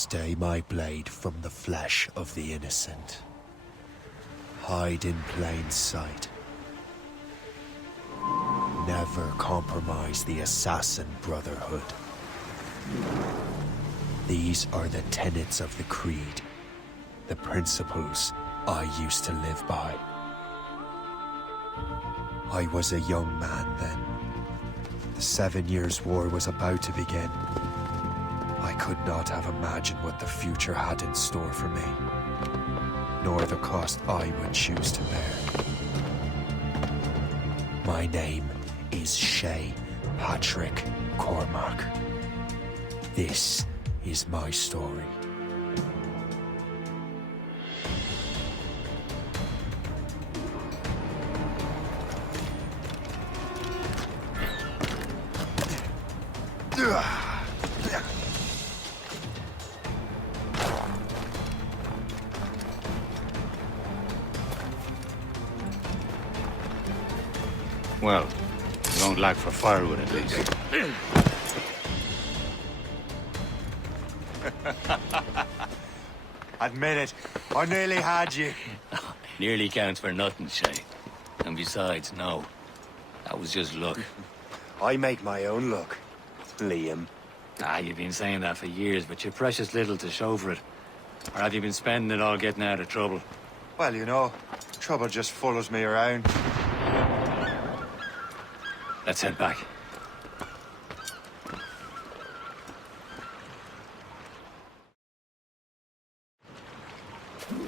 Stay my blade from the flesh of the innocent. Hide in plain sight. Never compromise the Assassin Brotherhood. These are the tenets of the Creed, the principles I used to live by. I was a young man then. The 7 Years' War was about to begin. I could not have imagined what the future had in store for me, nor the cost I would choose to bear. My name is Shay Patrick Cormac. This is my story. Well, you won't lack for firewood at least. Admit it, I nearly had you. Nearly counts for nothing, Shay. And besides, no. That was just luck. I make my own luck, Liam. You've been saying that for years, but you're precious little to show for it. Or have you been spending it all getting out of trouble? Well, you know, trouble just follows me around. Let's head back.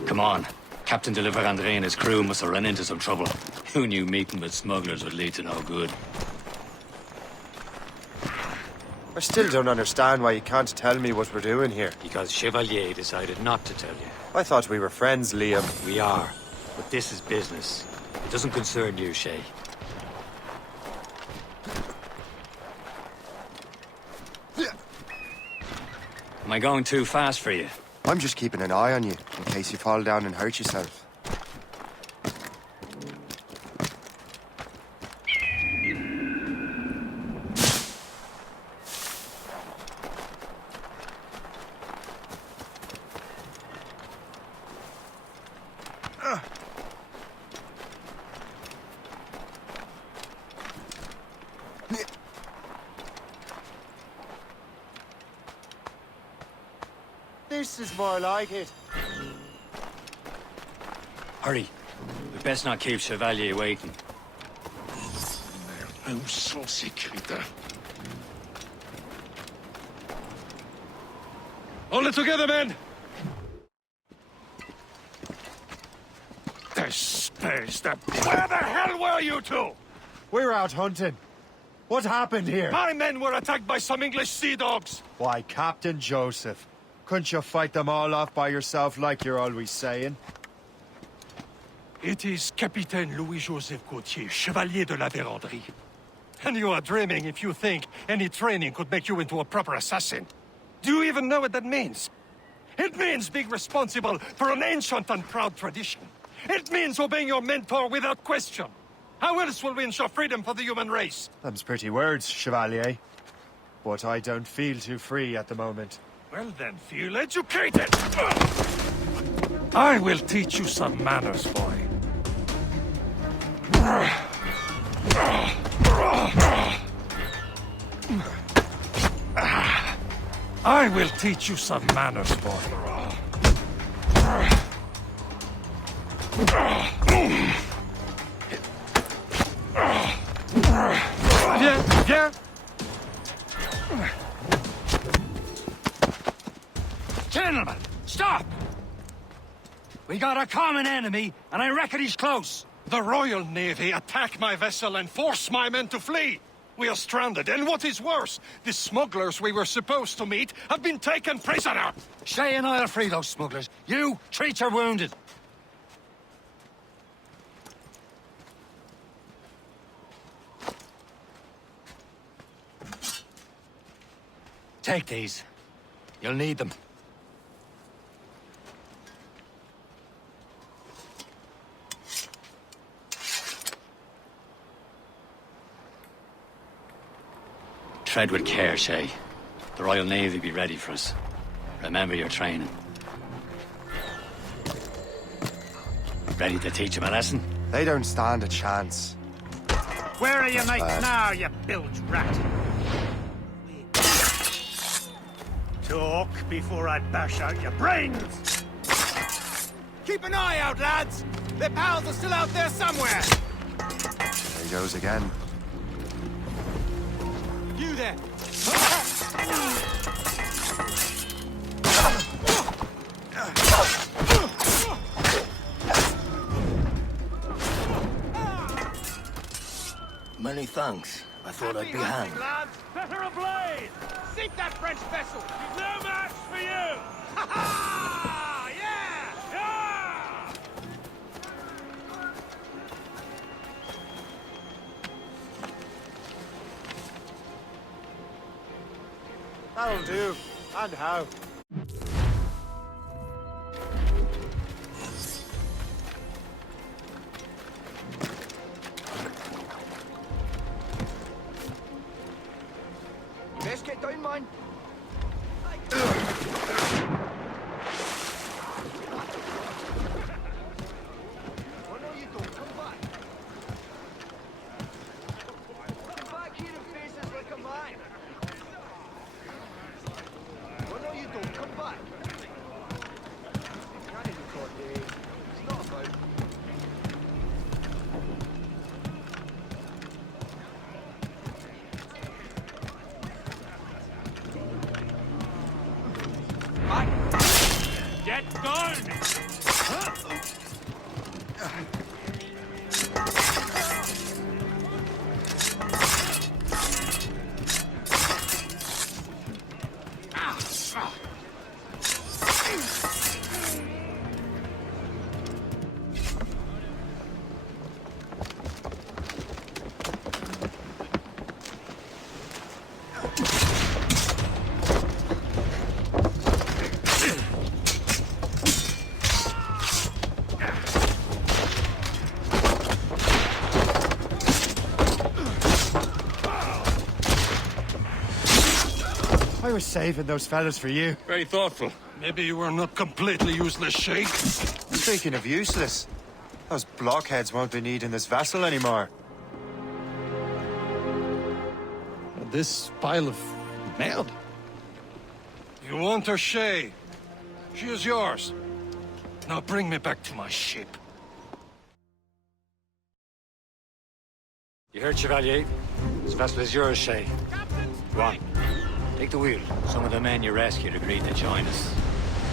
Come on. Captain de Andre and his crew must have run into some trouble. Who knew meeting with smugglers would lead to no good? I still don't understand why you can't tell me what we're doing here. Because Chevalier decided not to tell you. I thought we were friends, Liam. We are. But this is business. It doesn't concern you, Shay. Am I going too fast for you? I'm just keeping an eye on you, in case you fall down and hurt yourself. This is more like it. Hurry. We best not keep Chevalier waiting. I'm so sécuritaire. Hold it together, men! The space, Where the hell were you two? We're out hunting. What happened here? My men were attacked by some English sea dogs. Why, Captain Joseph. Couldn't you fight them all off by yourself like you're always saying? It is Capitaine Louis-Joseph Gauthier, Chevalier de la Vérendrye. And you are dreaming if you think any training could make you into a proper assassin. Do you even know what that means? It means being responsible for an ancient and proud tradition. It means obeying your mentor without question. How else will we ensure freedom for the human race? Them's pretty words, Chevalier. But I don't feel too free at the moment. Well then, feel educated! I will teach you some manners, boy. I will teach you some manners, boy. Viens! Gentlemen, stop! We got a common enemy, and I reckon he's close. The Royal Navy attack my vessel and force my men to flee. We are stranded, and what is worse, the smugglers we were supposed to meet have been taken prisoner. Shay and I'll free those smugglers. You, treat your wounded. Take these. You'll need them. Tread with care, Shay. The Royal Navy be ready for us. Remember your training. Ready to teach him a lesson? They don't stand a chance. Where are your mates now, you bilge rat? Talk before I bash out your brains! Keep an eye out, lads! Their pals are still out there somewhere! There he goes again. You there! Many thanks. I thought I'd be hanged. Lads, better ablaze! Sink that French vessel! No match for you! Ha ha! Yeah! Yeah! That'll do. And how? Best get down, man. Oh no, you don't. Come back. Come back here and face us like a man. Oh no, you don't. Come back. Can't even call it. It's not about. Get down! I was saving those fellas for you. Very thoughtful. Maybe you were not completely useless, Shay. Speaking of useless, those blockheads won't be needing this vessel anymore. This pile of merde. You want her, Shay? She is yours. Now bring me back to my ship. You heard, Chevalier? This vessel is yours, Shay. Go on. Take the wheel. Some of the men you rescued agreed to join us.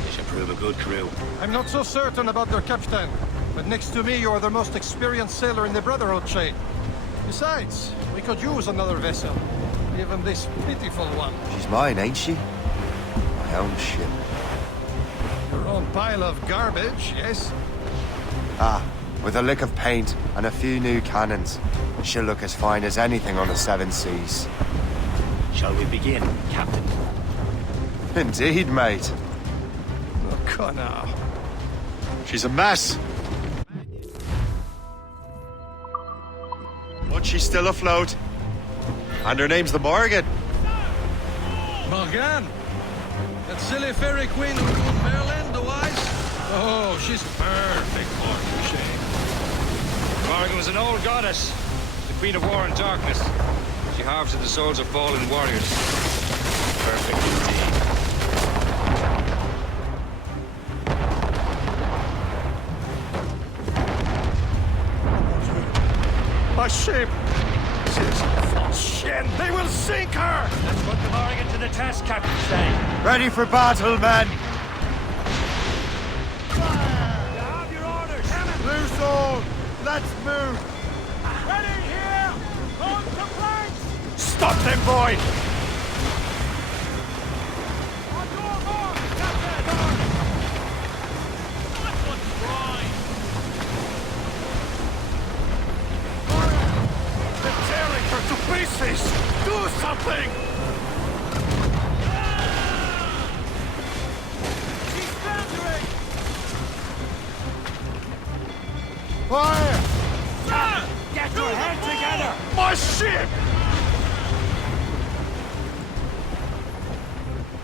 They should prove a good crew. I'm not so certain about their captain, but next to me you are the most experienced sailor in the Brotherhood, Shay. Besides, we could use another vessel. Even this pitiful one. She's mine, ain't she? My own ship. Your own pile of garbage, yes? Ah, with a lick of paint and a few new cannons, she'll look as fine as anything on the seven seas. Shall we begin, Captain? Indeed, mate. Look on now. She's a mess. But she's still afloat. And her name's the Morgan. Morgan? That silly fairy queen who ruled Merlin, the wise? Oh, she's perfect for you, Shay. Morgan was an old goddess, the queen of war and darkness. She harvested the souls of fallen warriors. Perfect indeed. My ship! She's a false shin! They will sink her! Let's put the Morgan to the test, Captain Shay. Ready for battle, men! You have your orders. Loose all! Let's move! Ready here! On to planks! Stop them, boy! On your mark, Captain! That one's dry. They're tearing her to pieces! Do something! She's foundering! Fire! Get your head together! My ship!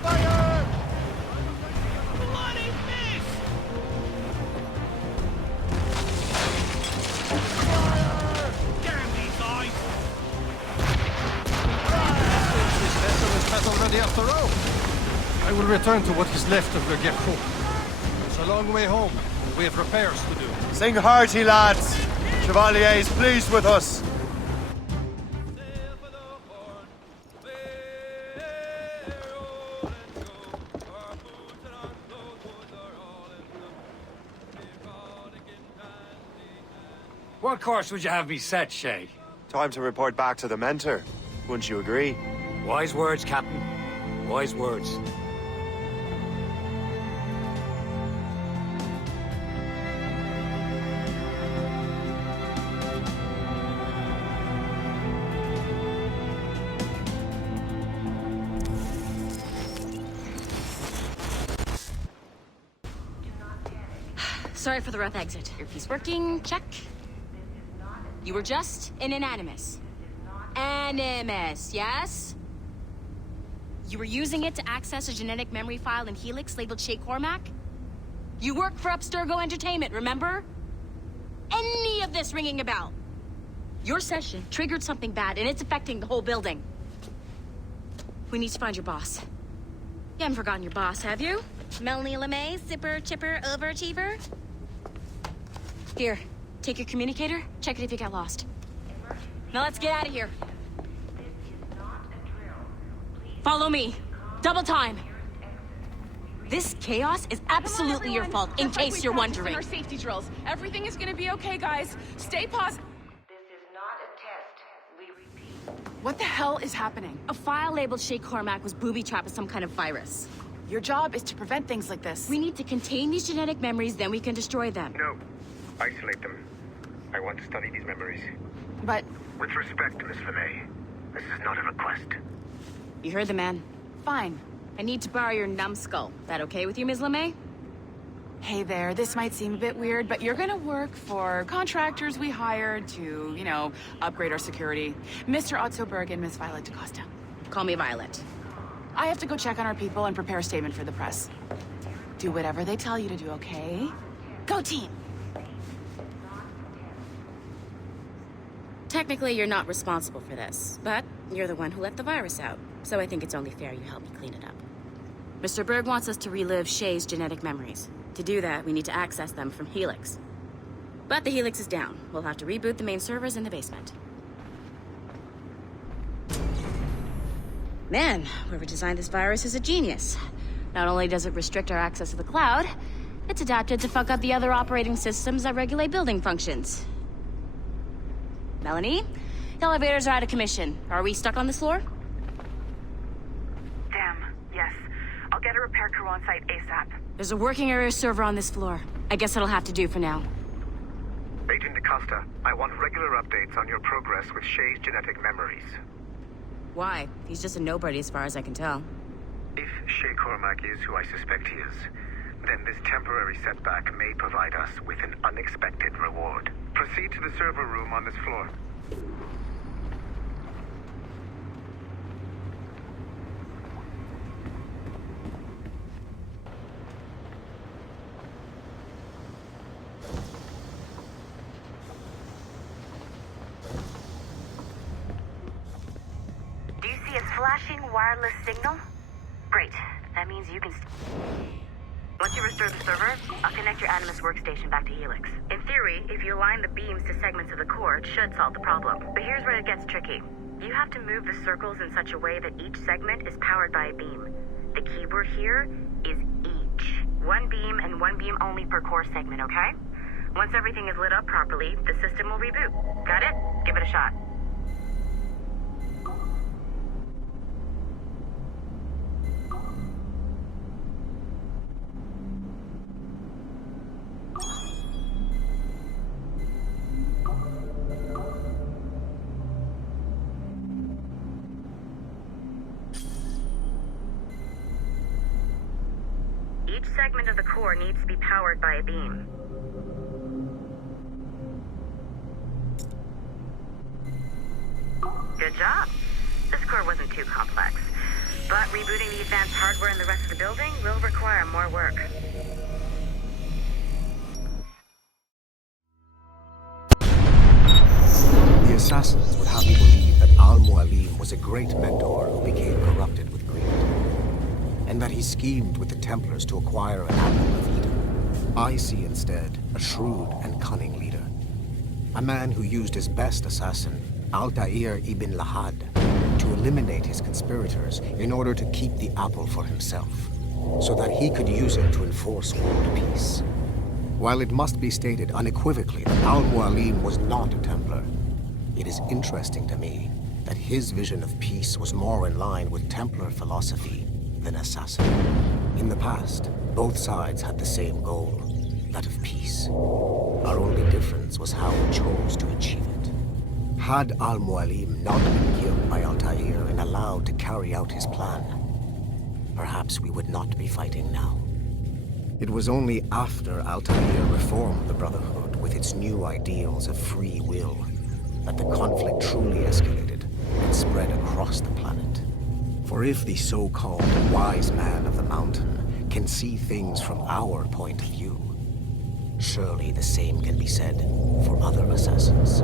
Fire! after all. I will return to what is left of Le Guerco. It's a long way home. We have repairs to do. Sing hearty, lads. Chevalier is pleased with us. What course would you have me set, Shay? Time to report back to the mentor. Wouldn't you agree? Wise words, Captain. Wise words. Sorry for the rough exit. Earpiece working, check. You were just an animus. Animus, yes? You were using it to access a genetic memory file in Helix labeled Shay Cormac? You worked for Abstergo Entertainment, remember? Any of this ringing a bell? Your session triggered something bad, and it's affecting the whole building. We need to find your boss. You haven't forgotten your boss, have you? Melanie LeMay, zipper, chipper, overachiever? Here, take your communicator, check it if you got lost. Now let's get out of here. Follow me. Double time. This chaos is absolutely your fault, in case you're wondering. Our safety drills. Everything is gonna be okay, guys. Stay positive. This is not a test. We repeat. What the hell is happening? A file labeled Shay Cormac was booby-trapped with some kind of virus. Your job is to prevent things like this. We need to contain these genetic memories, then we can destroy them. No. Isolate them. I want to study these memories. But With respect, Miss LeMay, this is not a request. You heard the man. fine. I need to borrow your numbskull. That okay with you, Ms. LeMay? Hey there, this might seem a bit weird, but you're gonna work for contractors we hired to, you know, upgrade our security. Mr. Ottoberg and Miss Violet DaCosta. Call me Violet. I have to go check on our people and prepare a statement for the press. Do whatever they tell you to do, okay? Go team! Technically, you're not responsible for this, but you're the one who let the virus out, so I think it's only fair you help me clean it up. Mr. Berg wants us to relive Shay's genetic memories. To do that, we need to access them from Helix. But the Helix is down. We'll have to reboot the main servers in the basement. Man, whoever designed this virus is a genius. Not only does it restrict our access to the cloud, it's adapted to fuck up the other operating systems that regulate building functions. Melanie? The elevators are out of commission. Are we stuck on this floor? Damn, yes. I'll get a repair crew on site ASAP. There's a working area server on this floor. I guess that'll have to do for now. Agent DaCosta, I want regular updates on your progress with Shay's genetic memories. Why? He's just a nobody as far as I can tell. If Shay Cormac is who I suspect he is, then this temporary setback may provide us with an unexpected reward. Proceed to the server room on this floor. Do you see a flashing wireless signal? Great. That means you can... Once you restore the server, I'll connect your Animus workstation back to Helix. In theory, if you align the beams to segments of the core, it should solve the problem. But here's where it gets tricky. You have to move the circles in such a way that each segment is powered by a beam. The keyword here is each. One beam and one beam only per core segment, okay? Once everything is lit up properly, the system will reboot. Got it? Give it a shot. Each segment of the core needs to be powered by a beam. Good job. This core wasn't too complex. But rebooting the advanced hardware in the rest of the building will require more work. The assassins would have you believe that Al-Mualim was a great mentor who became corrupted with greed. and that he schemed with the Templars to acquire an apple of Eden. I see instead a shrewd and cunning leader. A man who used his best assassin, Altair ibn Lahad, to eliminate his conspirators in order to keep the apple for himself, so that he could use it to enforce world peace. While it must be stated unequivocally that Al-Mualim was not a Templar, it is interesting to me that his vision of peace was more in line with Templar philosophy than Assassin. In the past, both sides had the same goal, that of peace. Our only difference was how we chose to achieve it. Had Al-Mualim not been killed by Altair and allowed to carry out his plan, perhaps we would not be fighting now. It was only after Altair reformed the Brotherhood with its new ideals of free will that the conflict truly escalated and spread across the planet. For if the so-called wise man of the mountain can see things from our point of view, surely the same can be said for other assassins.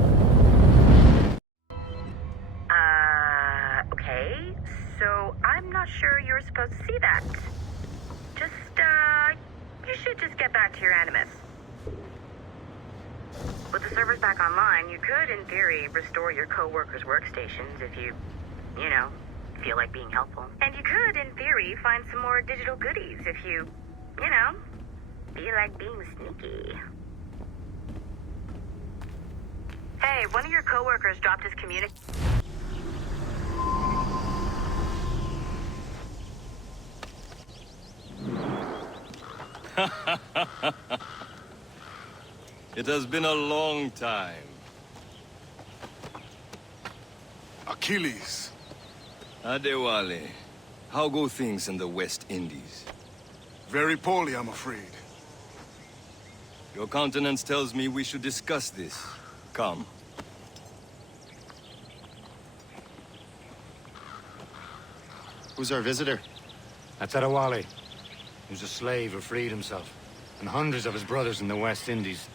Okay. So I'm not sure you're supposed to see that. You should just get back to your Animus. With the servers back online, you could, in theory, restore your co-workers' workstations if you feel like being helpful. And you could, in theory, find some more digital goodies if you feel like being sneaky. Hey, one of your co-workers dropped his It has been a long time. Achilles. Adewale, how go things in the West Indies? Very poorly, I'm afraid. Your countenance tells me we should discuss this. Come. Who's our visitor? That's Adewale. He was a slave who freed himself, and hundreds of his brothers in the West Indies.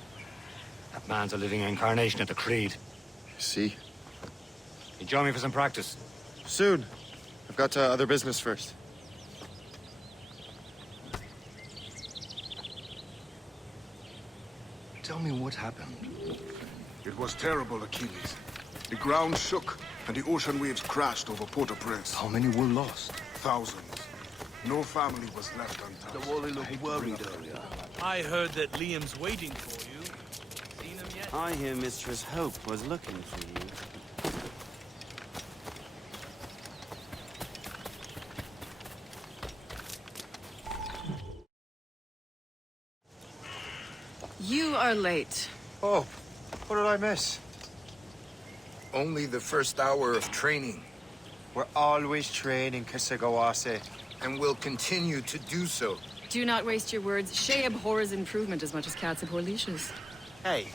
That man's a living incarnation of the Creed. See? You join me for some practice? Soon. I've got other business first. Tell me what happened. It was terrible, Achilles. The ground shook, and the ocean waves crashed over Port-au-Prince. How many were lost? Thousands. No family was left untouched. The Wally looked worried earlier. I heard that Liam's waiting for you. Seen him yet? I hear Mistress Hope was looking for you. You are late. Oh, what did I miss? Only the first hour of training. We're always training, Kisagawase. And will continue to do so. Do not waste your words. Shay abhors improvement as much as cats abhor leashes. Hey.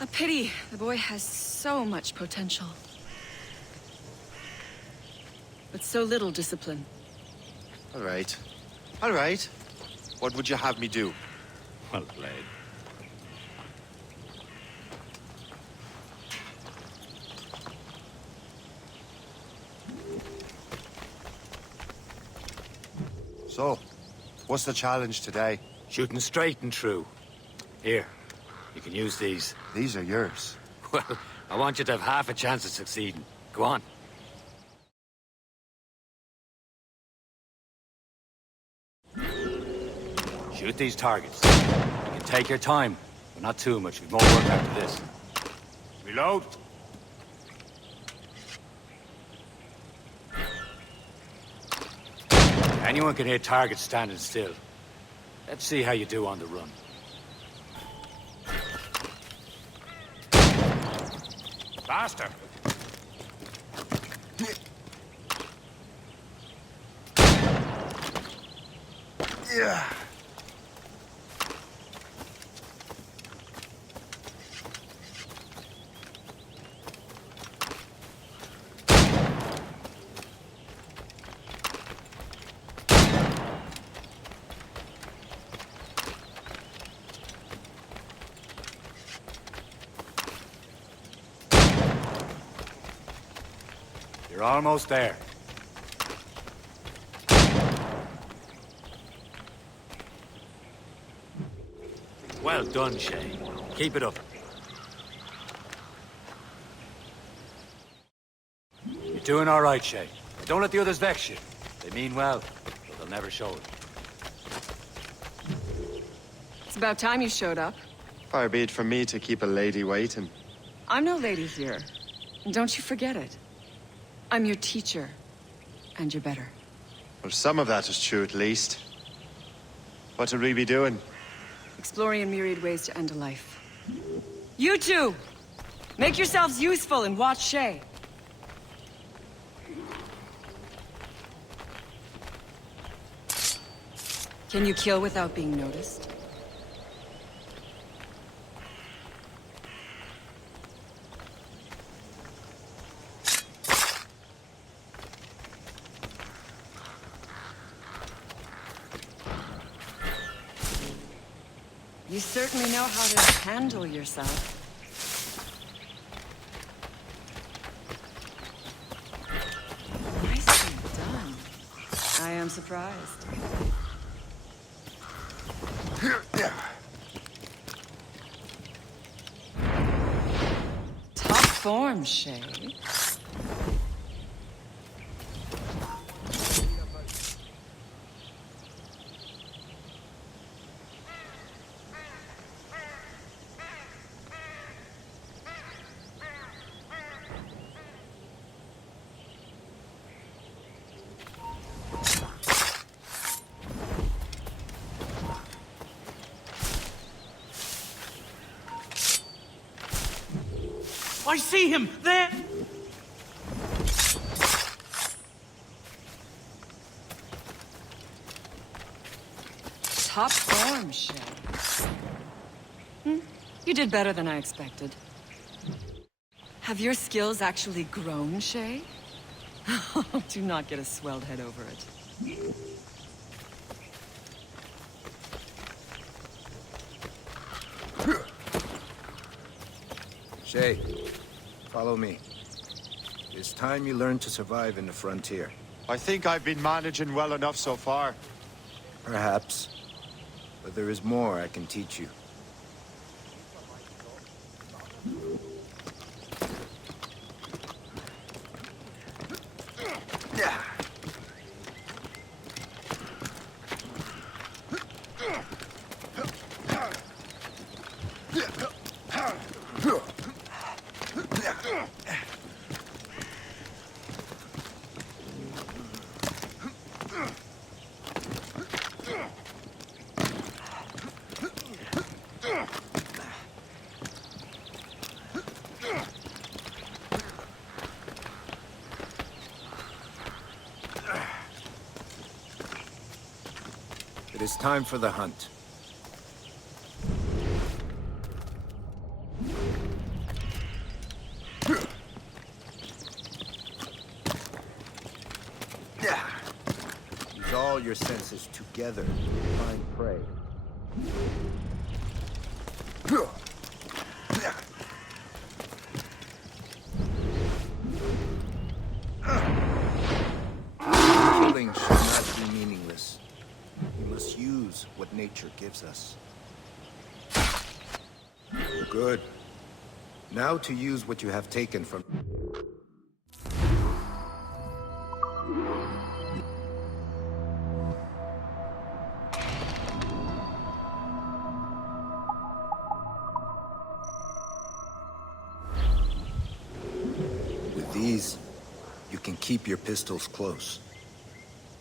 A pity. The boy has so much potential. But so little discipline. All right. All right. What would you have me do? Well played. So, what's the challenge today? Shooting straight and true. Here, you can use these. These are yours. Well, I want you to have half a chance of succeeding. Go on. Shoot these targets. You can take your time, but not too much. We've more work after this. Reload. Anyone can hit targets standing still. Let's see how you do on the run. Faster! Yeah. You're almost there. Well done, Shay. Keep it up. You're doing all right, Shay. Don't let the others vex you. They mean well, but they'll never show it. It's about time you showed up. Far be it from me to keep a lady waiting. I'm no lady here. And don't you forget it. I'm your teacher. And you're better. Well, some of that is true at least. What would we be doing? Exploring a myriad ways to end a life. You two! Make yourselves useful and watch Shay. Can you kill without being noticed? You certainly know how to handle yourself. Nicely done. I am surprised. Top form, Shay. I see him! There! Top form, Shay. You did better than I expected. Have your skills actually grown, Shay? Do not get a swelled head over it. Shay, follow me. It's time you learn to survive in the frontier. I think I've been managing well enough so far. Perhaps. But there is more I can teach you. It is time for the hunt. Use all your senses together to find prey. Killing should not be meaningless. We must use what nature gives us. Good. Now to use what you have taken from... With these, you can keep your pistols close.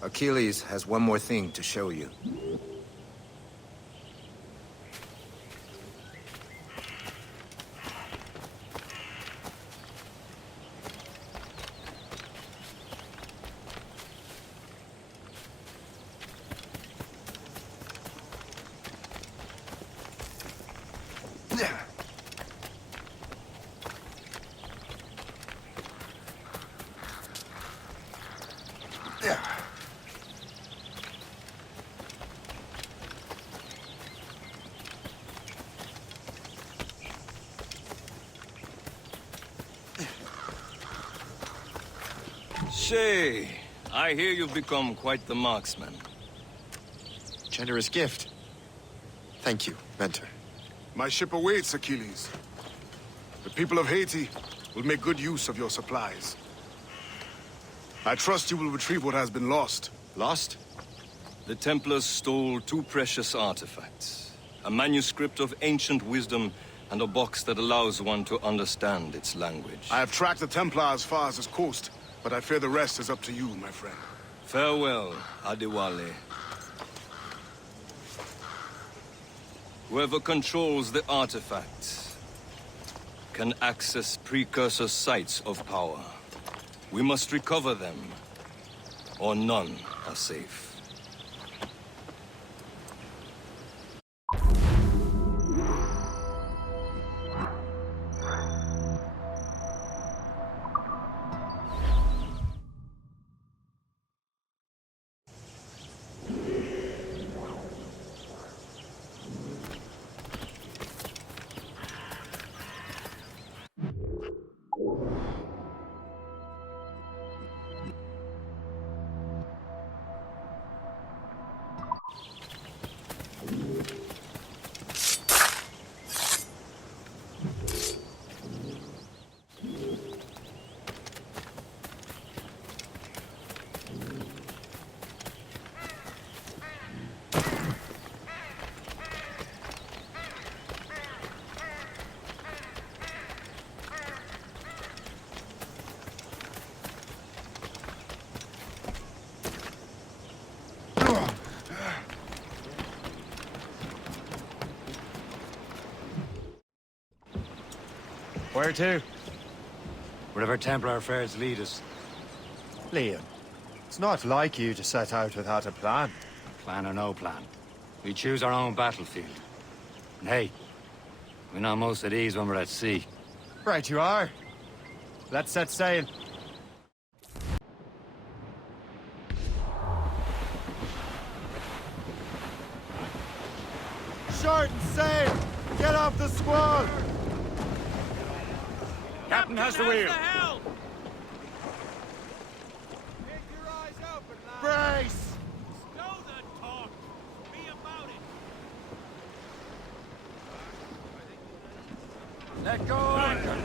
Achilles has one more thing to show you. Shay, I hear you've become quite the marksman. Generous gift. Thank you, mentor. My ship awaits, Achilles. The people of Haiti will make good use of your supplies. I trust you will retrieve what has been lost. Lost? The Templars stole 2 precious artifacts. A manuscript of ancient wisdom and a box that allows one to understand its language. I have tracked the Templar as far as this coast, but I fear the rest is up to you, my friend. Farewell, Adewale. Whoever controls the artifacts can access precursor sites of power. We must recover them, or none are safe. Where to? Wherever Templar affairs lead us. Liam, it's not like you to set out without a plan. Plan or no plan. We choose our own battlefield. And hey, we know most of these when we're at sea. Right you are. Let's set sail. Shorten sail! Get off the squall! Captain has the wheel. Brace! Stow the talk. Be about it. Let go! Anchor.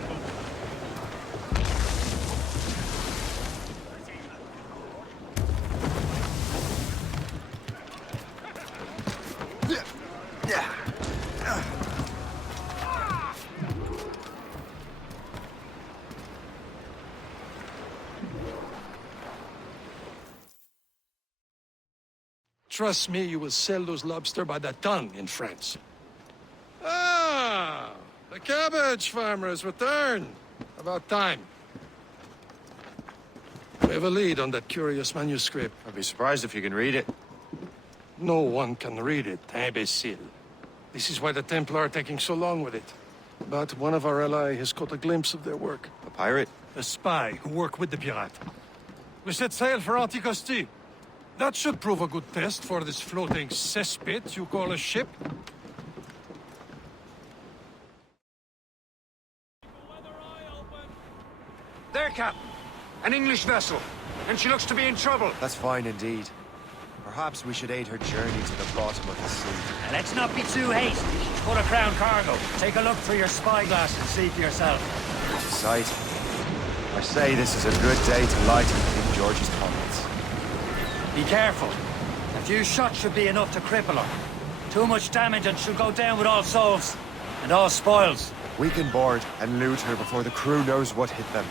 Trust me, you will sell those lobster by the ton in France. Ah, the cabbage farmer has returned. About time. We have a lead on that curious manuscript. I'd be surprised if you can read it. No one can read it, imbecile. This is why the Templar are taking so long with it. But one of our allies has caught a glimpse of their work. A pirate? A spy who worked with the pirate. We set sail for Anticosti. That should prove a good test for this floating cesspit you call a ship. There, Captain. An English vessel. And she looks to be in trouble. That's fine indeed. Perhaps we should aid her journey to the bottom of the sea. And let's not be too hasty. She's full of crown cargo. Take a look through your spyglass and see for yourself. Sight. I say this is a good day to lighten King George's pockets. Be careful. A few shots should be enough to cripple her. Too much damage and she'll go down with all souls. And all spoils. We can board and loot her before the crew knows what hit them.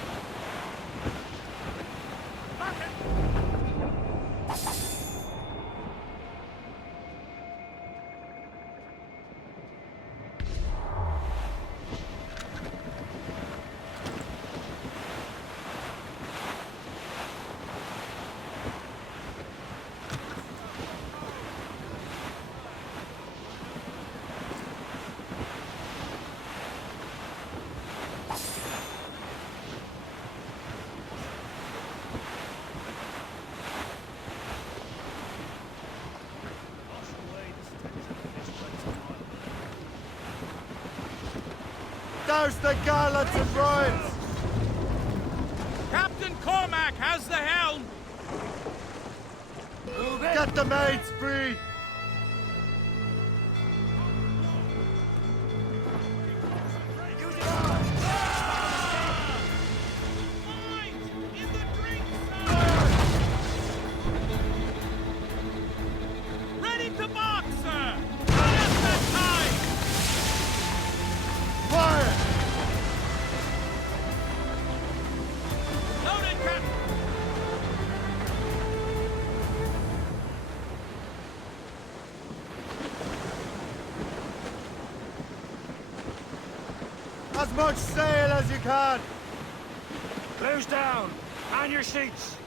Douse the gallants and royals! Captain Cormac has the helm. Get the maids free! much sail as you can! Close down! Man your sheets!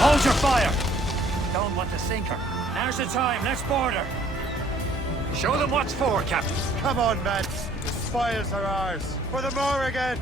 Hold your fire! Don't want to sink her. Now's the time, let's board her. Show them what's for, Captain. Come on, men. The spoils are ours. For the more again.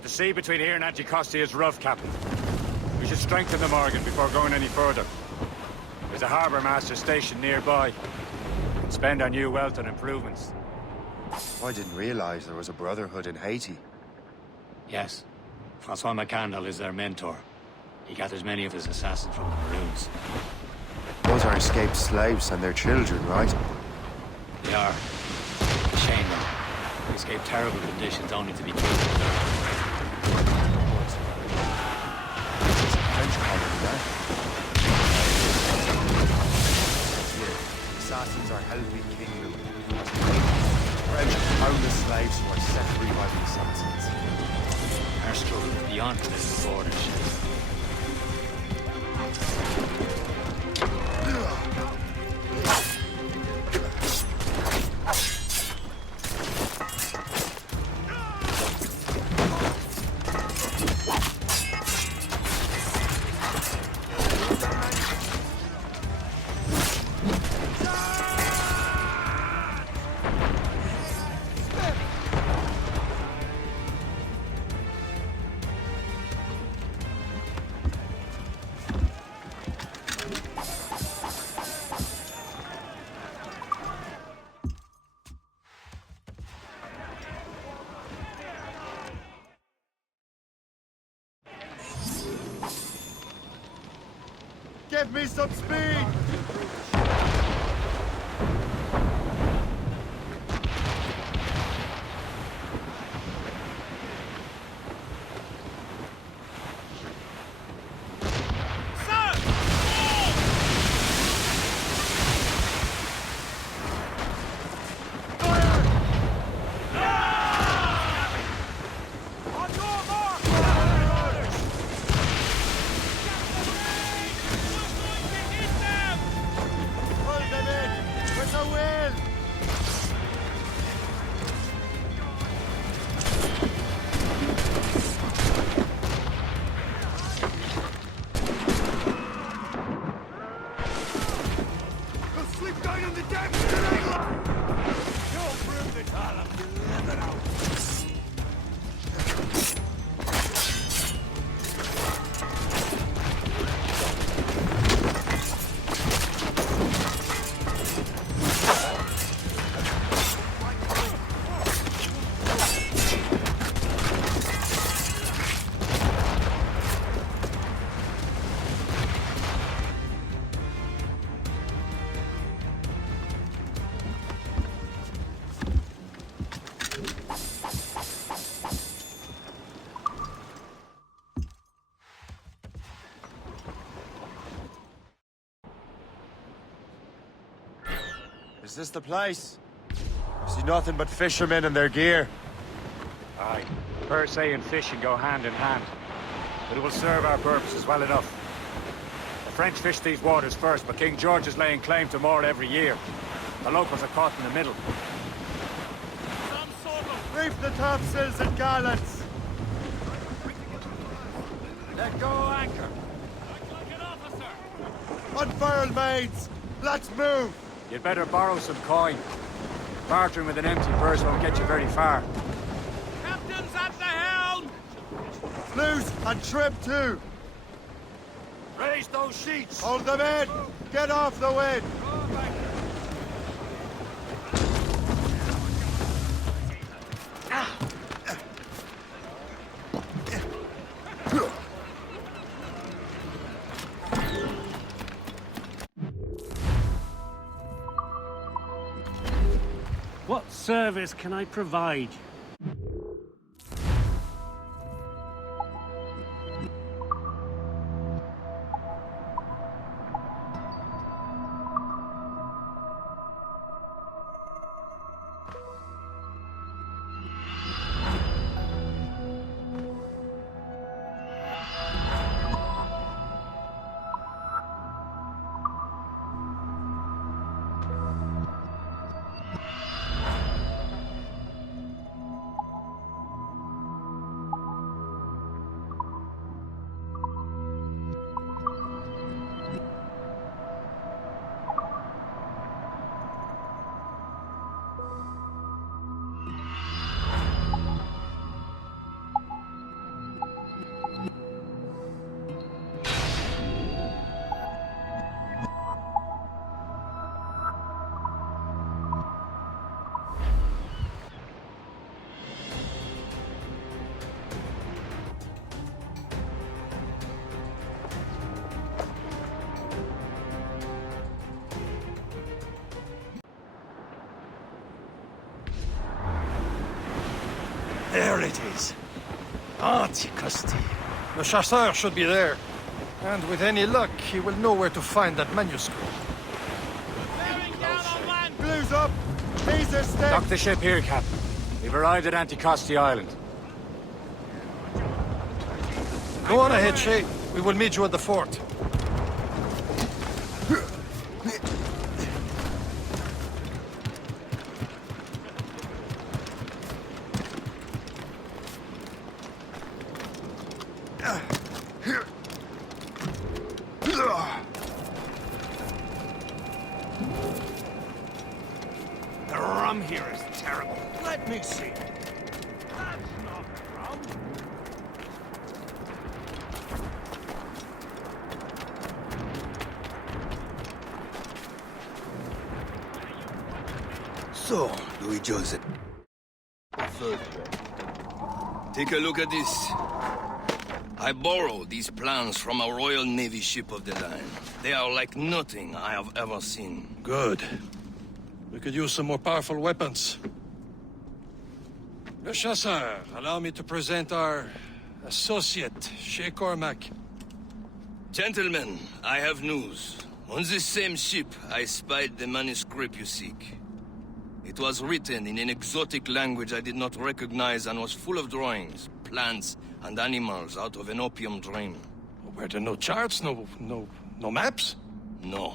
The sea between here and Anticosti is rough, Captain. We should strengthen the Morgan before going any further. There's a harbour master station nearby. We can spend our new wealth on improvements. I didn't realize there was a Brotherhood in Haiti. Yes. Francois McCandle is their mentor. He gathers many of his assassins from the Maroons. Those are escaped slaves and their children, right? They are. Shame them. They escape terrible conditions only to be killed. Assassins are helping King Louis. French own the slaves who are set free by the assassins. Our struggle is beyond the borders. Give me some speed! Is this the place? I see nothing but fishermen and their gear. Aye. Per se and fishing go hand in hand. But it will serve our purposes well enough. The French fish these waters first, but King George is laying claim to more every year. The locals are caught in the middle. Some sort of... Reef the topsails and gallants! Let go anchor! Like an officer! Unfurl, maids! Let's move! You'd better borrow some coin. Bartering with an empty purse won't get you very far. Captain's at the helm! Loose and trim too! Raise those sheets! Hold them in! Get off the wind! What service can I provide? There it is. Anticosti. The chasseur should be there. And with any luck, he will know where to find that manuscript. Bearing down on land! Blues up! These are sticks! Dock the ship here, Captain. We've arrived at Anticosti Island. Go on ahead, Shay. We will meet you at the fort. The rum here is terrible. Let me see. That's not rum. So, Louis Joseph. Take a look at this. I borrowed these plans from a Royal Navy ship of the line. They are like nothing I have ever seen. Good. We could use some more powerful weapons. Le Chasseur, allow me to present our associate, Shay Cormac. Gentlemen, I have news. On this same ship, I spied the manuscript you seek. It was written in an exotic language I did not recognize and was full of drawings, plants, and animals out of an opium dream. Were there no charts, no maps? No.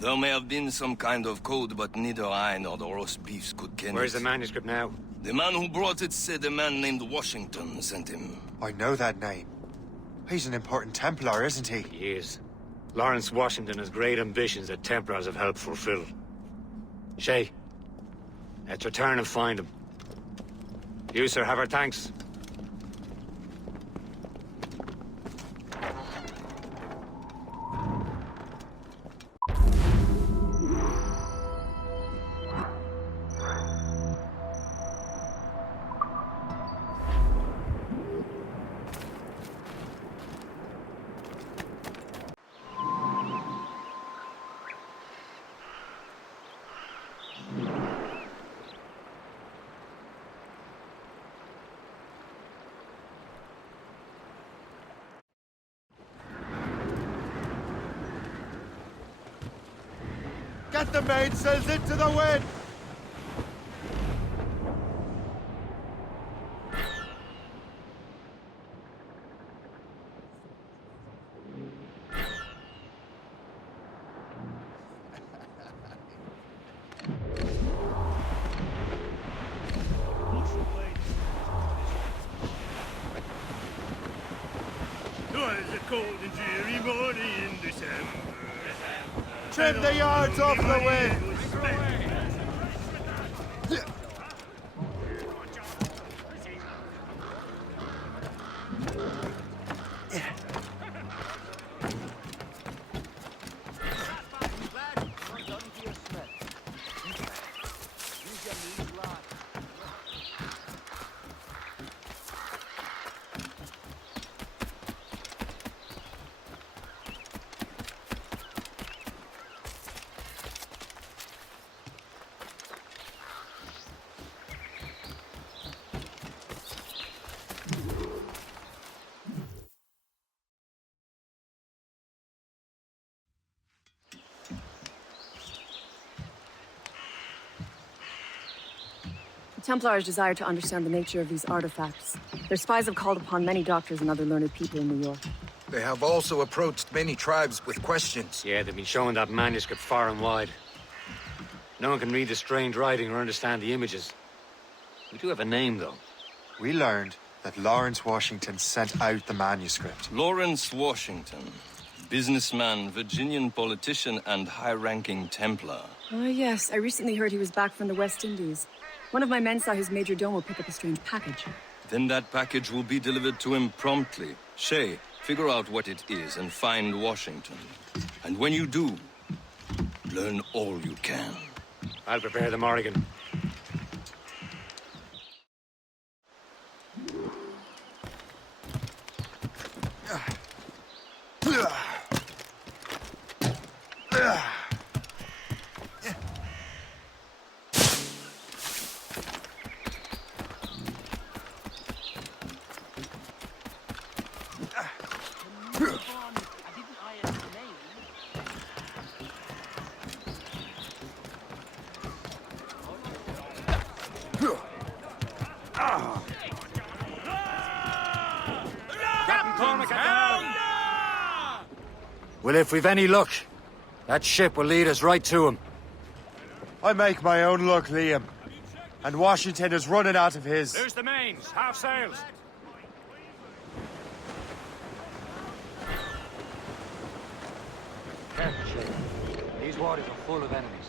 There may have been some kind of code, but neither I nor the roast beefs could ken it. Where's the manuscript now? The man who brought it said a man named Washington sent him. I know that name. He's an important Templar, isn't he? He is. Lawrence Washington has great ambitions that Templars have helped fulfill. Shay, let's return and find him. You, sir, have our thanks. Get the mainsails into the wind! Trim the yards off the wind! The Templars desire to understand the nature of these artifacts. Their spies have called upon many doctors and other learned people in New York. They have also approached many tribes with questions. Yeah, they've been showing that manuscript far and wide. No one can read the strange writing or understand the images. We do have a name, though. We learned that Lawrence Washington sent out the manuscript. Lawrence Washington. Businessman, Virginian politician, and high-ranking Templar. Ah, yes. I recently heard he was back from the West Indies. One of my men saw his major domo pick up a strange package. Then that package will be delivered to him promptly. Shay, figure out what it is and find Washington. And when you do, learn all you can. I'll prepare the Morrigan. Well, if we've any luck, that ship will lead us right to him. I make my own luck, Liam. And Washington is running out of his. Who's the mains? Half sails. Careful, Shay. These waters are full of enemies.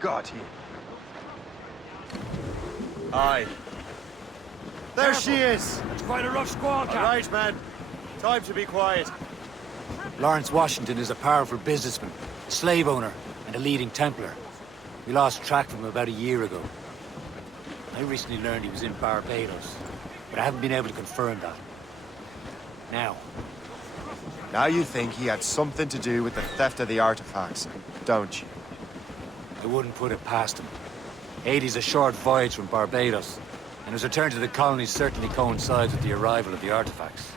God, he... Aye. There she is! It's quite a rough squall, Captain. All right, man. Time to be quiet. Lawrence Washington is a powerful businessman, a slave owner, and a leading Templar. We lost track of him about a year ago. I recently learned he was in Barbados, but I haven't been able to confirm that. Now you think he had something to do with the theft of the artifacts, don't you? I wouldn't put it past him. Haiti's a short voyage from Barbados, and his return to the colonies certainly coincides with the arrival of the artifacts.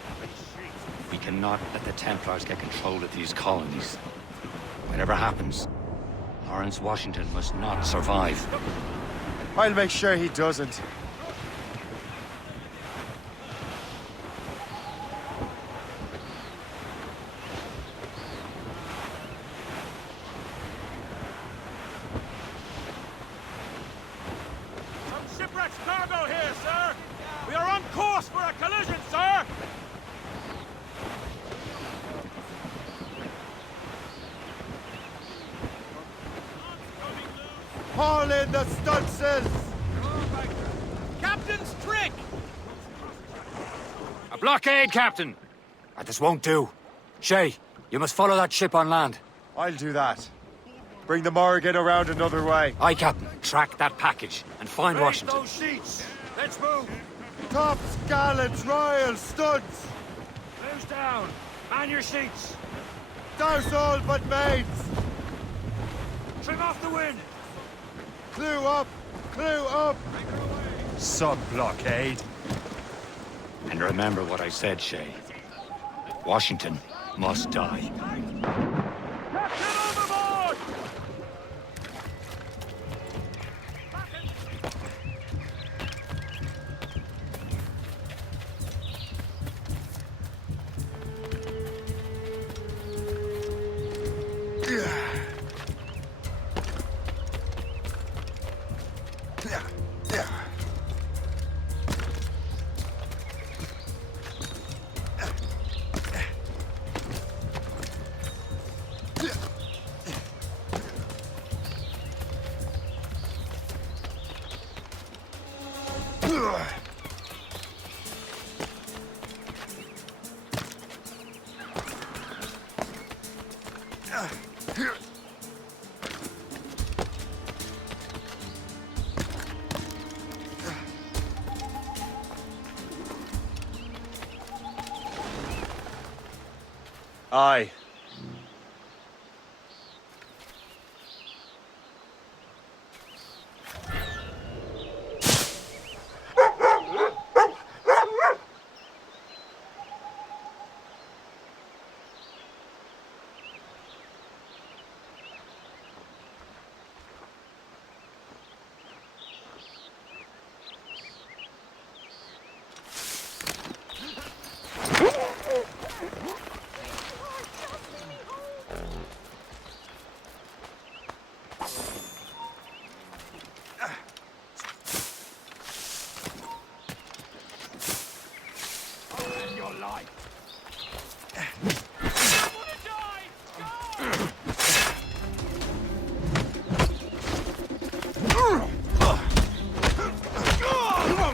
We cannot let the Templars get control of these colonies. Whatever happens, Lawrence Washington must not survive. I'll make sure he doesn't. Shipwrecked cargo here, sir! We are on course for a collision, sir! Haul in the stunsails! Captain's trick! A blockade, Captain! This won't do. Shay, you must follow that ship on land. I'll do that. Bring the Morrigan around another way. Aye, Captain. Track that package and find Washington. Those sheets! Let's move! Tops, gallants, royals, studs! Close down! Man your seats! Douse all but mains! Trim off the wind! Clew up! Clew up! Sub-blockade. And remember what I said, Shay. Washington must die. Aye.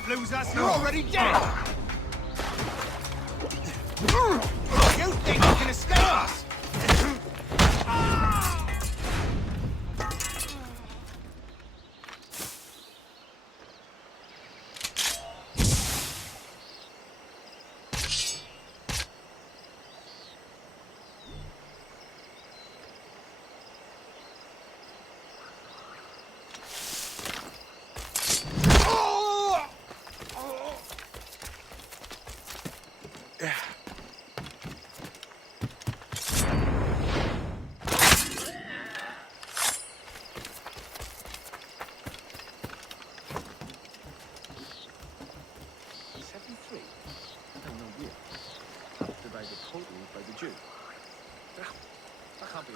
Lose us, you're already dead! You think you can escape us? That can't be.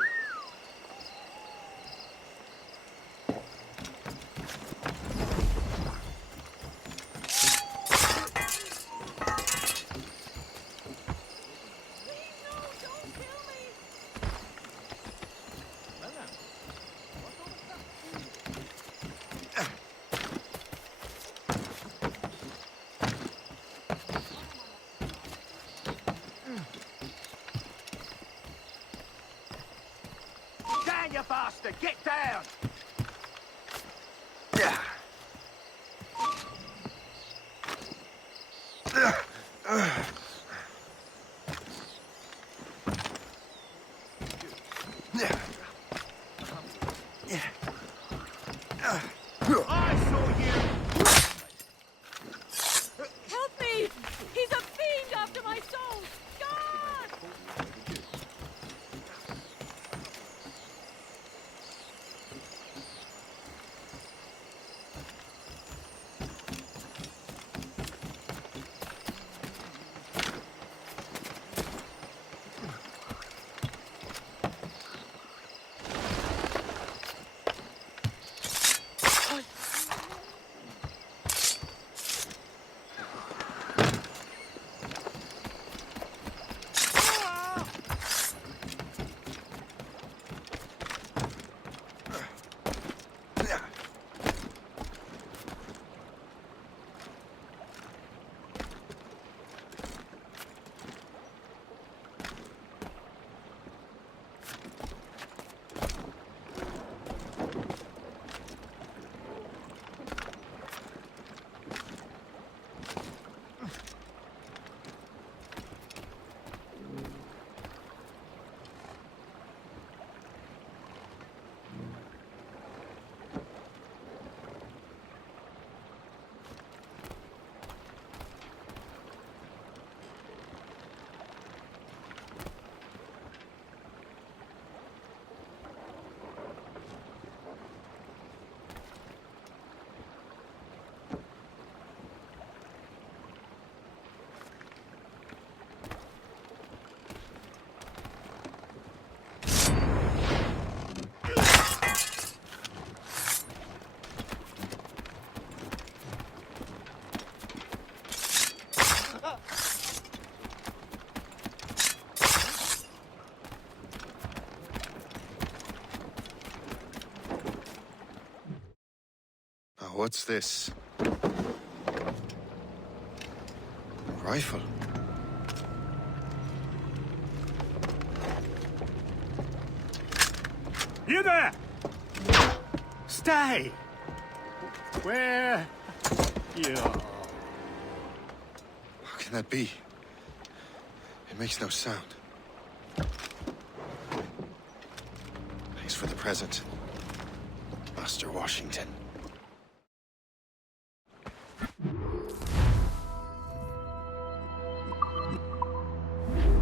You bastard! Get down! I saw you! Help me! He's a fiend after my soul! God! What's this? Rifle. You there! Stay! Where you are? How can that be? It makes no sound. Thanks for the present, Master Washington.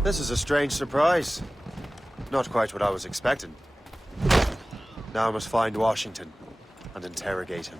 This is a strange surprise. Not quite what I was expecting. Now I must find Washington and interrogate him.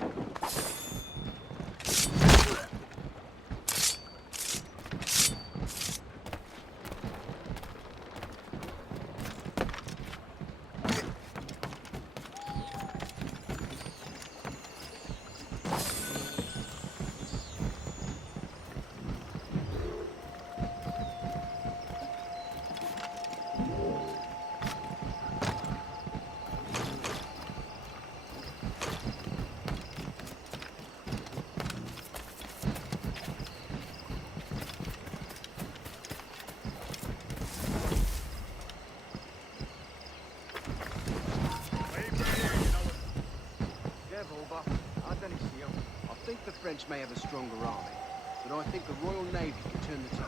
I think the French may have a stronger army, but I think the Royal Navy can turn the tide.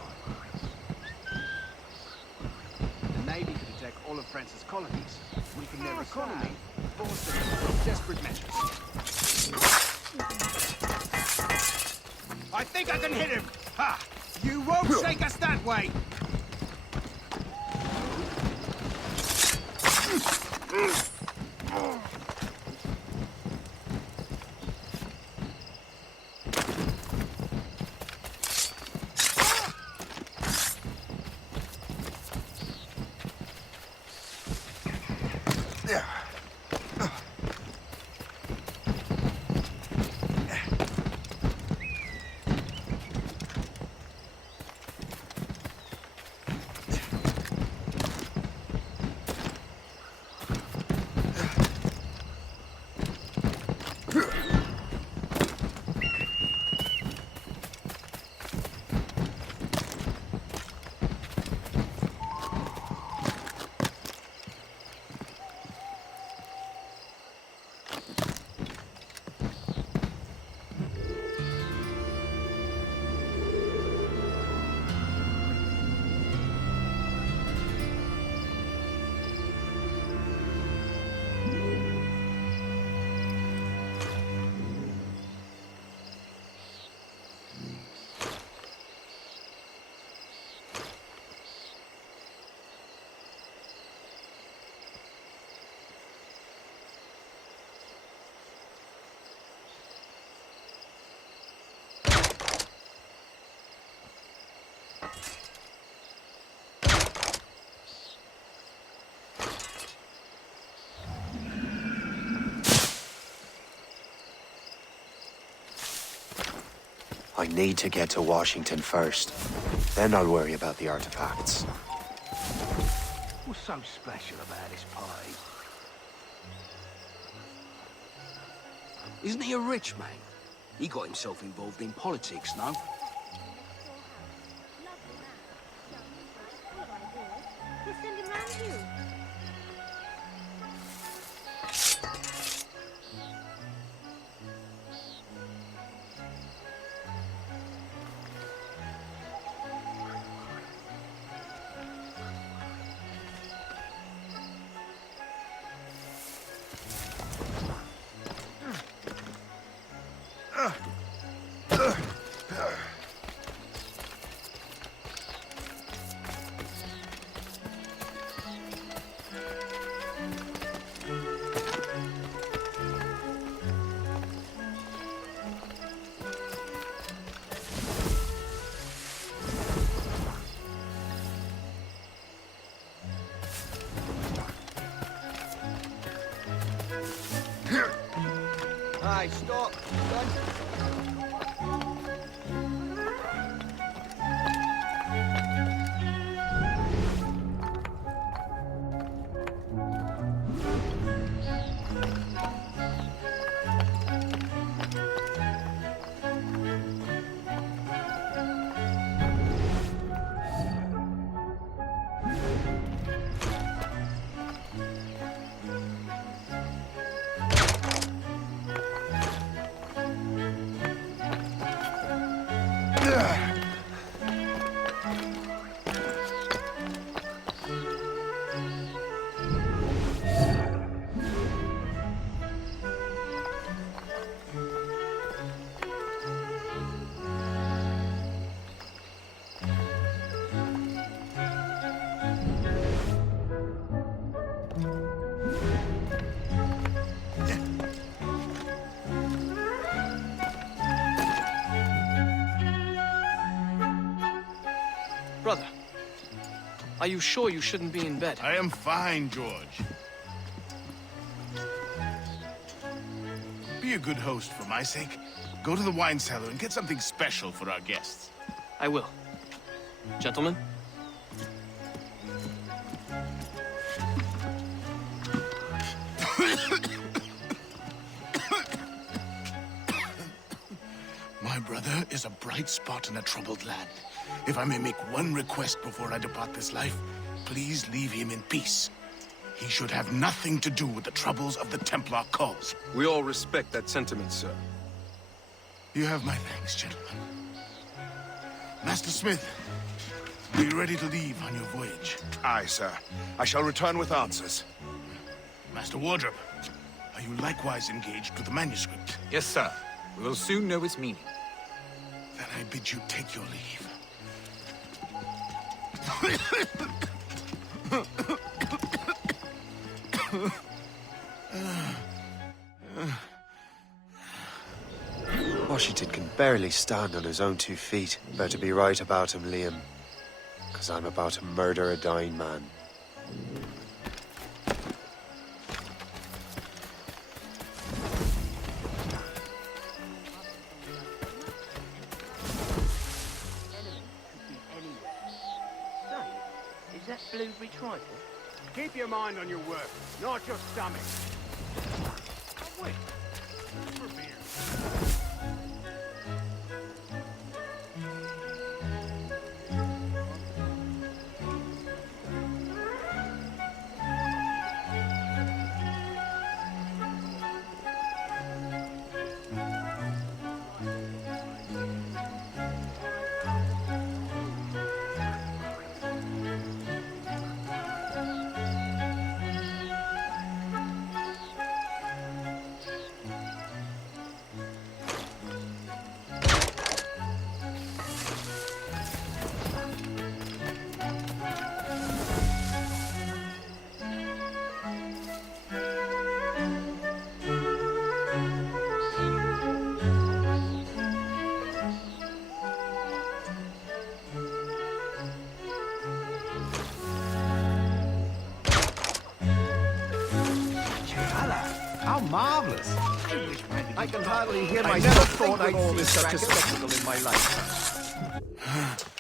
The Navy could attack all of France's colonies, weaken their economy, force them into desperate measures. I think I can hit him! Ha! You won't shake us that way! I need to get to Washington first. Then I'll worry about the artifacts. What's so special about this pie? Isn't he a rich man? He got himself involved in politics, no? Hey, stop! Brother, are you sure you shouldn't be in bed? I am fine, George. Be a good host for my sake. Go to the wine cellar and get something special for our guests. I will. Gentlemen? My brother is a bright spot in a troubled land. If I may make one request before I depart this life, please leave him in peace. He should have nothing to do with the troubles of the Templar cause. We all respect that sentiment, sir. You have my thanks, gentlemen. Master Smith, are you ready to leave on your voyage? Aye, sir. I shall return with answers. Master Wardrop, are you likewise engaged with the manuscript? Yes, sir. We will soon know its meaning. Then I bid you take your leave. Washington can barely stand on his own 2 feet. Better be right about him, Liam. Because I'm about to murder a dying man. Is that blueberry trifle? Keep your mind on your work, not your stomach. Oh, wait. For beer. How marvelous! I can hardly hear I myself. never thought I'd see such a spectacle. spectacle in my life.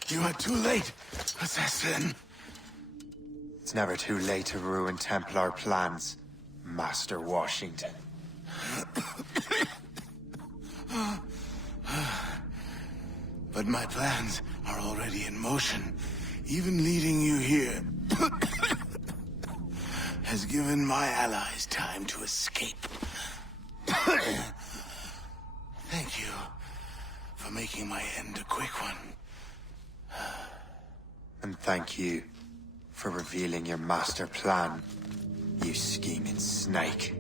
You are too late, assassin. It's never too late to ruin Templar plans, Master Washington. But my plans are already in motion. Even leading you here has given my allies time to escape. Thank you for making my end a quick one. And thank you for revealing your master plan, you scheming snake.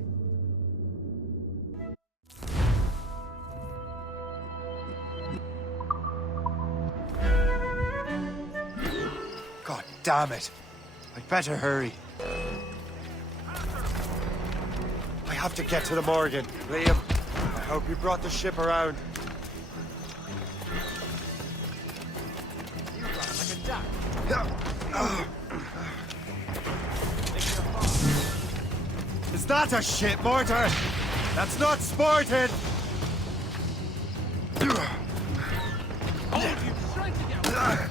God damn it! I'd better hurry. I have to get to the Morgan. Liam, I hope you brought the ship around. Is that a ship mortar? That's not sported! All of you, strike together!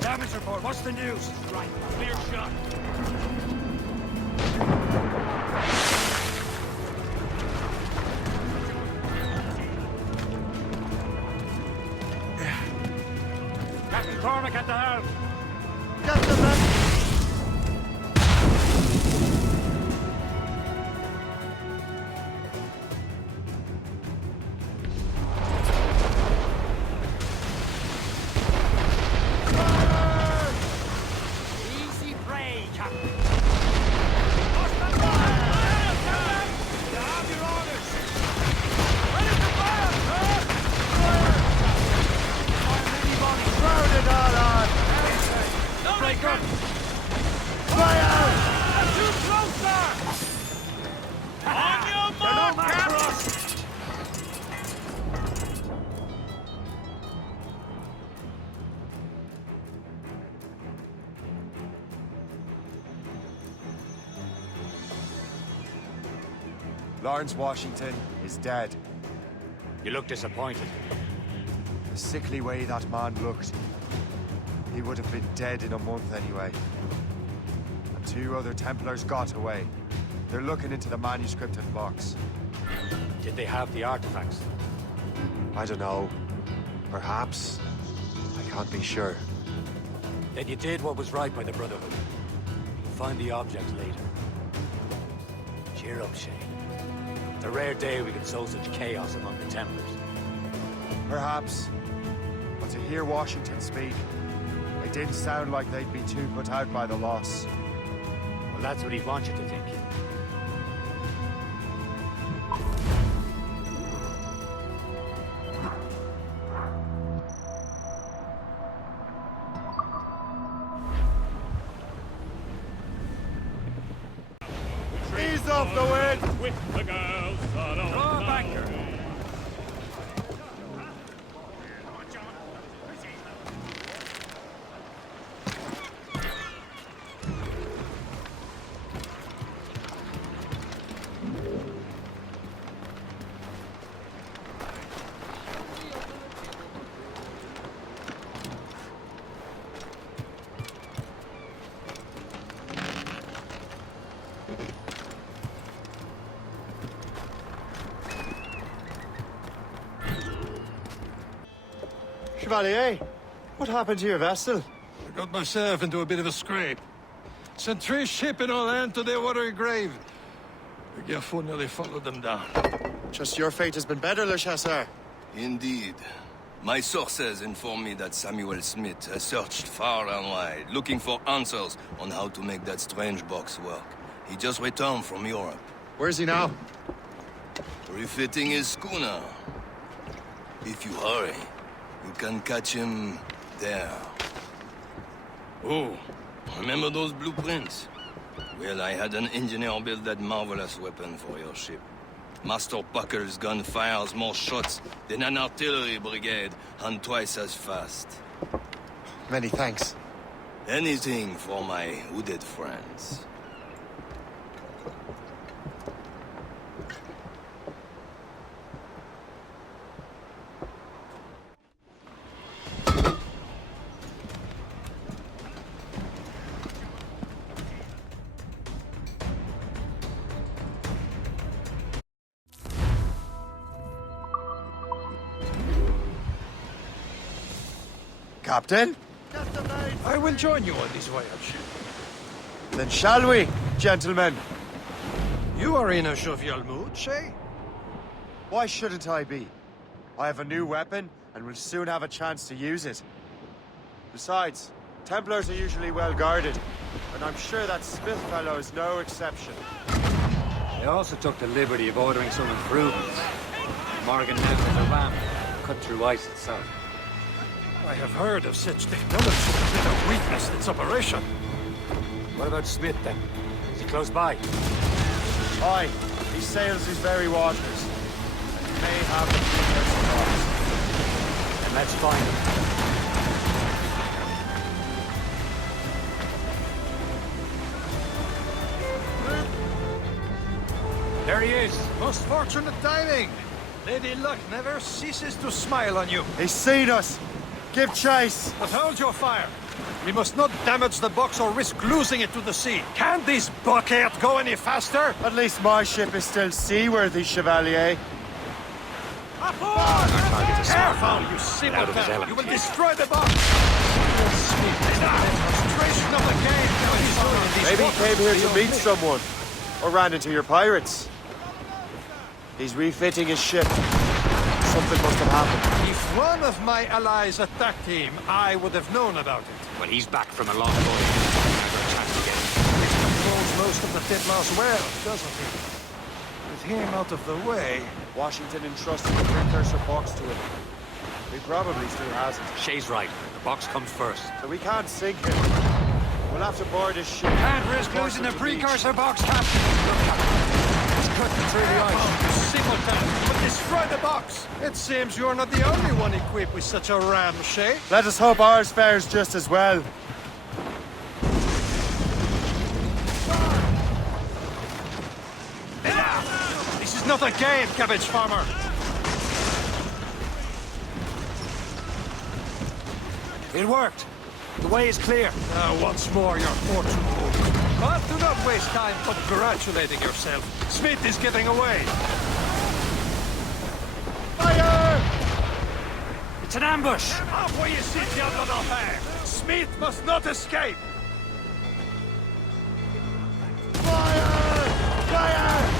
Damage report, what's the news? Right, clear shot. Captain Cormac at the ahead! Get the men! Easy prey, Captain. Crowded all on! Break up! Fire! Too closer! On your mark, Captain! Lawrence Washington is dead. You look disappointed. The sickly way that man looked. He would have been dead in a month anyway. And 2 other Templars got away. They're looking into the manuscript and box. Did they have the artifacts? I don't know. Perhaps. I can't be sure. Then you did what was right by the Brotherhood. You'll find the object later. Cheer up, Shay. It's a rare day we can sow such chaos among the Templars. Perhaps. But to hear Washington speak, it didn't sound like they'd be too put out by the loss. Well, that's what he'd want you to think. Ease off the wind! With the girls, Draw a banker! Chevalier, what happened to your vessel? I got myself into a bit of a scrape. Sent 3 ships in all land to their watery grave. The Gerfaut nearly followed them down. Just your fate has been better, Le Chasseur. Indeed. My sources inform me that Samuel Smith has searched far and wide, looking for answers on how to make that strange box work. He just returned from Europe. Where's he now? Refitting his schooner. If you hurry, you can catch him there. Oh, remember those blueprints? Well, I had an engineer build that marvelous weapon for your ship. Master Buckle's gun fires more shots than an artillery brigade, and twice as fast. Many thanks. Anything for my hooded friends. Captain? I will join you on this voyage. Then shall we, gentlemen? You are in a jovial mood, Shay? Why shouldn't I be? I have a new weapon, and will soon have a chance to use it. Besides, Templars are usually well guarded, and I'm sure that Smith fellow is no exception. They also took the liberty of ordering some improvements. Morgan now has a ram cut through ice itself. I have heard of such technology, but have witnessed its operation. What about Smith, then? Is he close by? Aye, he sails these very waters. And he may have the details of ours. Then let's find him. There he is! Most fortunate timing! Lady Luck never ceases to smile on you. He's seen us! Give chase! But hold your fire. We must not damage the box or risk losing it to the sea. Can this bucket go any faster? At least my ship is still seaworthy, Chevalier. Careful, you simpleton! You will destroy the box! Maybe he came here to meet someone, or ran into your pirates. He's refitting his ship. Something must have happened. If one of my allies attacked him, I would have known about it. Well, he's back from a long voyage. Never a chance to get him. Controls most of the Templars well, doesn't he? With him out of the way... Washington entrusted the precursor box to him. He probably still has it. Shay's right. The box comes first. So we can't sink him. We'll have to board his ship. Can't risk losing the precursor box, Captain. Look, Captain. It's cutting through the ice. Simultan, but destroy the box. It seems you're not the only one equipped with such a ram, Shay. Let us hope ours fares just as well. This is not a game, cabbage farmer. It worked. The way is clear. Once more, your fortune moves. But do not waste time congratulating yourself. Smith is getting away. Fire! It's an ambush. Up where you sit, Diablo d'Enfer. Smith must not escape. Fire! Fire!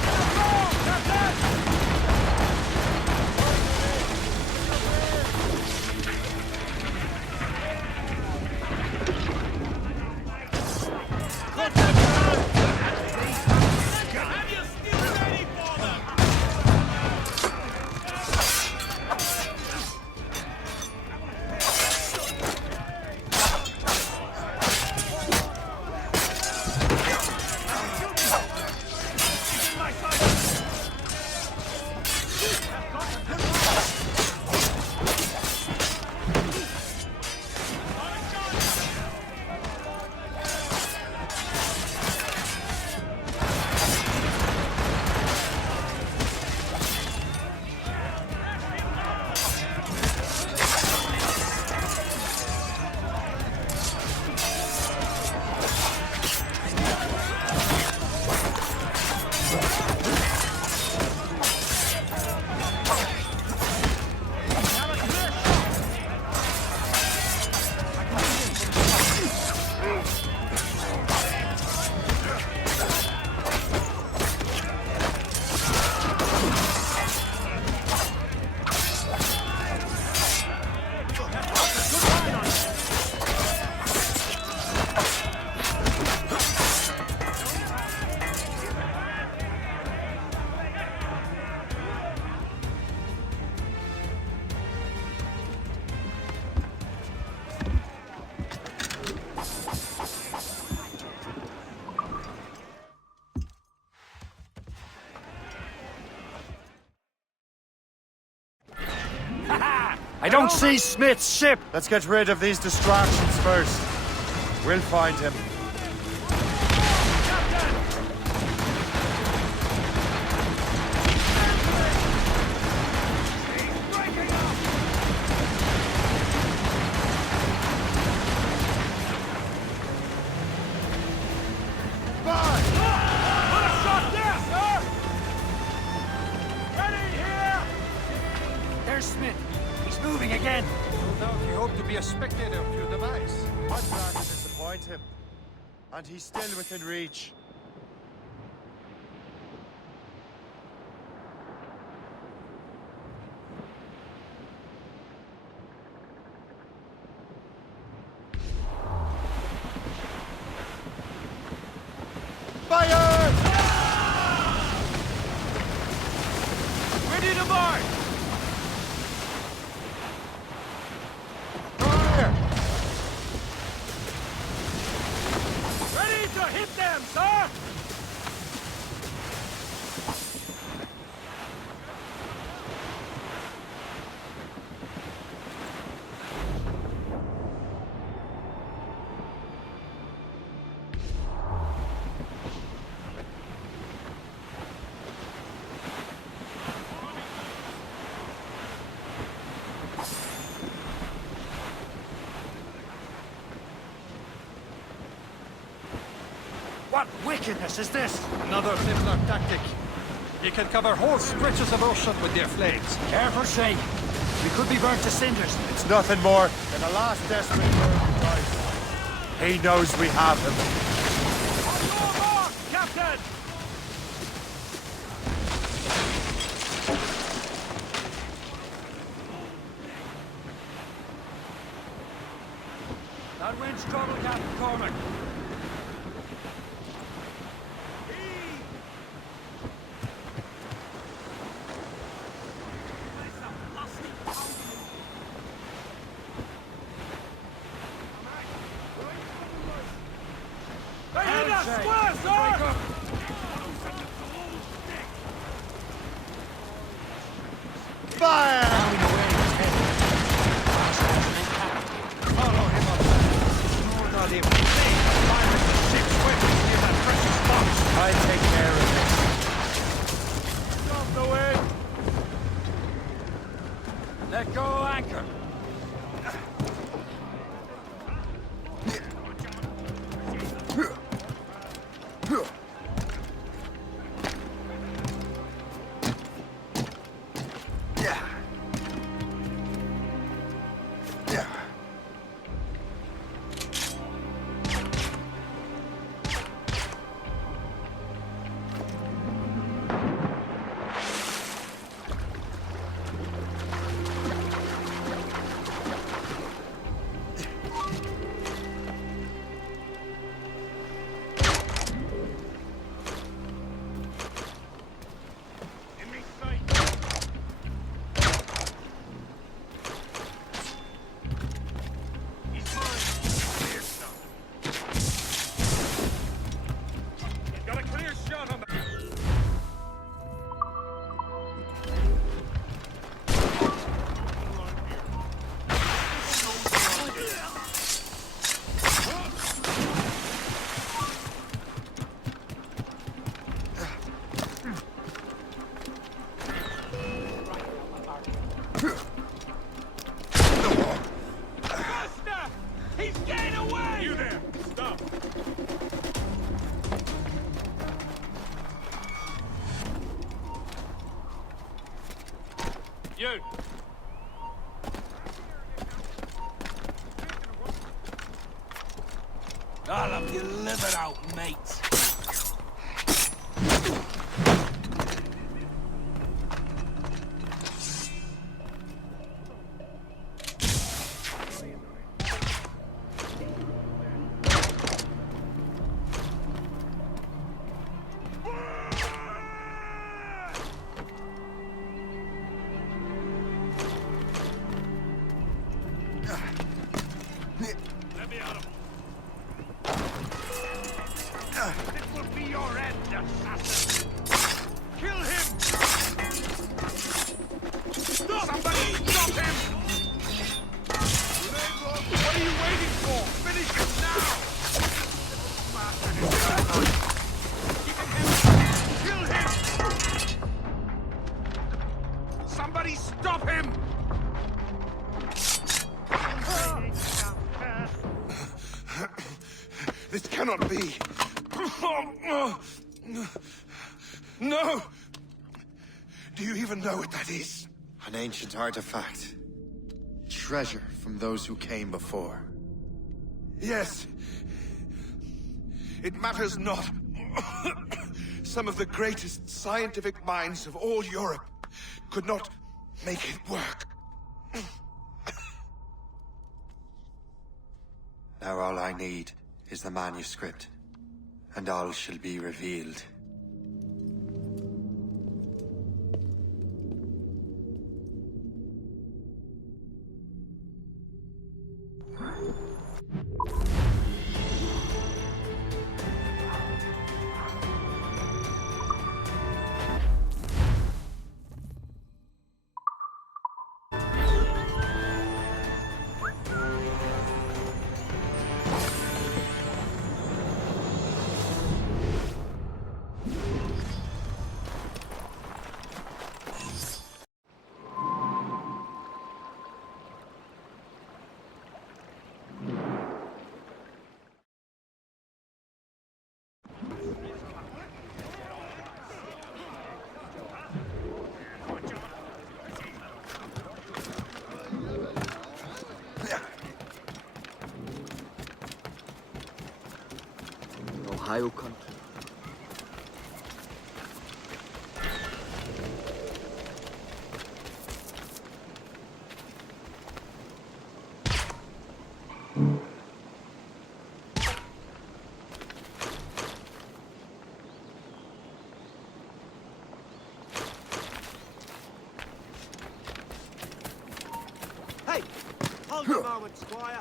I don't see Smith's ship! Let's get rid of these distractions first. We'll find him. And he's still within reach. Fire! Ready to march! Hit them, sir! What wickedness is this? Another Templar tactic. You can cover whole stretches of ocean with their flames. Careful, Shay. We could be burnt to cinders. It's nothing more than a last desperate move. He knows we have him. Captain! That wind's trouble, Captain Cormac. Let go anchor. You! I'll have your liver out, mate. This cannot be. No! Do you even know what that is? An ancient artifact. Treasure from those who came before. Yes. It matters not. Some of the greatest scientific minds of all Europe could not make it work. Now all I need is the manuscript, and all shall be revealed. Hail country. Hey! Hold a moment, Squire.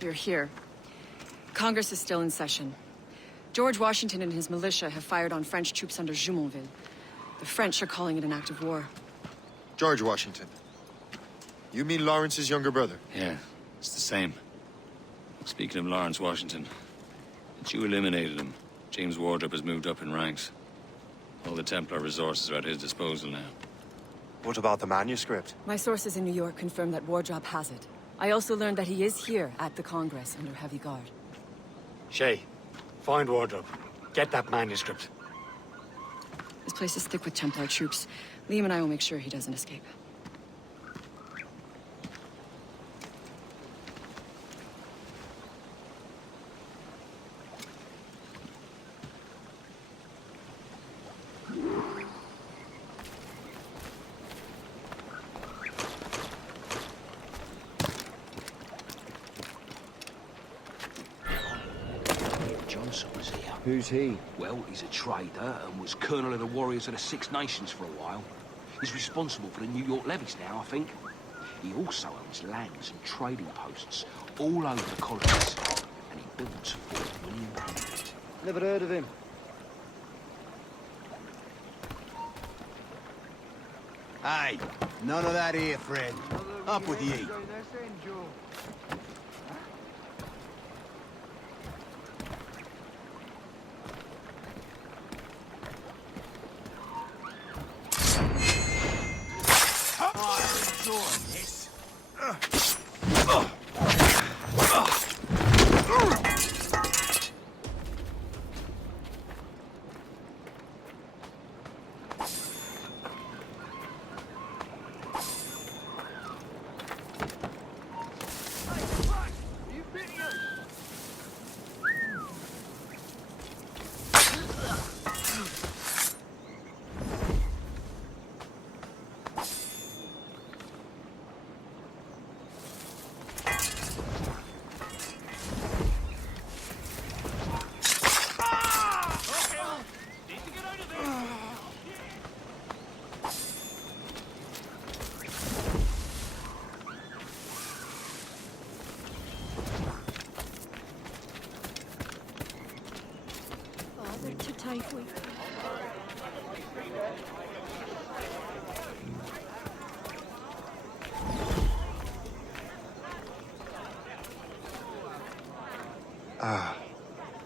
You're here. Congress is still in session. George Washington and his militia have fired on French troops under Jumonville. The French are calling it an act of war. George Washington. You mean Lawrence's younger brother? Yeah, it's the same. Speaking of Lawrence Washington, since you eliminated him, James Wardrop has moved up in ranks. All the Templar resources are at his disposal now. What about the manuscript? My sources in New York confirm that Wardrop has it. I also learned that he is here at the Congress under heavy guard. Shay, find Wardrop. Get that manuscript. This place is thick with Templar troops. Liam and I will make sure he doesn't escape. Who's he? Well, he's a trader and was colonel of the warriors of the Six Nations for a while. He's responsible for the New York levies now, I think. He also owns lands and trading posts all over the colonies. And he built Fort William. Never heard of him. Hey, none of that here, friend. Up with ye.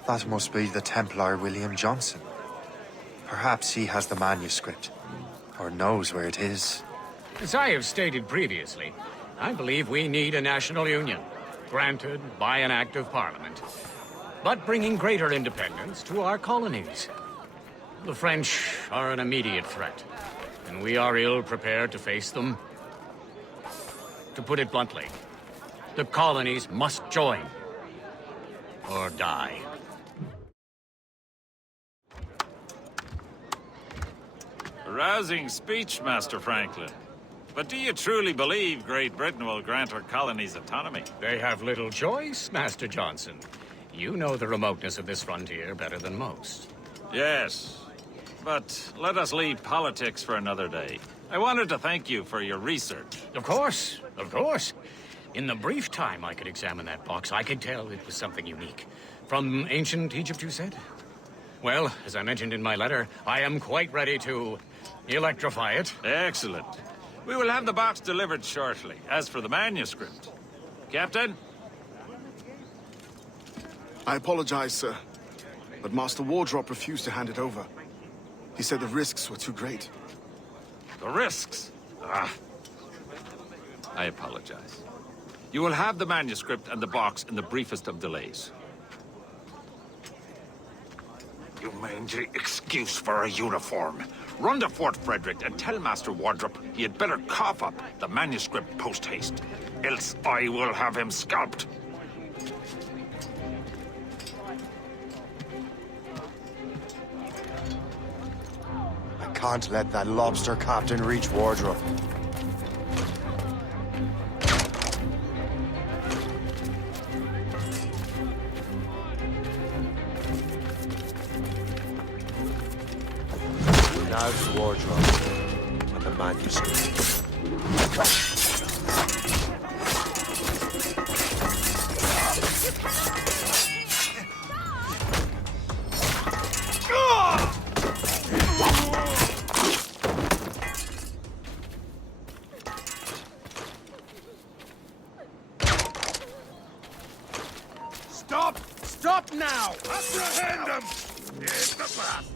That must be the Templar William Johnson. Perhaps he has the manuscript, or knows where it is. As I have stated previously, I believe we need a national union, granted by an act of parliament, but bringing greater independence to our colonies. The French are an immediate threat, and we are ill prepared to face them. To put it bluntly, the colonies must join, or die. A rousing speech, Master Franklin. But do you truly believe Great Britain will grant her colonies autonomy? They have little choice, Master Johnson. You know the remoteness of this frontier better than most. Yes, but let us leave politics for another day. I wanted to thank you for your research. Of course, of course. In the brief time I could examine that box, I could tell it was something unique. From ancient Egypt, you said? Well, as I mentioned in my letter, I am quite ready to electrify it. Excellent. We will have the box delivered shortly. As for the manuscript... Captain? I apologize, sir. But Master Wardrop refused to hand it over. He said the risks were too great. The risks? Ah. I apologize. You will have the manuscript and the box in the briefest of delays. You mangy excuse for a uniform. Run to Fort Frederick and tell Master Wardrop he had better cough up the manuscript post-haste. Else I will have him scalped. I can't let that lobster captain reach Wardrop. Now to Wardrop and the manuscript. Stop! Stop now! Apprehend them! It's the bastard!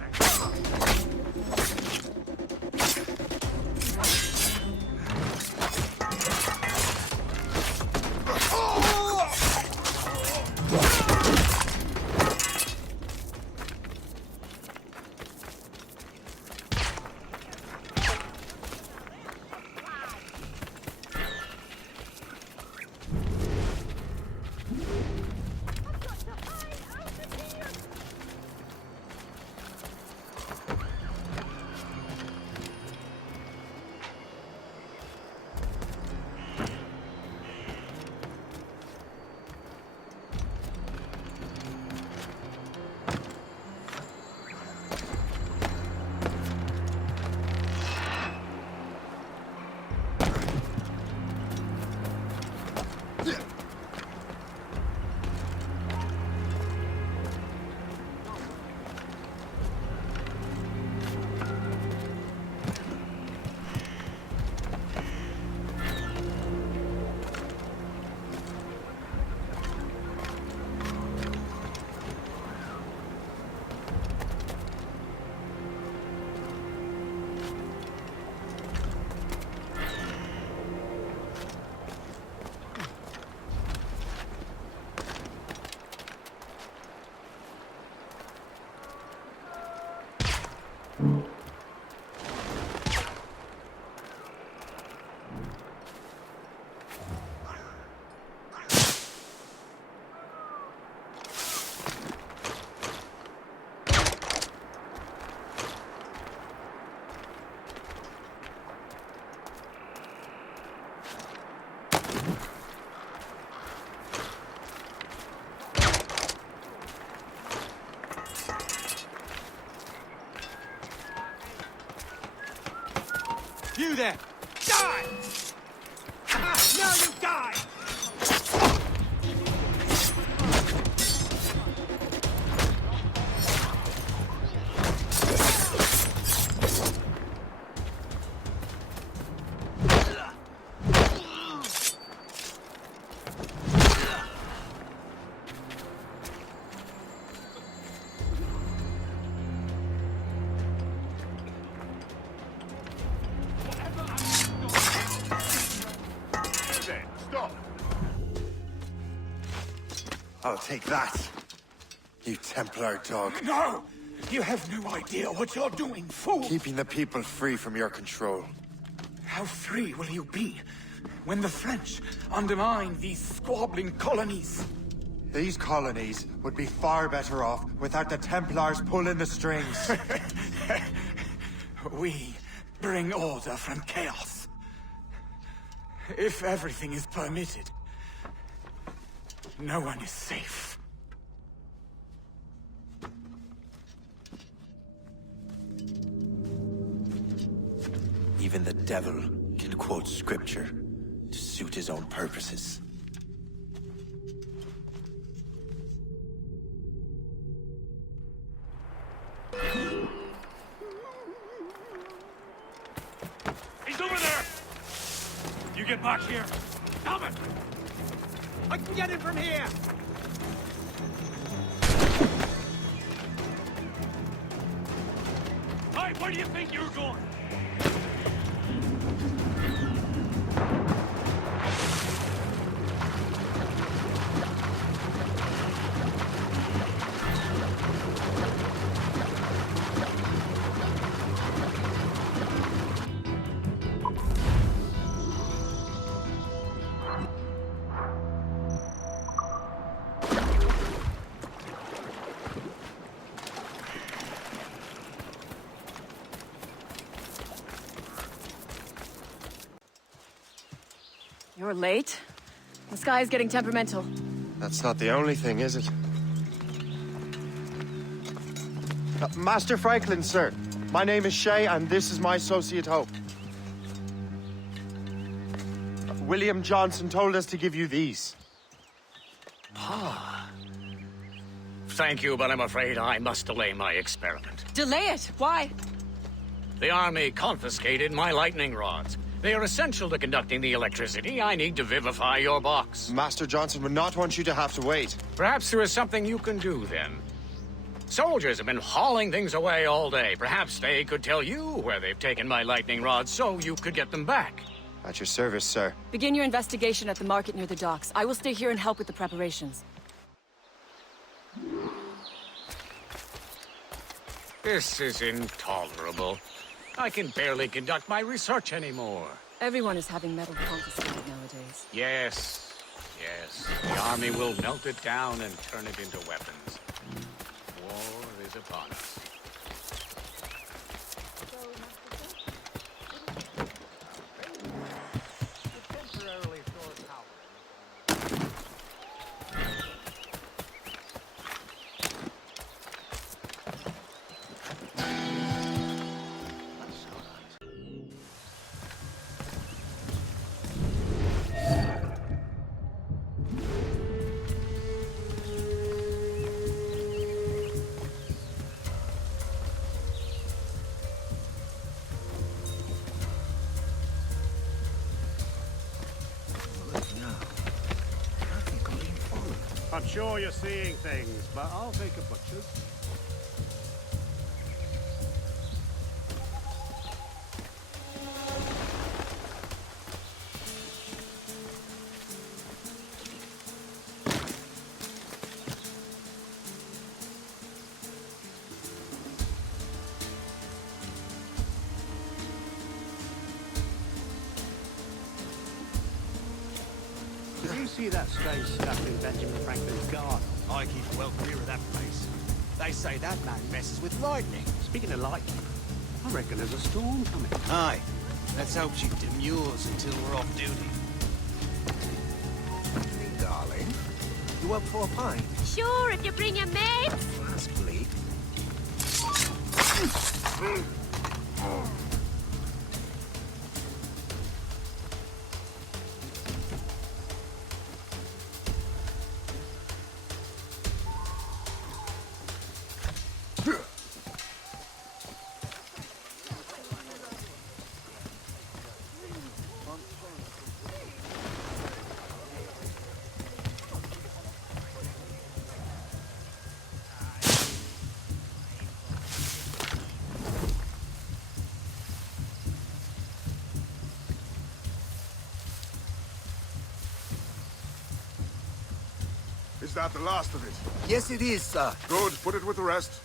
You there! Die! Now you die! I'll take that, you Templar dog. No! You have no idea what you're doing, fool! Keeping the people free from your control. How free will you be when the French undermine these squabbling colonies? These colonies would be far better off without the Templars pulling the strings. We bring order from chaos. If everything is permitted, no one is safe. Even the devil can quote scripture to suit his own purposes. He's over there! You get back here! Stop it! I can get him from here! Hey, where do you think you're going? You're late. The sky is getting temperamental. That's not the only thing, is it? Master Franklin, sir. My name is Shay, and this is my associate Hope. William Johnson told us to give you these. Ah. Thank you, but I'm afraid I must delay my experiment. Delay it? Why? The army confiscated my lightning rods. They are essential to conducting the electricity I need to vivify your box. Master Johnson would not want you to have to wait. Perhaps there is something you can do, then. Soldiers have been hauling things away all day. Perhaps they could tell you where they've taken my lightning rods so you could get them back. At your service, sir. Begin your investigation at the market near the docks. I will stay here and help with the preparations. This is intolerable. I can barely conduct my research anymore. Everyone is having metal confiscated nowadays. Yes, yes. The army will melt it down and turn it into weapons. War is upon us. I'm sure you're seeing things, but I'll take a butcher's. You see that strange stuff in Benjamin Franklin's garden? I keep well clear of that place. They say that man messes with lightning. Speaking of lightning, I reckon there's a storm coming. Aye. Let's hope she demurs until we're off duty. Hey, darling. You up for a pint? Sure, if you bring your mates. Flask, please. Is that the last of it? Yes, it is, sir. Good. Put it with the rest.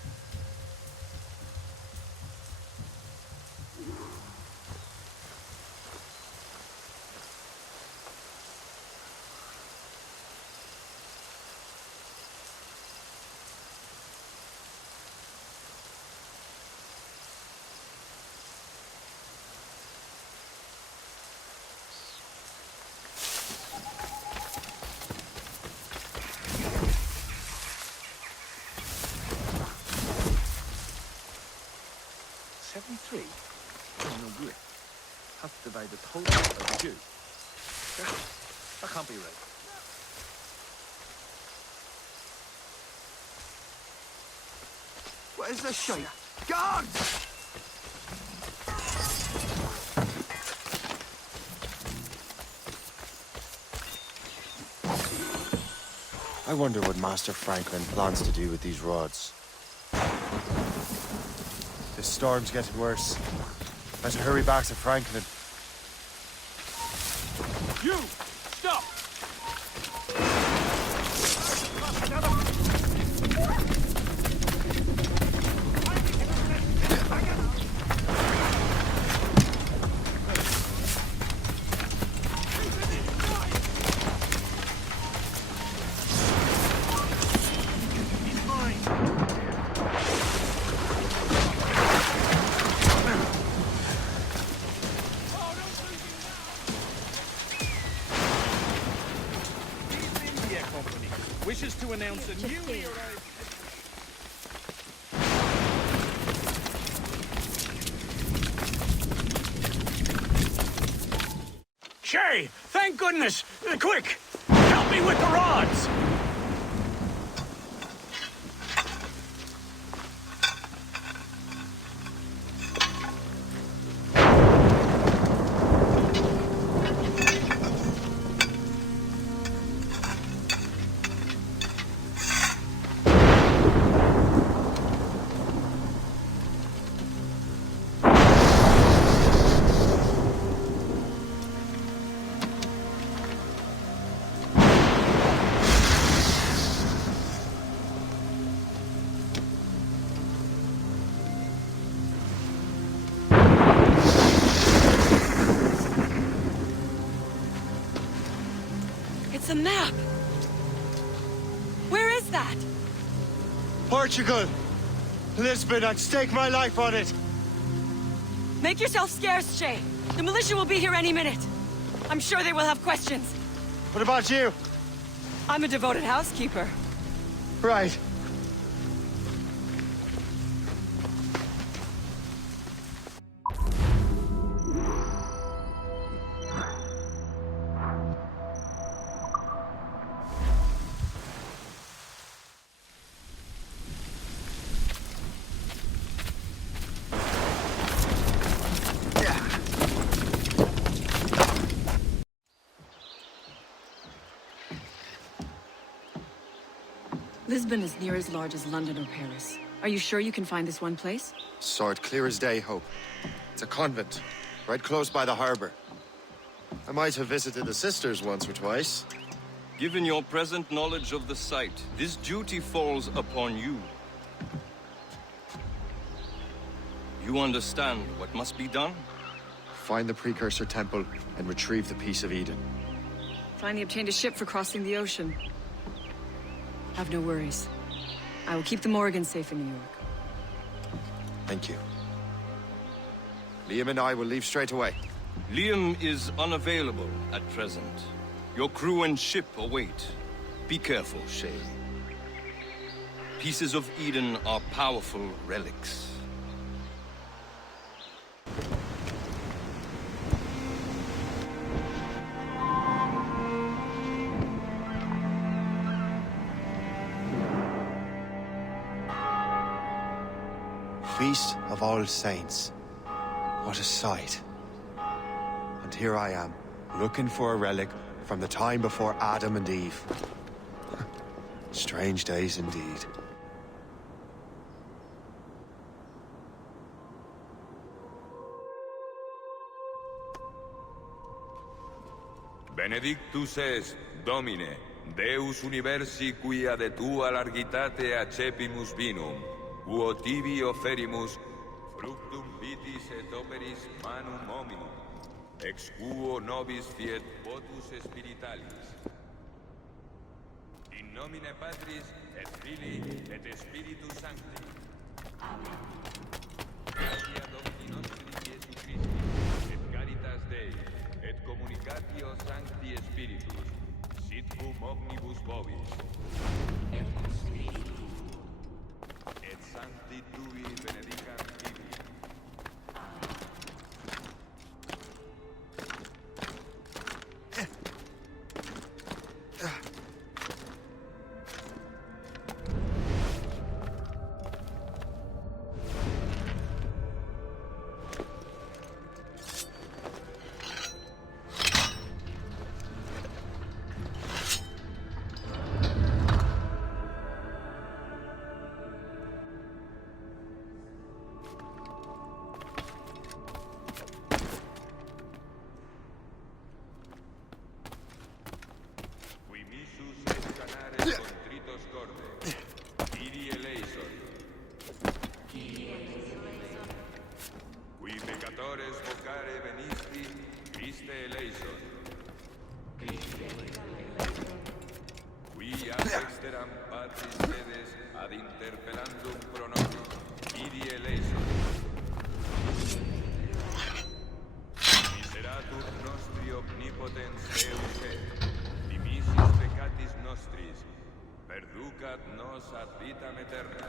Activated the whole of the Jew. That can't be right. Where's the shake? Guards! I wonder what Master Franklin plans to do with these rods. This storm's getting worse. Better hurry back to Franklin. You! Stop! Wishes to announce a newly arrived... Shay! Thank goodness! Quick! Help me with the rods! It's a map! Where is that? Portugal! Lisbon, I'd stake my life on it! Make yourself scarce, Shay. The militia will be here any minute. I'm sure they will have questions. What about you? I'm a devoted housekeeper. Right. Lisbon is near as large as London or Paris. Are you sure you can find this one place? Saw it clear as day, Hope. It's a convent, right close by the harbor. I might have visited the sisters once or twice. Given your present knowledge of the site, this duty falls upon you. You understand what must be done? Find the precursor temple and retrieve the Piece of Eden. Finally obtained a ship for crossing the ocean. Have no worries. I will keep the Morrigan safe in New York. Thank you. Liam and I will leave straight away. Liam is unavailable at present. Your crew and ship await. Be careful, Shay. Pieces of Eden are powerful relics. Feast of All Saints. What a sight. And here I am, looking for a relic from the time before Adam and Eve. Strange days indeed. Benedictus est, Domine, Deus universi quia de tua largitate accepimus vinum, quo tibi offerimus fructum vitis et operis manum hominum, ex quo nobis fiet votus spiritualis. In nomine Patris et Filii et Spiritus Sancti. Amen. Gratia Domini nostri Iesu Christi, et caritas Dei, et communicatio Sancti Spiritus, sit cum omnibus vobis. Et Sancti Tui benedicant Filii. eleison. Qui ad exteram patris sedes ad interpellandum pronomen, idi eleison. Miseratur nostri omnipotens Deus et, dimisis peccatis nostris, perducat nos ad vitam aeterna.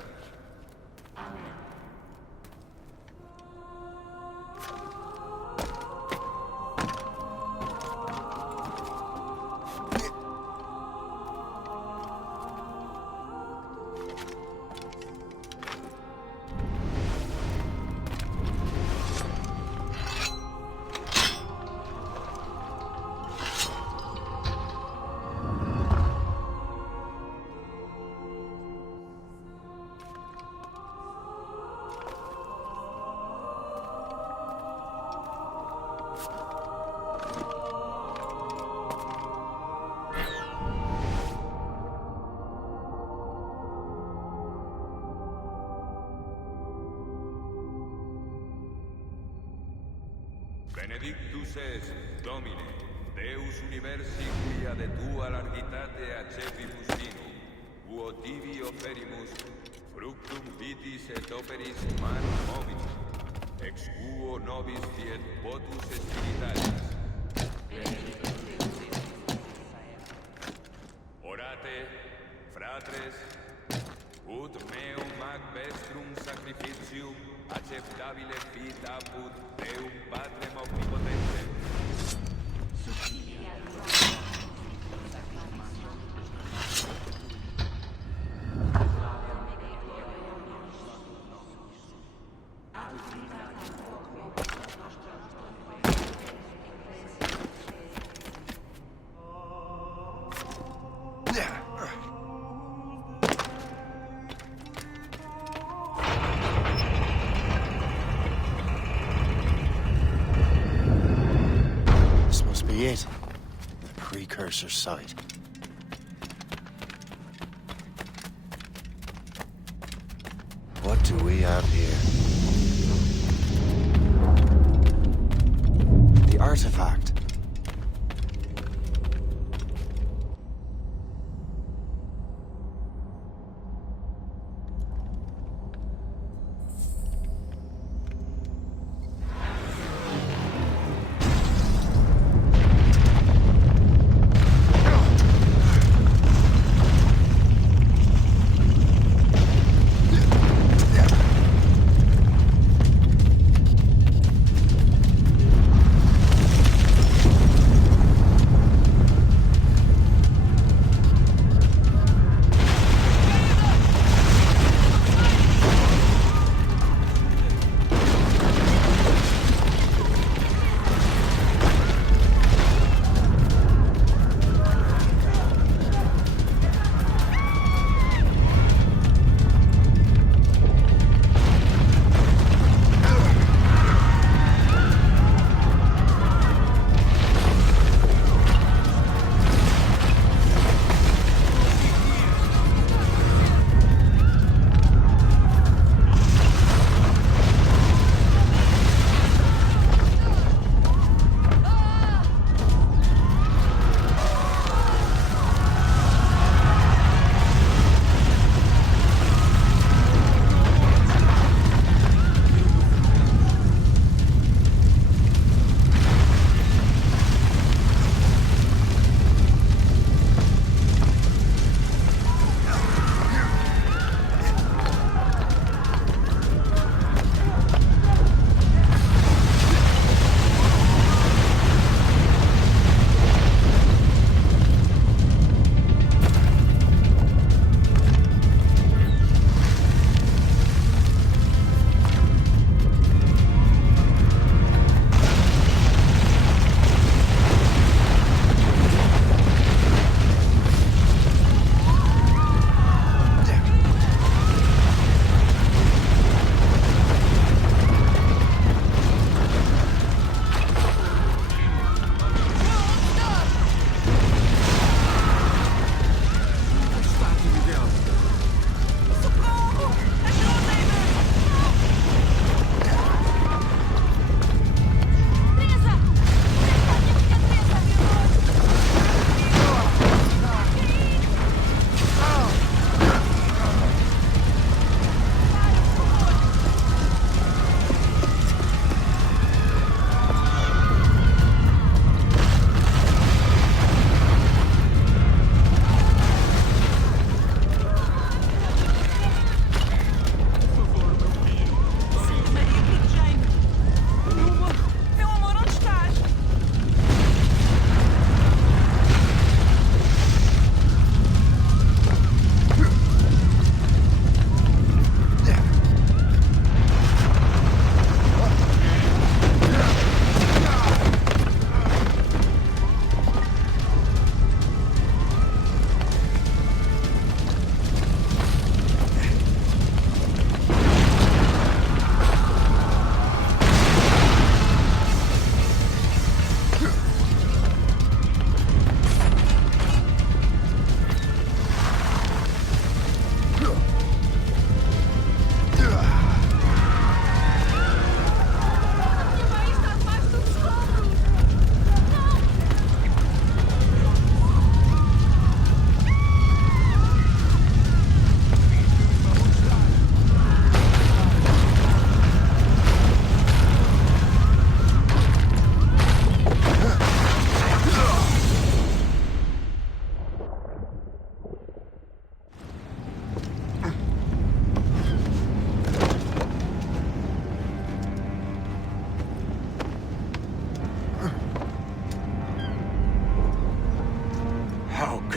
Benedictus est, Domine, Deus universi quia de tua largitate accepimus sinum, quo tibi offerimus, fructum vitis et operis manum homini, ex quo nobis fiet votus spiritualis. Orate, fratres, ut meum ac vestrum sacrificium acceptabile fit apud Deum Patrem omnipotentem. It. The precursor site. What do we have here? The artifact.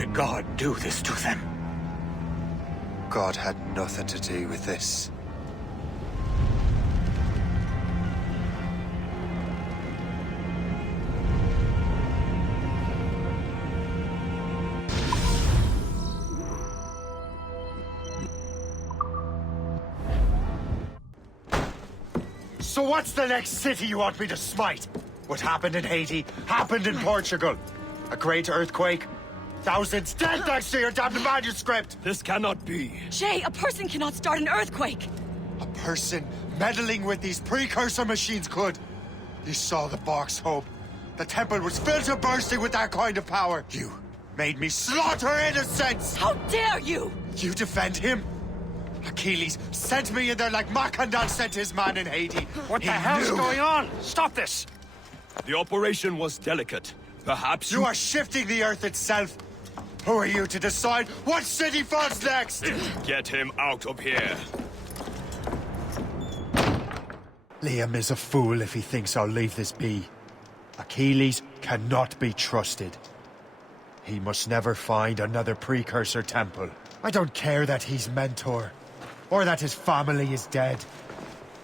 could God do this to them? God had nothing to do with this. So what's the next city you want me to smite? What happened in Haiti happened in Portugal. A great earthquake. Thousands dead thanks to your damned manuscript! This cannot be. Shay, a person cannot start an earthquake! A person meddling with these precursor machines could. You saw the box, Hope. The temple was filled to bursting with that kind of power. You made me slaughter innocents! How dare you! You defend him? Achilles sent me in there like Macandal sent his man in Haiti. What the hell's going on? Stop this! The operation was delicate. Perhaps you are shifting the earth itself. Who are you to decide what city falls next? Get him out of here. Liam is a fool if he thinks I'll leave this be. Achilles cannot be trusted. He must never find another precursor temple. I don't care that he's mentor, or that his family is dead.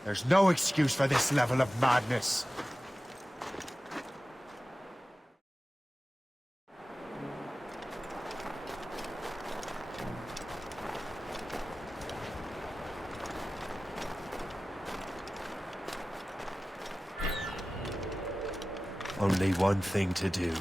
There's no excuse for this level of madness. Only one thing to do.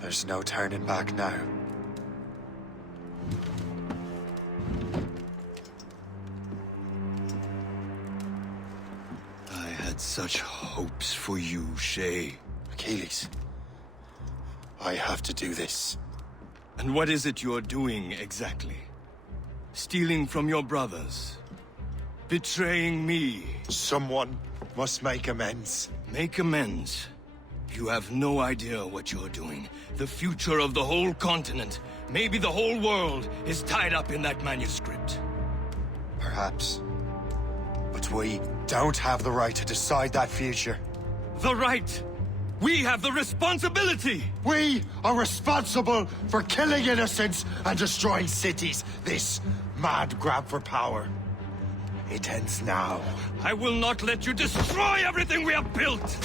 There's no turning back now. I had such hopes for you, Shay. Achilles, I have to do this. And what is it you're doing exactly? Stealing from your brothers? Betraying me? Someone must make amends. Make amends? You have no idea what you're doing. The future of the whole continent, maybe the whole world, is tied up in that manuscript. Perhaps. But we don't have the right to decide that future. The right! We have the responsibility! We are responsible for killing innocents and destroying cities. This mad grab for power. It ends now. I will not let you destroy everything we have built!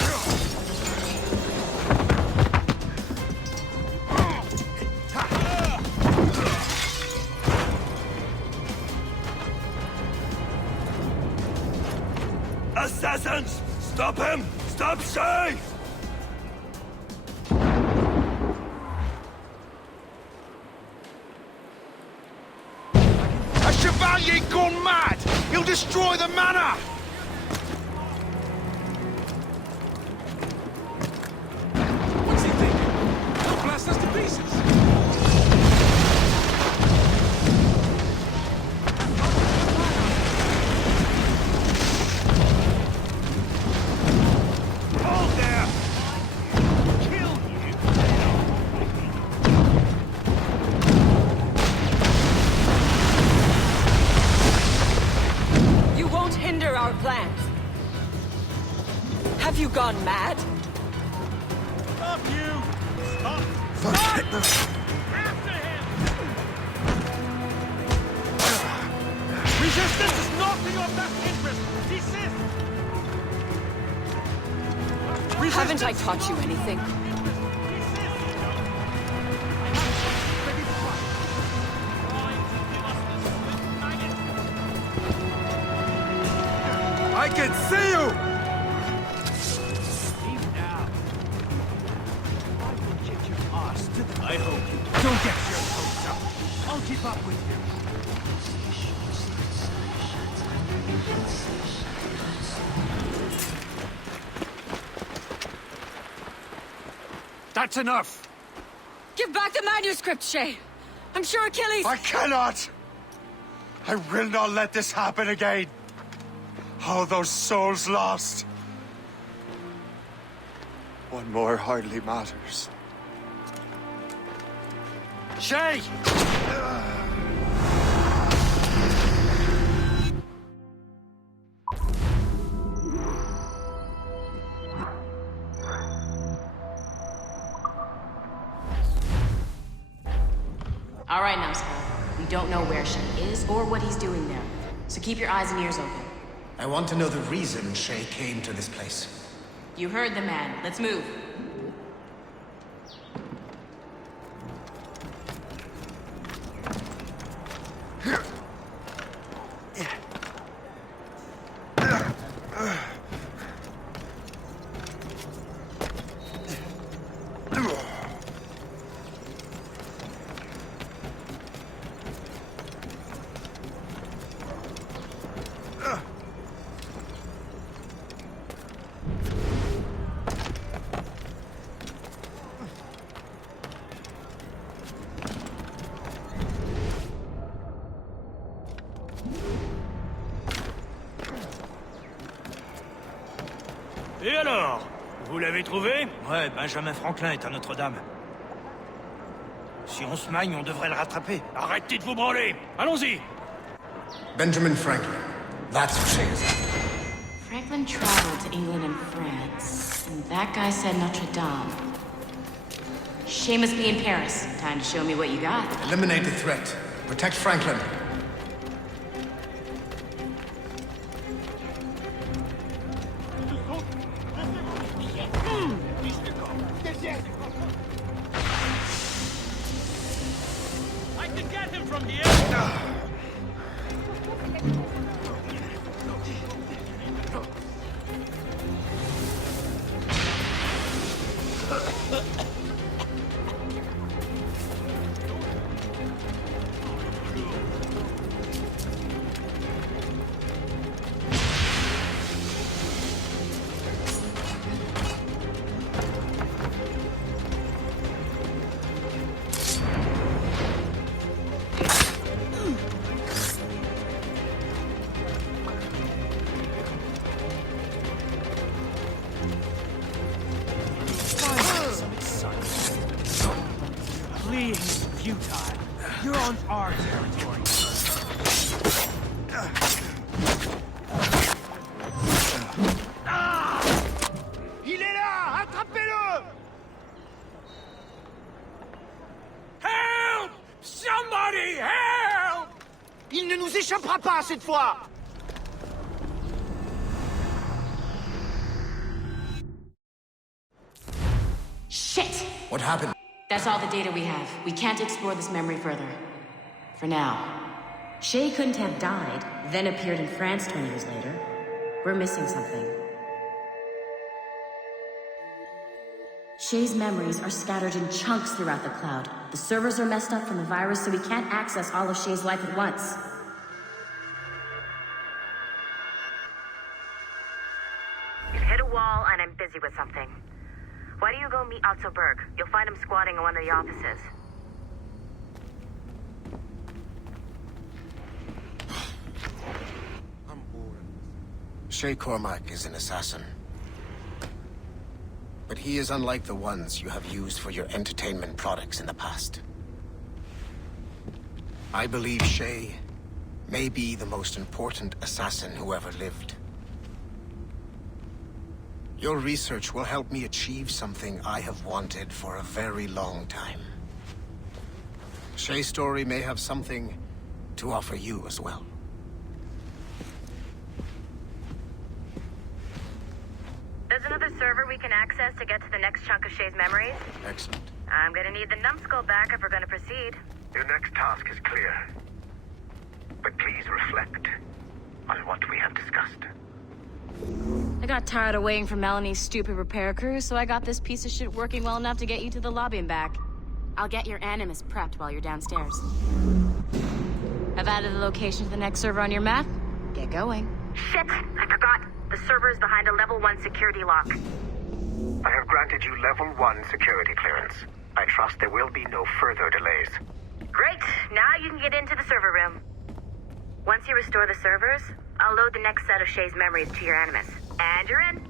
Assassins! Stop him! Stop Shay! A Chevalier gone mad! He'll destroy the manor! What's he thinking? He'll blast us to pieces! Hold there! Kill you! You won't hinder our plans. Have you gone mad? Stop you! Stop! Stop! After him! Resistance is not in your best interest! Desist! Haven't I taught you anything? I can see you! Leave now. I will get your ass to the... I hope you don't get your hopes up. I'll keep up with you. That's enough! Give back the manuscript, Shay! I'm sure Achilles... I cannot! I will not let this happen again! All those souls lost! One more hardly matters. Shay! All right, numbskull. We don't know where Shay is or what he's doing there. So keep your eyes and ears open. I want to know the reason Shay came to this place. You heard the man. Let's move. Et alors? Vous l'avez trouvé? Ouais, Benjamin Franklin est à Notre-Dame. Si on se magne, on devrait le rattraper. Arrêtez de vous branler! Allons-y! Benjamin Franklin. That's who Shay is after. Franklin traveled to England and France, and that guy said Notre-Dame. Shay must be in Paris. Time to show me what you got. Eliminate the threat. Protect Franklin. I can get him from here! Fleeing is futile. You're on our territory. Il est là! Attrapez-le! Help! Somebody help! Il ne nous échappera pas cette fois! Shit! What happened? That's all the data we have. We can't explore this memory further. For now. Shay couldn't have died, then appeared in France 20 years later. We're missing something. Shay's memories are scattered in chunks throughout the cloud. The servers are messed up from the virus, so we can't access all of Shay's life at once. You've hit a wall, and I'm busy with something. Why don't you go meet Otto Berg? You'll find him squatting in one of the offices. Shay Cormac is an assassin. But he is unlike the ones you have used for your entertainment products in the past. I believe Shay may be the most important assassin who ever lived. Your research will help me achieve something I have wanted for a very long time. Shay's story may have something to offer you as well. There's another server we can access to get to the next chunk of Shay's memories. Excellent. I'm gonna need the numbskull back if we're gonna proceed. Your next task is clear. But please reflect on what we have discussed. I got tired of waiting for Melanie's stupid repair crew, so I got this piece of shit working well enough to get you to the lobby and back. I'll get your Animus prepped while you're downstairs. I've added the location to the next server on your map. Get going. Shit! I forgot. The server is behind a level 1 security lock. I have granted you level 1 security clearance. I trust there will be no further delays. Great! Now you can get into the server room. Once you restore the servers, I'll load the next set of Shay's memories to your Animus. And you're in.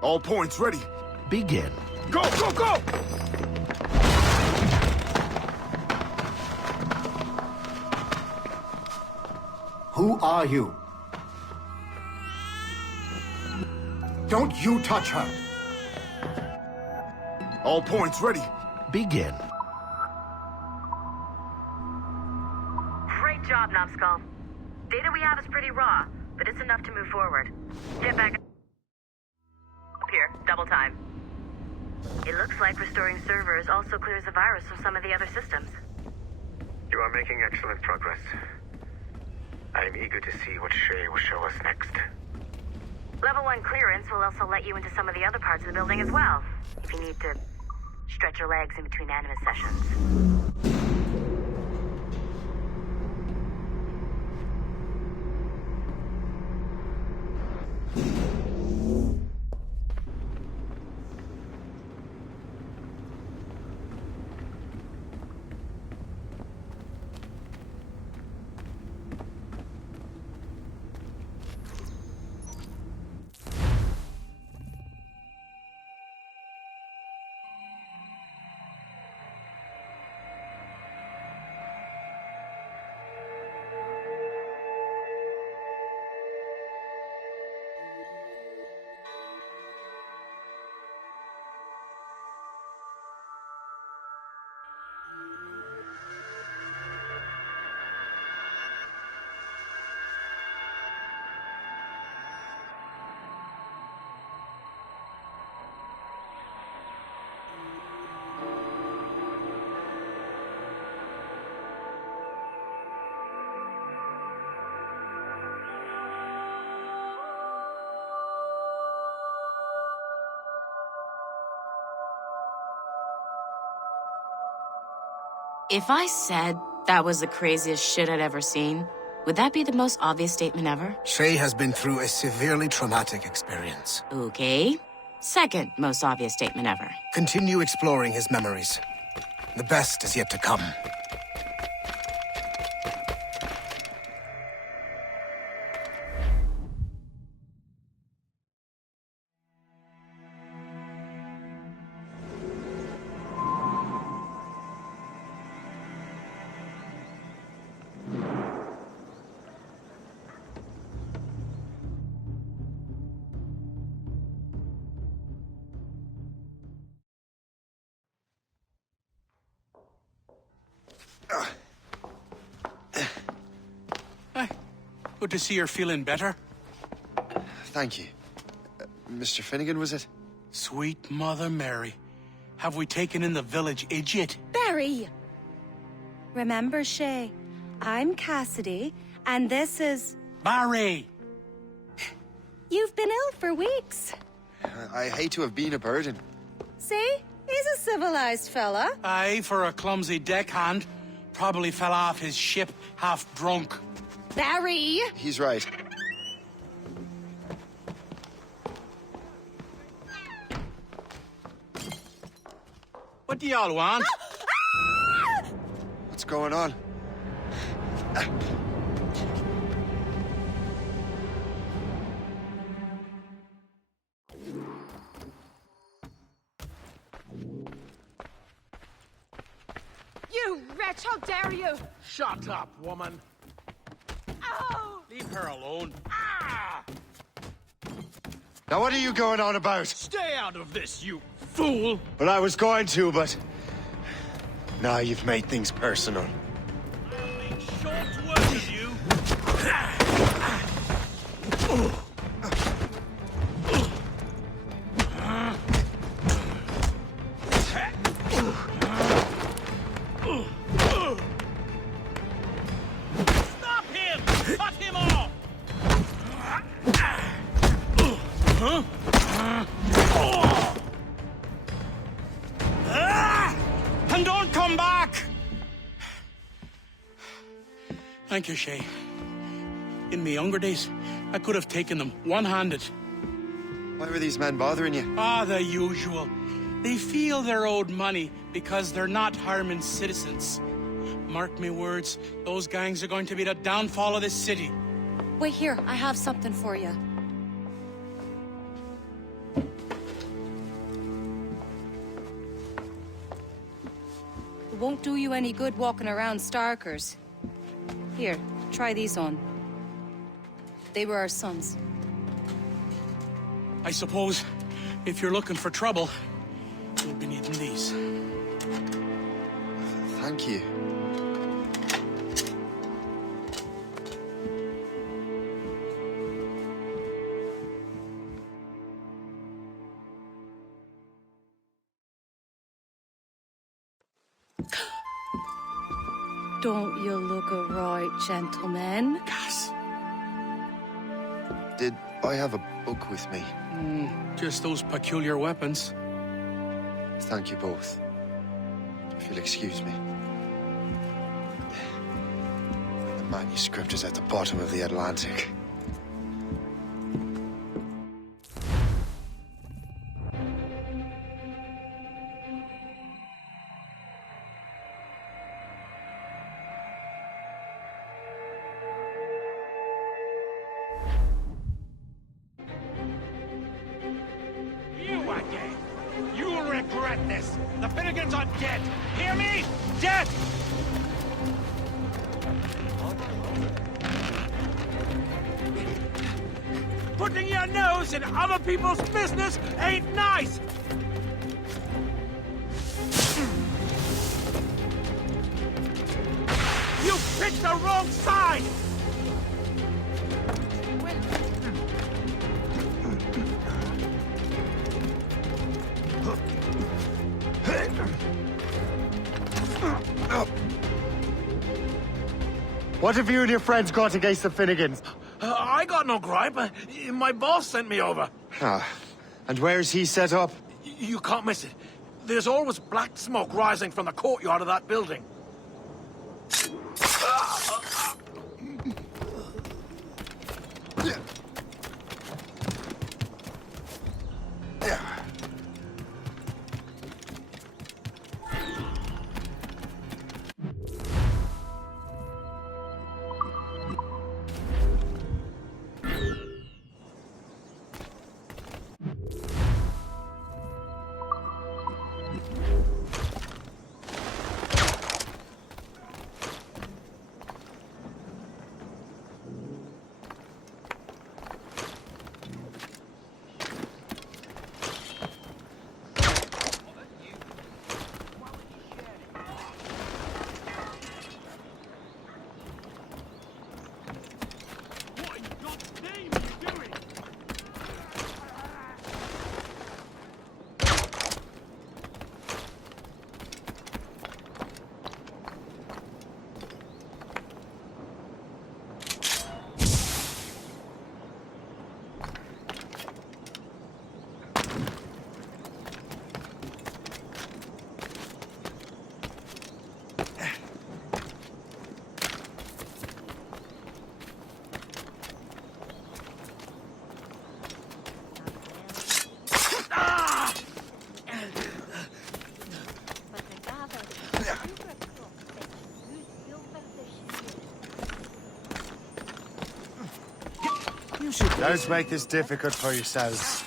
All points ready. Begin. Go, go, go! Who are you? Don't you touch her! All points ready. Begin. Great job, Numbskull. Data we have is pretty raw, but it's enough to move forward. Get back up here, double time. It looks like restoring servers also clears the virus from some of the other systems. You are making excellent progress. I am eager to see what Shay will show us next. Level 1 clearance will also let you into some of the other parts of the building as well, if you need to stretch your legs in between Animus sessions. If I said that was the craziest shit I'd ever seen, would that be the most obvious statement ever? Shay has been through a severely traumatic experience. Okay. Second most obvious statement ever. Continue exploring his memories. The best is yet to come. Good to see you're feeling better. Thank you. Mr. Finnegan, was it? Sweet Mother Mary. Have we taken in the village idiot? Barry! Remember, Shay, I'm Cassidy, and this is... Barry! You've been ill for weeks. I hate to have been a burden. See? He's a civilized fella. Aye, for a clumsy deckhand. Probably fell off his ship half drunk. Barry! He's right. What do y'all want? What's going on? You wretch, how dare you! Shut up, woman. Ow! Leave her alone. Ah! Now what are you going on about? Stay out of this, you fool! Well, I was going to, but... now you've made things personal. I'll make short work of you! Stop him! Cut him off! And don't come back! Thank you, Shay. In my younger days, I could have taken them one-handed. Why were these men bothering you? Ah, the usual. They feel they're owed money because they're not harming citizens. Mark me words, those gangs are going to be the downfall of this city. Wait here, I have something for you. It won't do you any good walking around Starkers. Here, try these on. They were our sons. I suppose, if you're looking for trouble, you'll be needing these. Thank you. Don't you look a right, gentlemen? Gas. Did I have a book with me? Just those peculiar weapons. Thank you both. If you'll excuse me. The manuscript is at the bottom of the Atlantic. You again! You'll regret this! The Finnegans are dead! Hear me? Dead! Putting your nose in other people's business ain't nice! You picked the wrong side! What have you and your friends got against the Finnegans? I got no gripe. My boss sent me over. And where's he set up? You can't miss it. There's always black smoke rising from the courtyard of that building. Don't make this difficult for yourselves.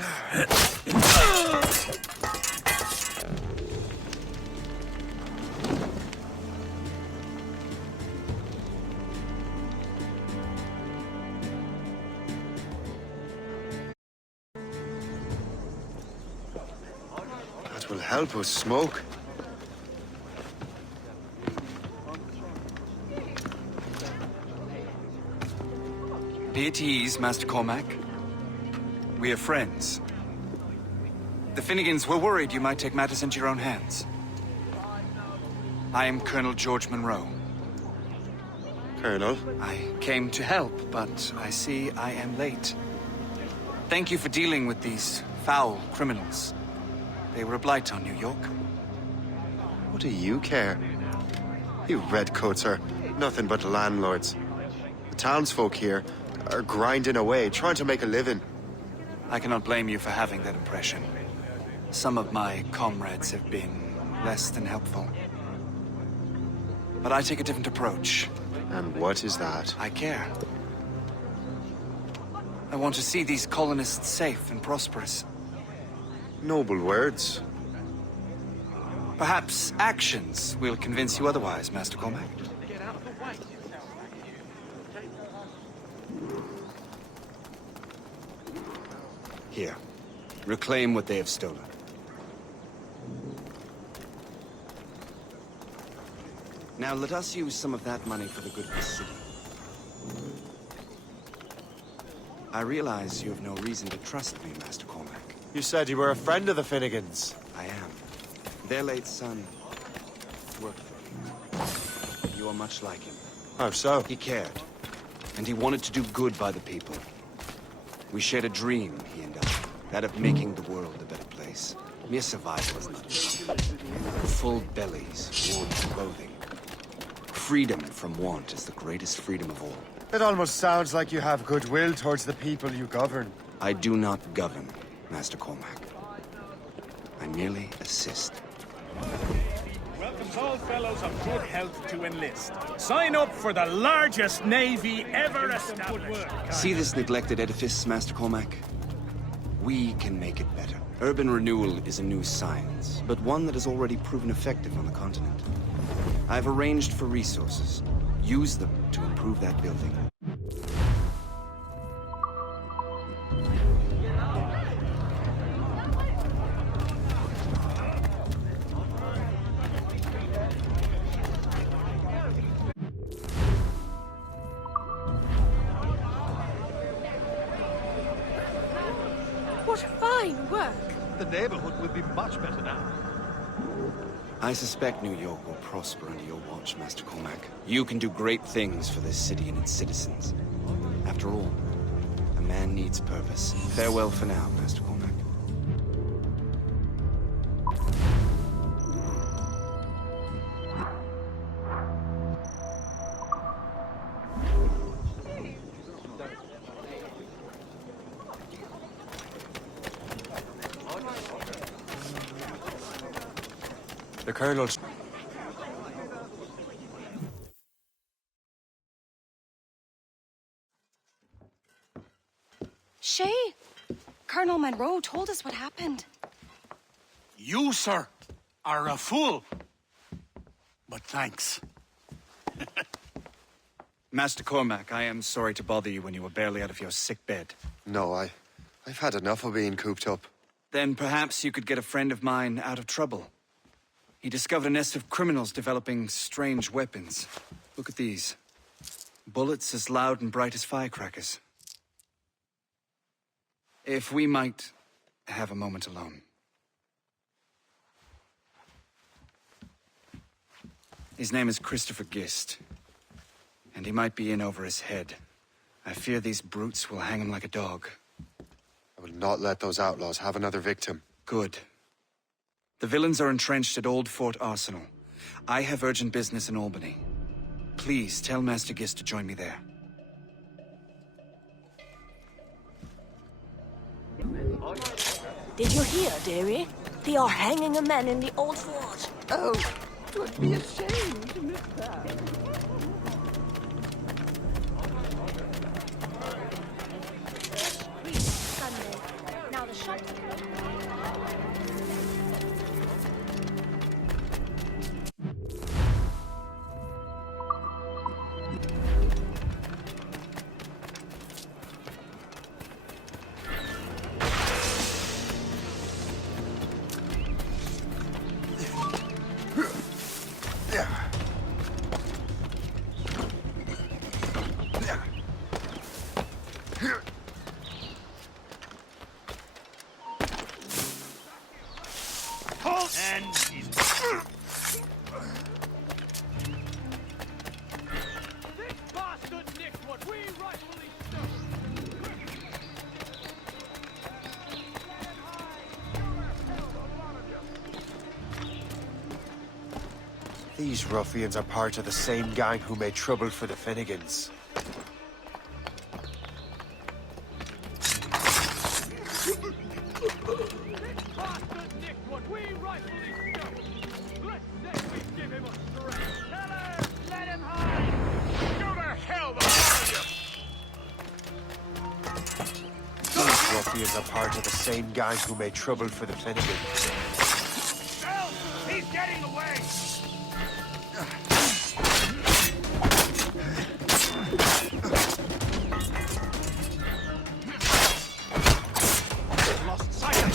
face! That will help us smoke. Be at ease, Master Cormac. We are friends. The Finnegans were worried you might take matters into your own hands. I am Colonel George Monroe. Colonel? I came to help, but I see I am late. Thank you for dealing with these foul criminals. They were a blight on New York. What do you care? You redcoats are nothing but landlords. The townsfolk here are grinding away, trying to make a living. I cannot blame you for having that impression. Some of my comrades have been less than helpful. But I take a different approach. And what is that? I care. I want to see these colonists safe and prosperous. Noble words. Perhaps actions will convince you otherwise, Master Cormac. Here. Reclaim what they have stolen. Now let us use some of that money for the good of the city. I realize you have no reason to trust me, Master Cormac. You said you were a friend of the Finnegans. I am. Their late son worked for me. You are much like him. How so? He cared. And he wanted to do good by the people. We shared a dream, he and I. That of making the world a better place. Mere survival is not enough. Full bellies, warm clothing. Freedom from want is the greatest freedom of all. It almost sounds like you have goodwill towards the people you govern. I do not govern, Master Cormac. I merely assist. Welcomes all fellows of good health to enlist. Sign up for the largest navy ever established. See this neglected edifice, Master Cormac? We can make it better. Urban renewal is a new science, but one that has already proven effective on the continent. I've arranged for resources. Use them to improve that building. What fine work! The neighborhood will be much better now. I suspect New York will prosper under your watch, Master Cormac. You can do great things for this city and its citizens. After all, a man needs purpose. Farewell for now, Master Cormac. The Colonel's... Shay, Colonel Monroe told us what happened. You, sir, are a fool. But thanks. Master Cormac, I am sorry to bother you when you were barely out of your sick bed. No, I've had enough of being cooped up. Then perhaps you could get a friend of mine out of trouble. He discovered a nest of criminals developing strange weapons. Look at these. Bullets as loud and bright as firecrackers. If we might have a moment alone. His name is Christopher Gist. And he might be in over his head. I fear these brutes will hang him like a dog. I will not let those outlaws have another victim. Good. The villains are entrenched at Old Fort Arsenal. I have urgent business in Albany. Please tell Master Gist to join me there. Did you hear, dearie? They are hanging a man in the Old Fort. Oh, 'twould be a shame to miss that. Sunday. Now the shop These ruffians are part of the same gang who made trouble for the Finnegans. These ruffians are part of the same gang who made trouble for the Finnegans. He's getting away! Lost sight of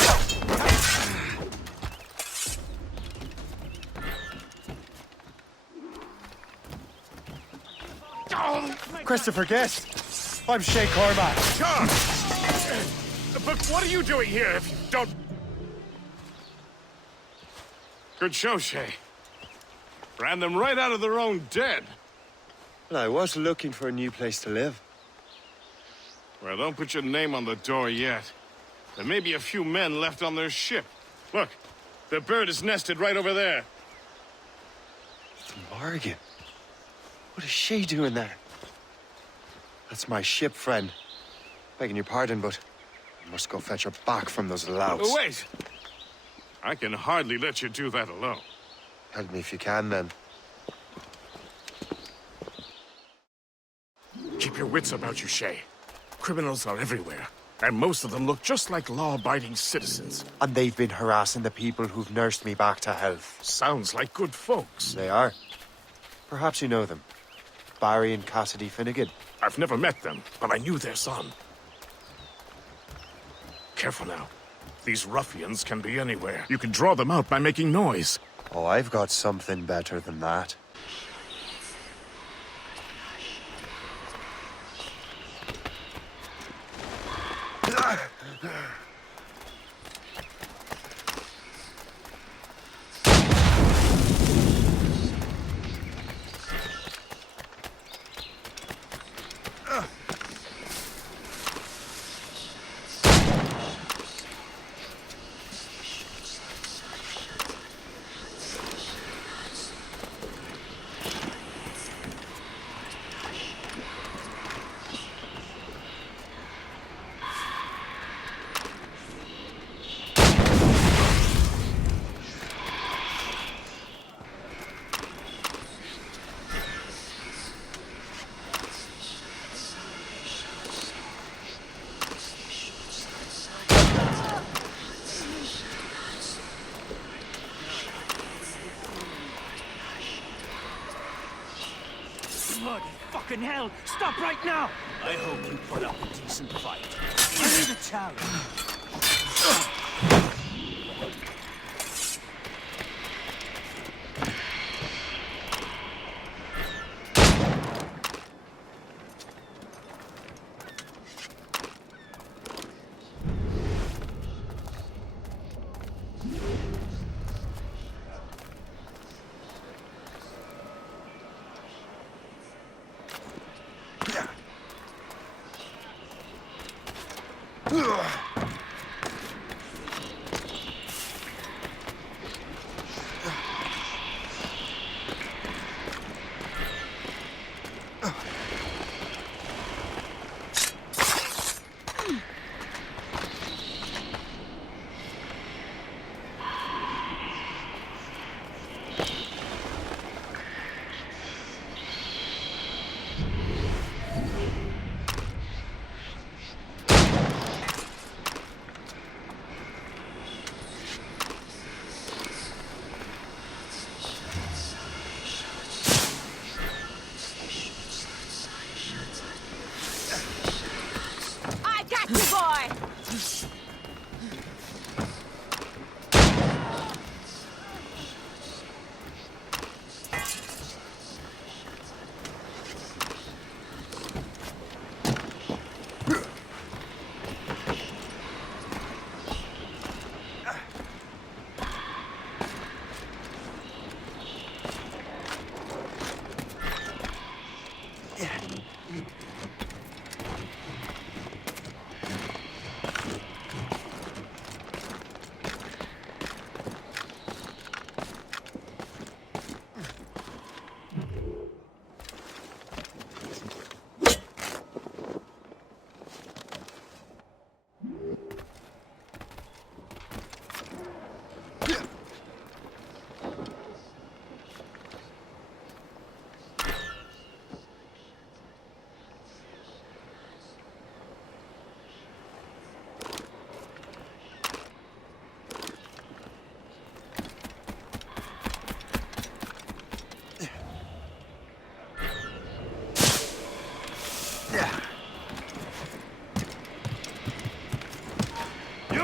Christopher Guest. I'm Shay Cormac. John! But what are you doing here if you don't... Good show, Shay. Ran them right out of their own den. Well, I was looking for a new place to live. Well, don't put your name on the door yet. There may be a few men left on their ship. Look, the bird is nested right over there. The Morgan. What is she doing there? That's my ship, friend. Begging your pardon, but I must go fetch her back from those louts. Oh, wait! I can hardly let you do that alone. Help me if you can, then. Keep your wits about you, Shay. Criminals are everywhere, and most of them look just like law-abiding citizens. And they've been harassing the people who've nursed me back to health. Sounds like good folks. They are. Perhaps you know them. Barry and Cassidy Finnegan. I've never met them, but I knew their son. Careful now. These ruffians can be anywhere. You can draw them out by making noise. Oh, I've got something better than that. Bloody fucking hell! Stop right now! I hope you put up a decent fight. I need a challenge.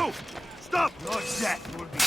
Move! Stop! Your death will be...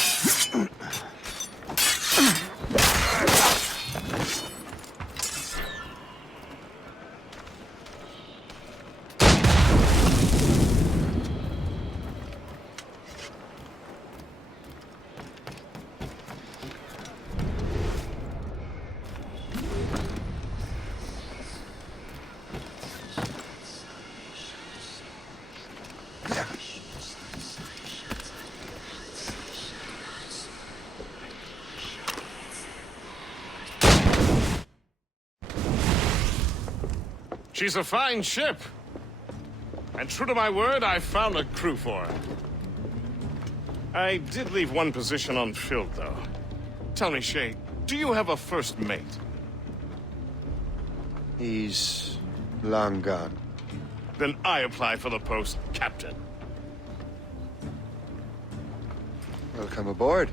She's a fine ship. And true to my word, I found a crew for her. I did leave one position unfilled, though. Tell me, Shay, do you have a first mate? He's long gone. Then I apply for the post, Captain. Welcome aboard.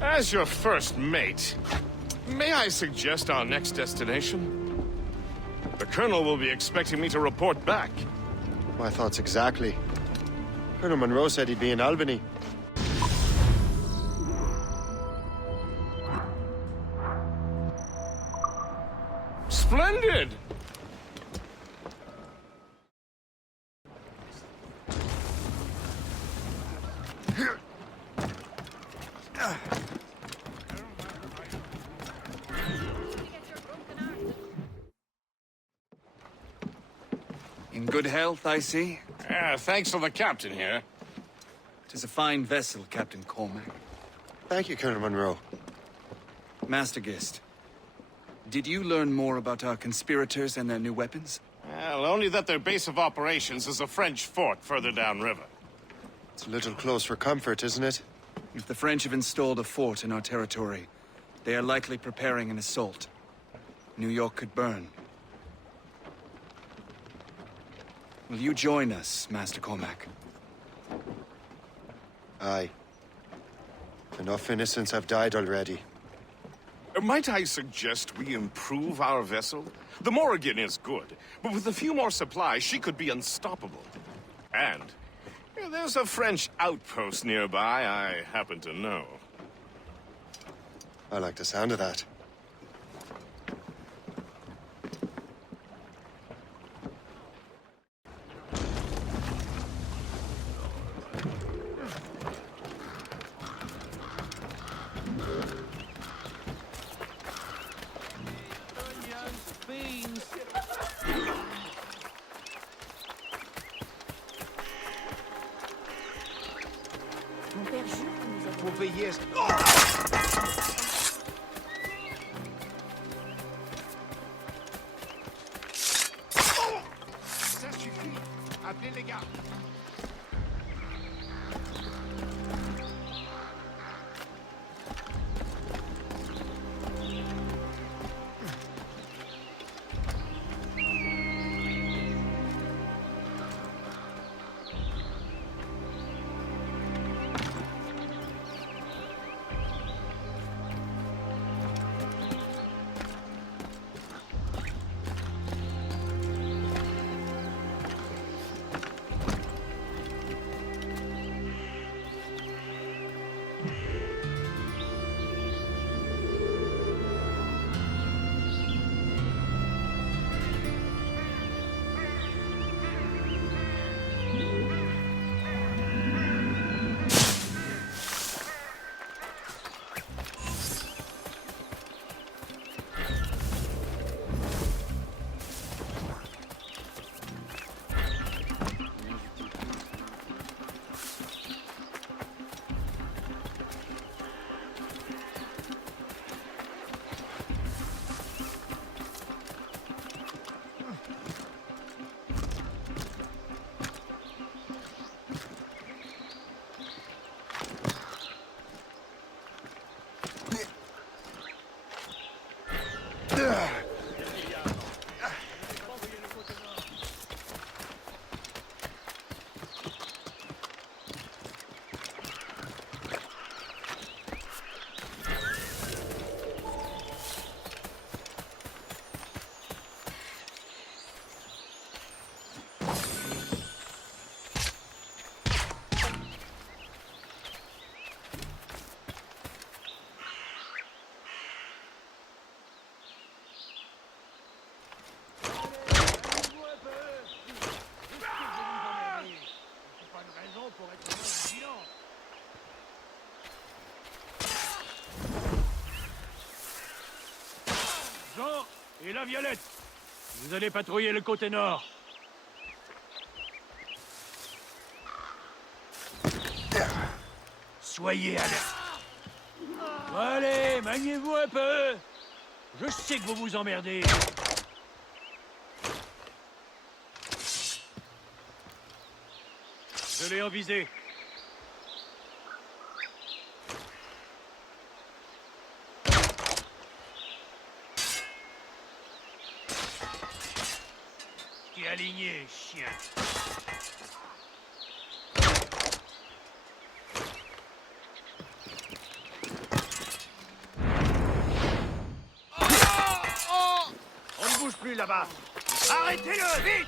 As your first mate, may I suggest our next destination? The Colonel will be expecting me to report back. My thoughts exactly. Colonel Monroe said he'd be in Albany. Splendid! In good health, I see. Thanks to the captain here. 'Tis a fine vessel, Captain Cormac. Thank you, Colonel Monroe. Master Gist, did you learn more about our conspirators and their new weapons? Well, only that their base of operations is a French fort further downriver. It's a little close for comfort, isn't it? If the French have installed a fort in our territory, they are likely preparing an assault. New York could burn. Will you join us, Master Cormac? Aye. Enough innocents have died already. Might I suggest we improve our vessel? The Morrigan is good, but with a few more supplies, she could be unstoppable. And there's a French outpost nearby I happen to know. I like the sound of that. Mon père jure que nous avons veillé à ce... Ça suffit. Appelez les gars. violette. Vous allez patrouiller le côté nord. Soyez alerte. Allez, maniez-vous un peu. Je sais que vous vous emmerdez. Je l'ai en visée. T'es aligné, chien. On ne bouge plus là-bas. Arrêtez-le, vite!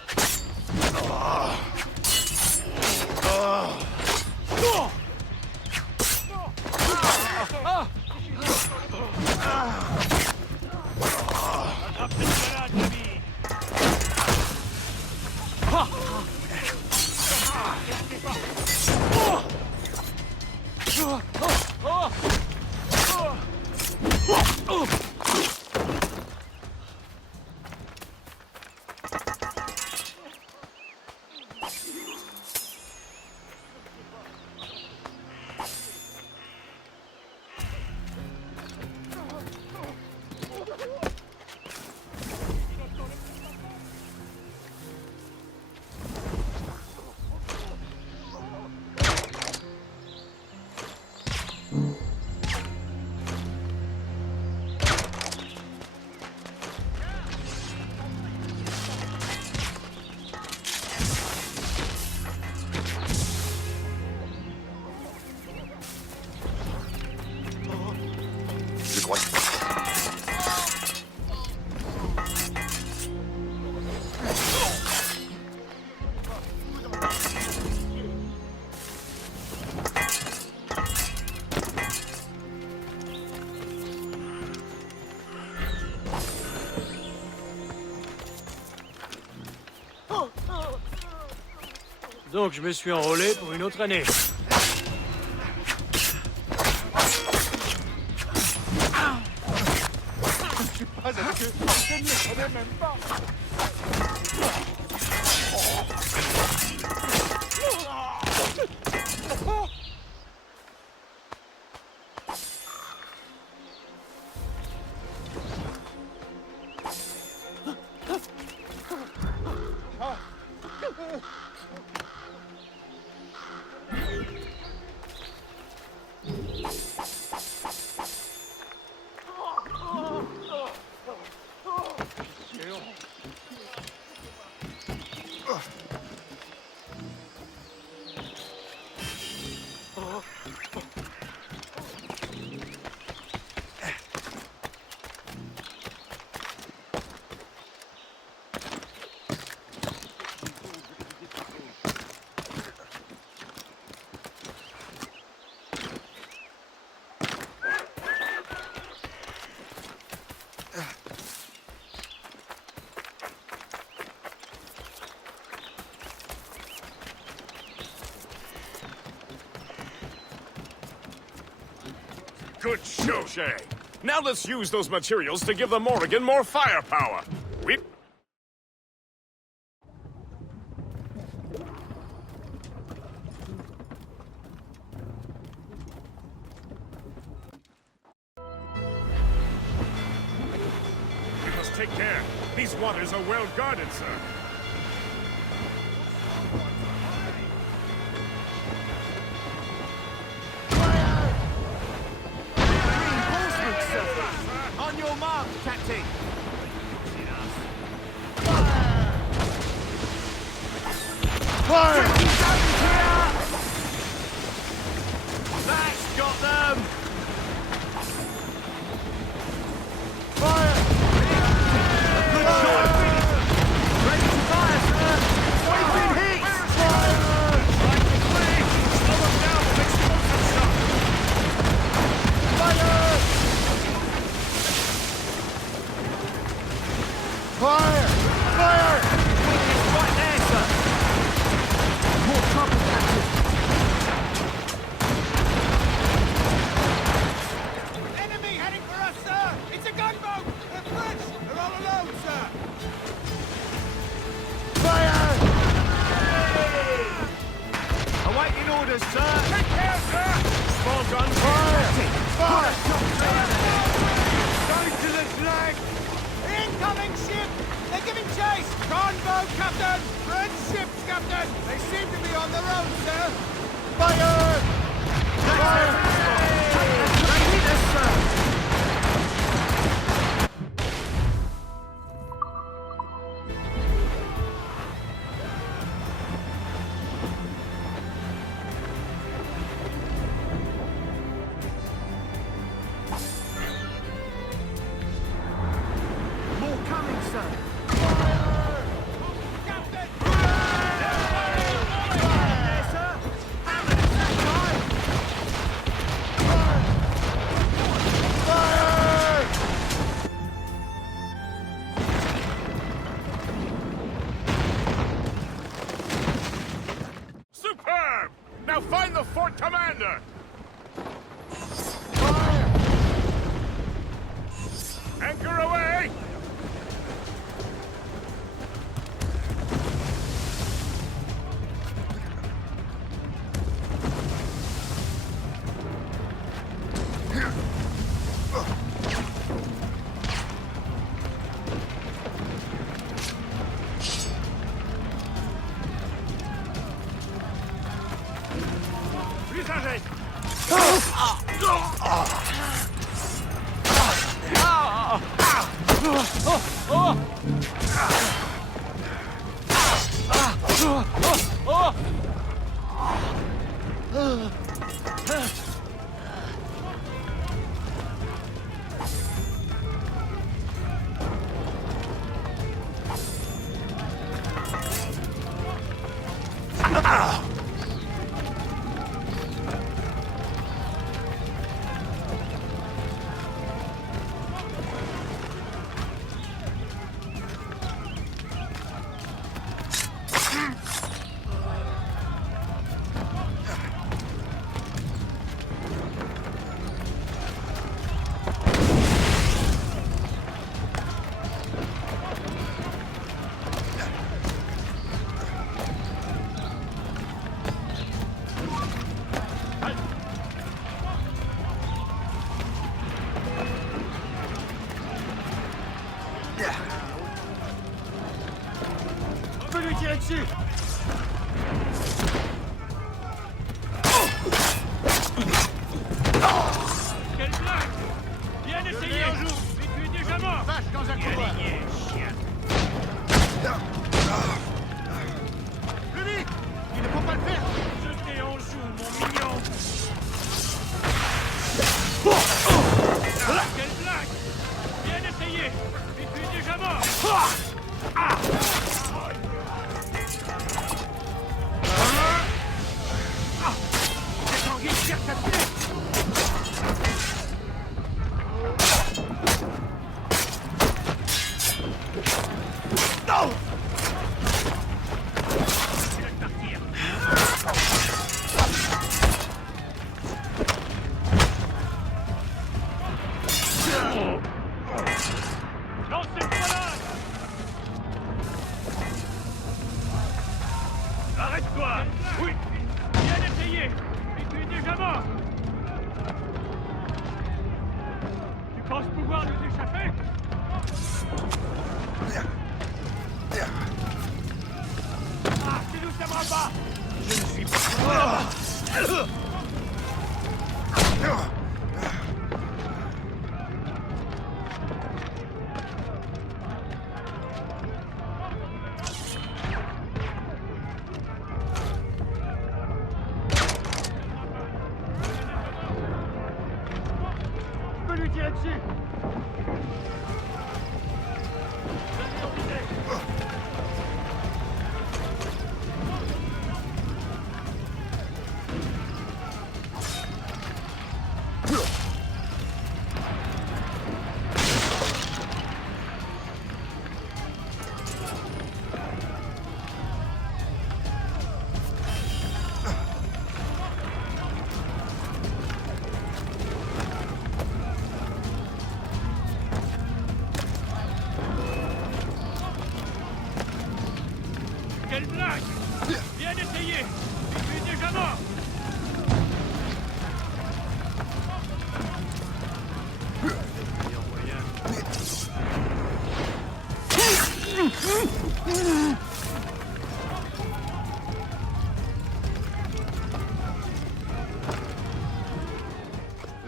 Donc je me suis enrôlé pour une autre année. Je suis pas avec eux. Je ne les connais même pas. Good show, Shay. Now let's use those materials to give the Morrigan more firepower. We... We must take care. These waters are well guarded, sir. On your mark, Captain! Fire! That's got them! Fire! Good shot! Ready to fire, sir! We've been hit! Right to flee! Slow them down with explosive stuff! Fire! Fire! Fire! Right there, sir! orders, sir! Take care, sir! Small gun fire! Fire! Going to the flag! Incoming ship! They're giving chase! Convoy, Captain! Red ships, Captain! They seem to be on their own, sir! Fire! Fire! They need us, sir! dessus. Quelle blague! Bien essayé! Mais tu es déjà mort! Vache dans un couloir! Chien! Plus vite! Il ne faut pas le faire! Je t'ai en joue, mon mignon! Quelle blague! Bien essayé! Mais tu es déjà mort! Cette anguille cherche à tuer! Non! Laisse partir! Lance cette grenade! Arrête-toi! Oui! Bien essayé! Mais tu es déjà mort! Tu penses pouvoir nous échapper? Ah, tu nous aimeras pas! Je ne suis pas... Je peux lui tirer dessus!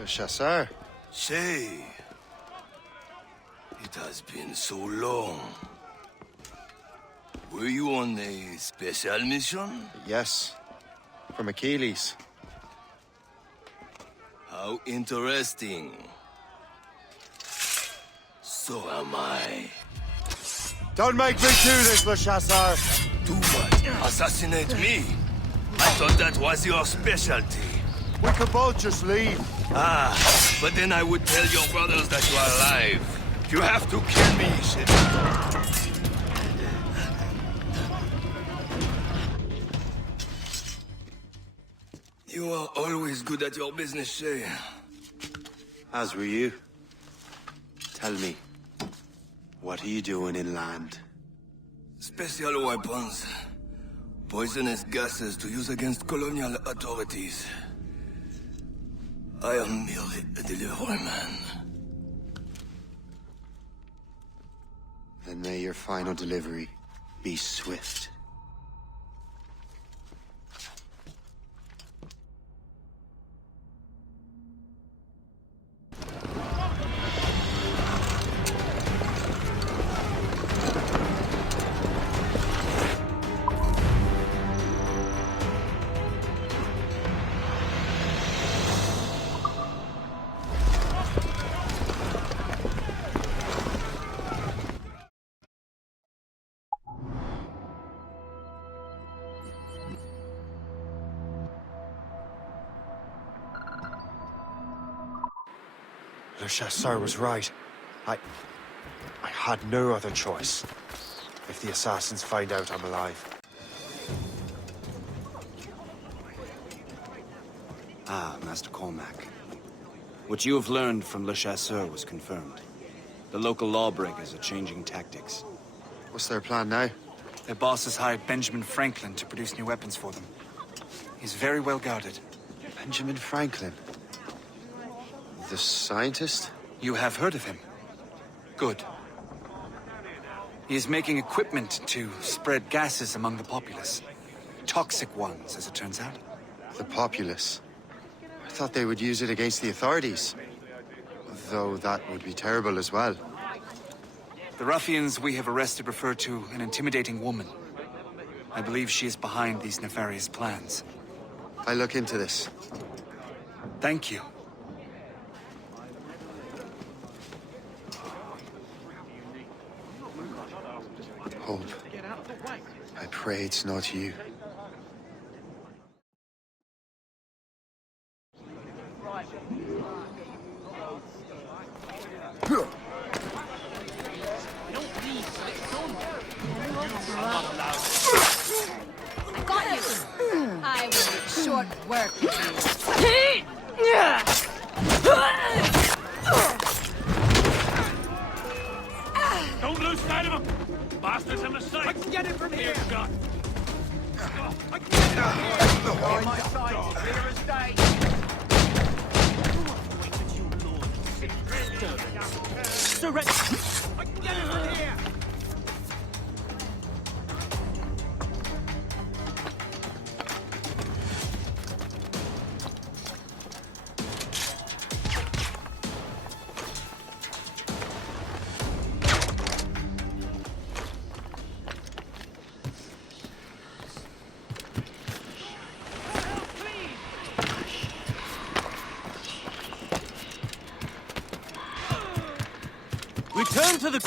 Le Chasseur. Shay. It has been so long. Were you on a special mission? Yes. From Achilles. How interesting. So am I. Don't make me do this, Le Chasseur! Do what? Assassinate me? I thought that was your specialty. We could both just leave. Ah, but then I would tell your brothers that you are alive. You have to kill me, Shay. You are always good at your business, Shay. As were you. Tell me, what are you doing inland? Special weapons. Poisonous gases to use against colonial authorities. I am merely a delivery man. Then may your final delivery be swift. Le Chasseur was right. I had no other choice. If the assassins find out I'm alive. Ah, Master Cormac. What you have learned from Le Chasseur was confirmed. The local lawbreakers are changing tactics. What's their plan now? Their boss has hired Benjamin Franklin to produce new weapons for them. He's very well guarded. Benjamin Franklin? The scientist? You have heard of him? Good. He is making equipment to spread gases among the populace. Toxic ones, as it turns out. The populace? I thought they would use it against the authorities. Though that would be terrible as well. The ruffians we have arrested refer to an intimidating woman. I believe she is behind these nefarious plans. I'll look into this. Thank you. Hope. I pray it's not you. I got you! I will make short work of you. Don't lose sight of him! Bastards in the sight! I can get it from here! Shot. I can get it from here! On my side, clear as day! Surrender! I can get it from here! Return to the...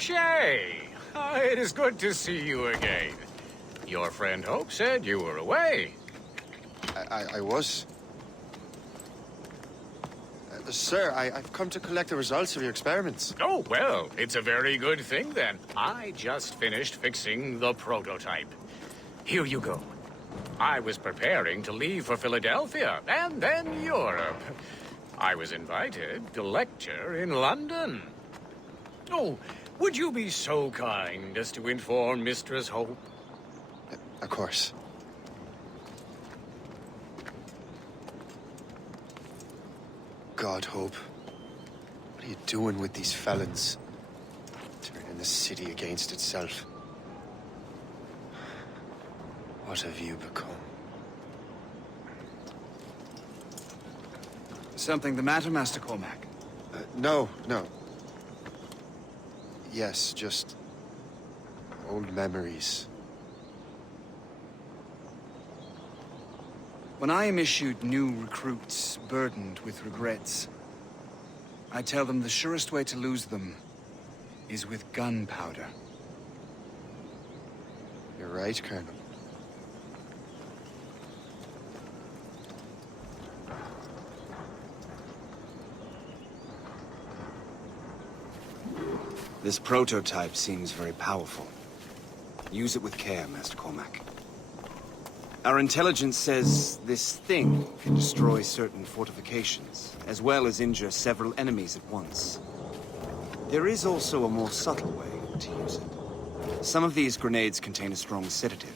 Shay! It is good to see you again. Your friend Hope said you were away. I was. Sir, I've come to collect the results of your experiments. Oh, well, it's a very good thing then. I just finished fixing the prototype. Here you go. I was preparing to leave for Philadelphia, and then Europe. I was invited to lecture in London. Oh, would you be so kind as to inform Mistress Hope? Of course. God, Hope. What are you doing with these felons? Turning the city against itself. What have you become? Something the matter, Master Cormac? No. Yes, just old memories. When I am issued new recruits burdened with regrets, I tell them the surest way to lose them is with gunpowder. You're right, Colonel. This prototype seems very powerful. Use it with care, Master Cormac. Our intelligence says this thing can destroy certain fortifications, as well as injure several enemies at once. There is also a more subtle way to use it. Some of these grenades contain a strong sedative.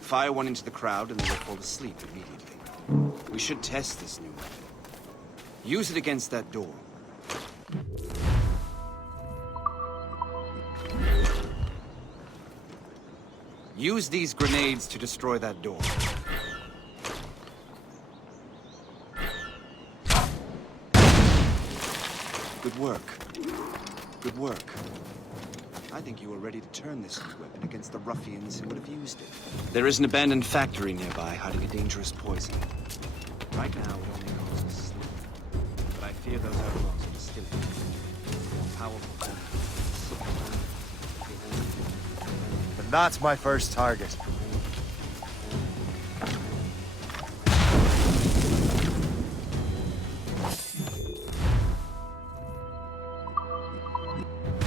Fire one into the crowd and they will fall asleep immediately. We should test this new method. Use it against that door. Use these grenades to destroy that door. Good work. Good work. I think you were ready to turn this new weapon against the ruffians who would have used it. There is an abandoned factory nearby hiding a dangerous poison. Right now, it only causes sleep. But I fear those outlaws are distilling it. More powerful than And that's my first target.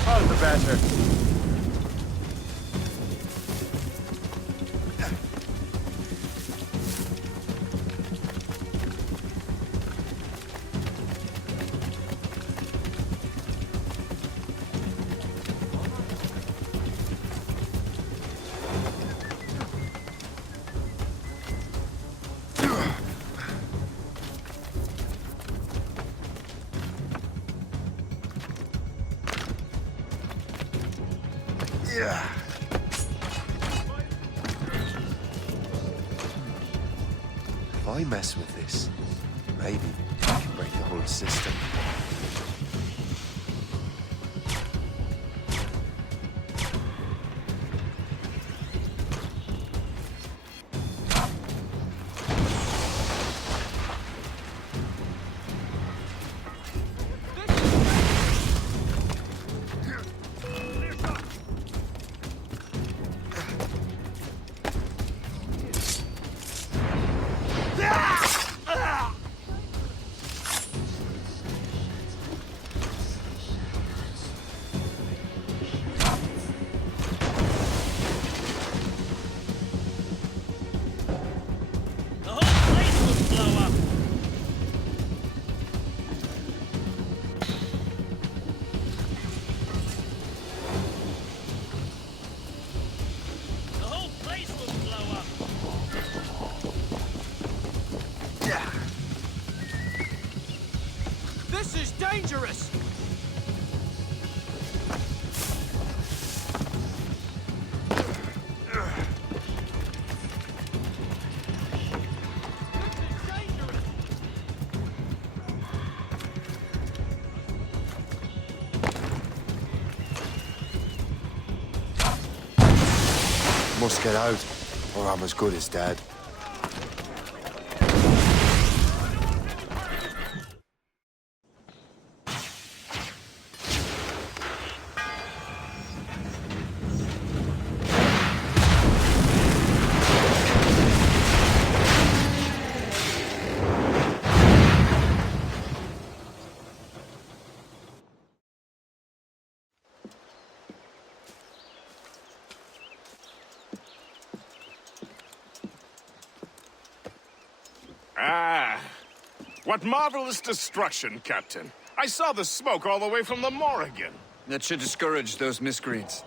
All the better. Yeah. If I mess with this, maybe I can break the whole system. Dangerous! Must get out, or I'm as good as dead. What marvelous destruction, Captain. I saw the smoke all the way from the Morrigan. That should discourage those miscreants.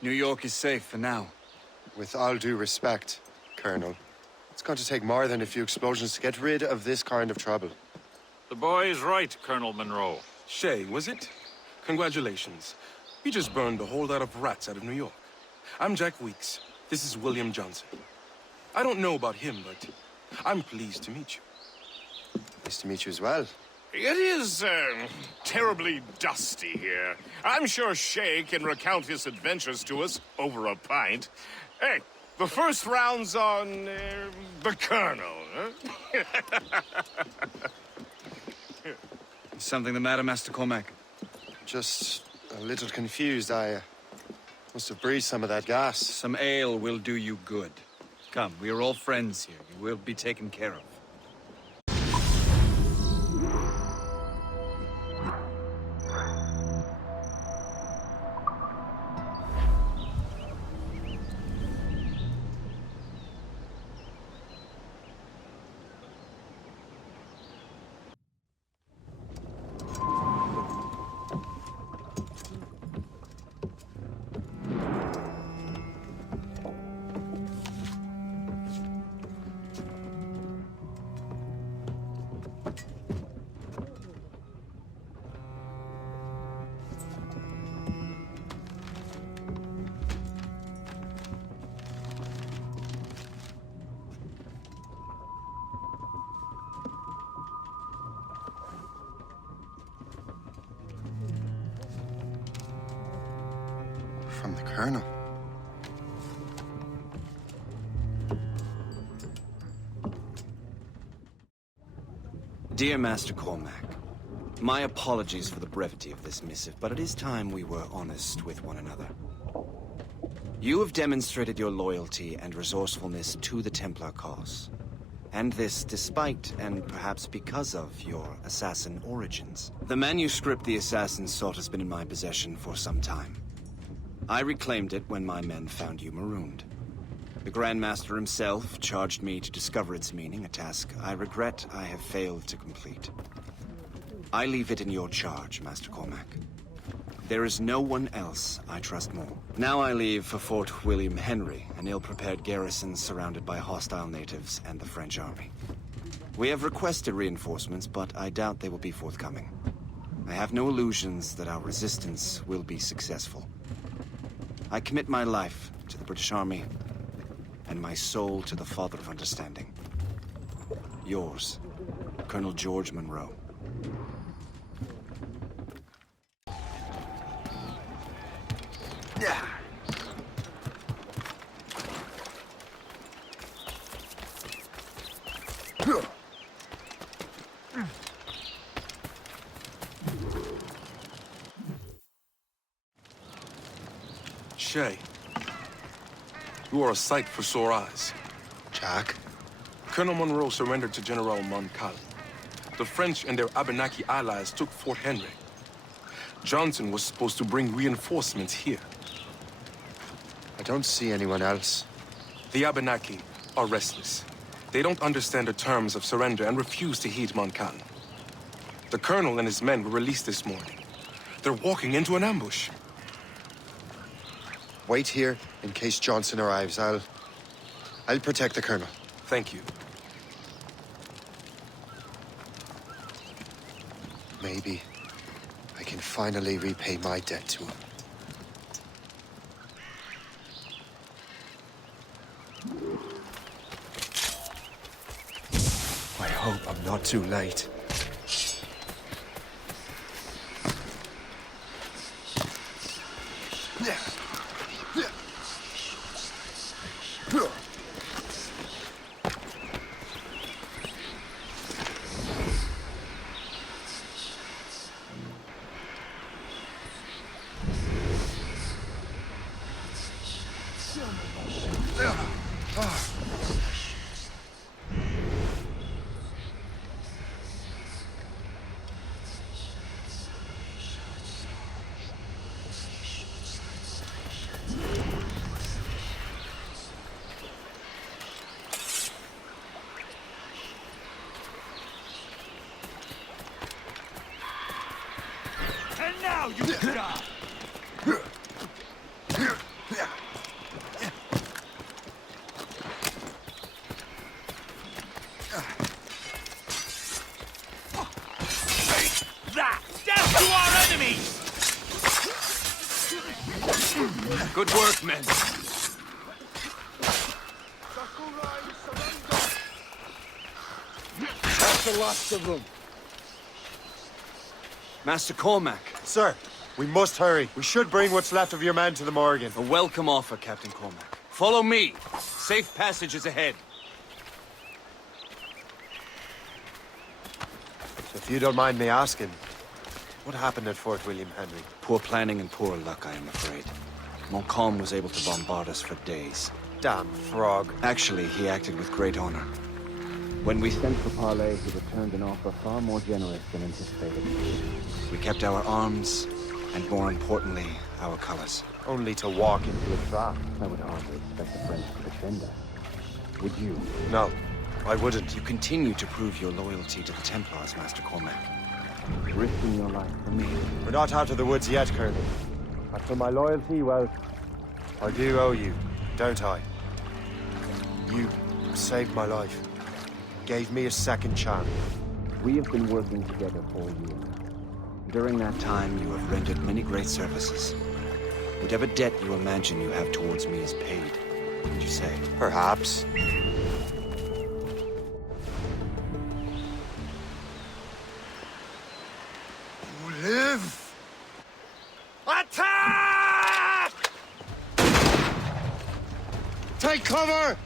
New York is safe for now. With all due respect, Colonel, it's going to take more than a few explosions to get rid of this kind of trouble. The boy is right, Colonel Monroe. Shay, was it? Congratulations. You just burned a whole lot of rats out of New York. I'm Jack Weeks. This is William Johnson. I don't know about him, but I'm pleased to meet you. Nice to meet you as well. It is, terribly dusty here. I'm sure Shay can recount his adventures to us over a pint. Hey, the first round's on, the Colonel, huh? Something the matter, Master Cormac? Just a little confused. I must have breathed some of that gas. Some ale will do you good. Come, we are all friends here. You will be taken care of. From the Colonel. Dear Master Cormac, my apologies for the brevity of this missive, but it is time we were honest with one another. You have demonstrated your loyalty and resourcefulness to the Templar cause. And this despite, and perhaps because of, your assassin origins. The manuscript the assassins sought has been in my possession for some time. I reclaimed it when my men found you marooned. The Grand Master himself charged me to discover its meaning, a task I regret I have failed to complete. I leave it in your charge, Master Cormac. There is no one else I trust more. Now I leave for Fort William Henry, an ill-prepared garrison surrounded by hostile natives and the French army. We have requested reinforcements, but I doubt they will be forthcoming. I have no illusions that our resistance will be successful. I commit my life to the British Army, and my soul to the Father of Understanding. Yours, Colonel George Monroe. Shay, you are a sight for sore eyes. Jack? Colonel Monroe surrendered to General Montcalm. The French and their Abenaki allies took Fort Henry. Johnson was supposed to bring reinforcements here. I don't see anyone else. The Abenaki are restless. They don't understand the terms of surrender and refuse to heed Montcalm. The Colonel and his men were released this morning. They're walking into an ambush. Wait here in case Johnson arrives. I'll protect the Colonel. Thank you. Maybe I can finally repay my debt to him. I hope I'm not too late. Now you die! That! Death to our enemies! Good work, men. That's the last of them. Master Cormac. Sir, we must hurry. We should bring what's left of your men to the Morgan. A welcome offer, Captain Cormac. Follow me. Safe passage is ahead. So if you don't mind me asking, what happened at Fort William Henry? Poor planning and poor luck, I am afraid. Montcalm was able to bombard us for days. Damn frog. Actually, he acted with great honor. When we sent for parley, he returned an offer far more generous than anticipated. We kept our arms, and more importantly, our colors. Only to walk into a trap. I would hardly expect the French to defend us. Would you? No, I wouldn't. You continue to prove your loyalty to the Templars, Master Cormac. Risking your life for me. We're not out of the woods yet, Colonel. As for my loyalty, well, I do owe you, don't I? You saved my life. Gave me a second chance. We have been working together for years. During that time, you have rendered many great services. Whatever debt you imagine you have towards me is paid, would you say? Perhaps. Live! Attack! Take cover!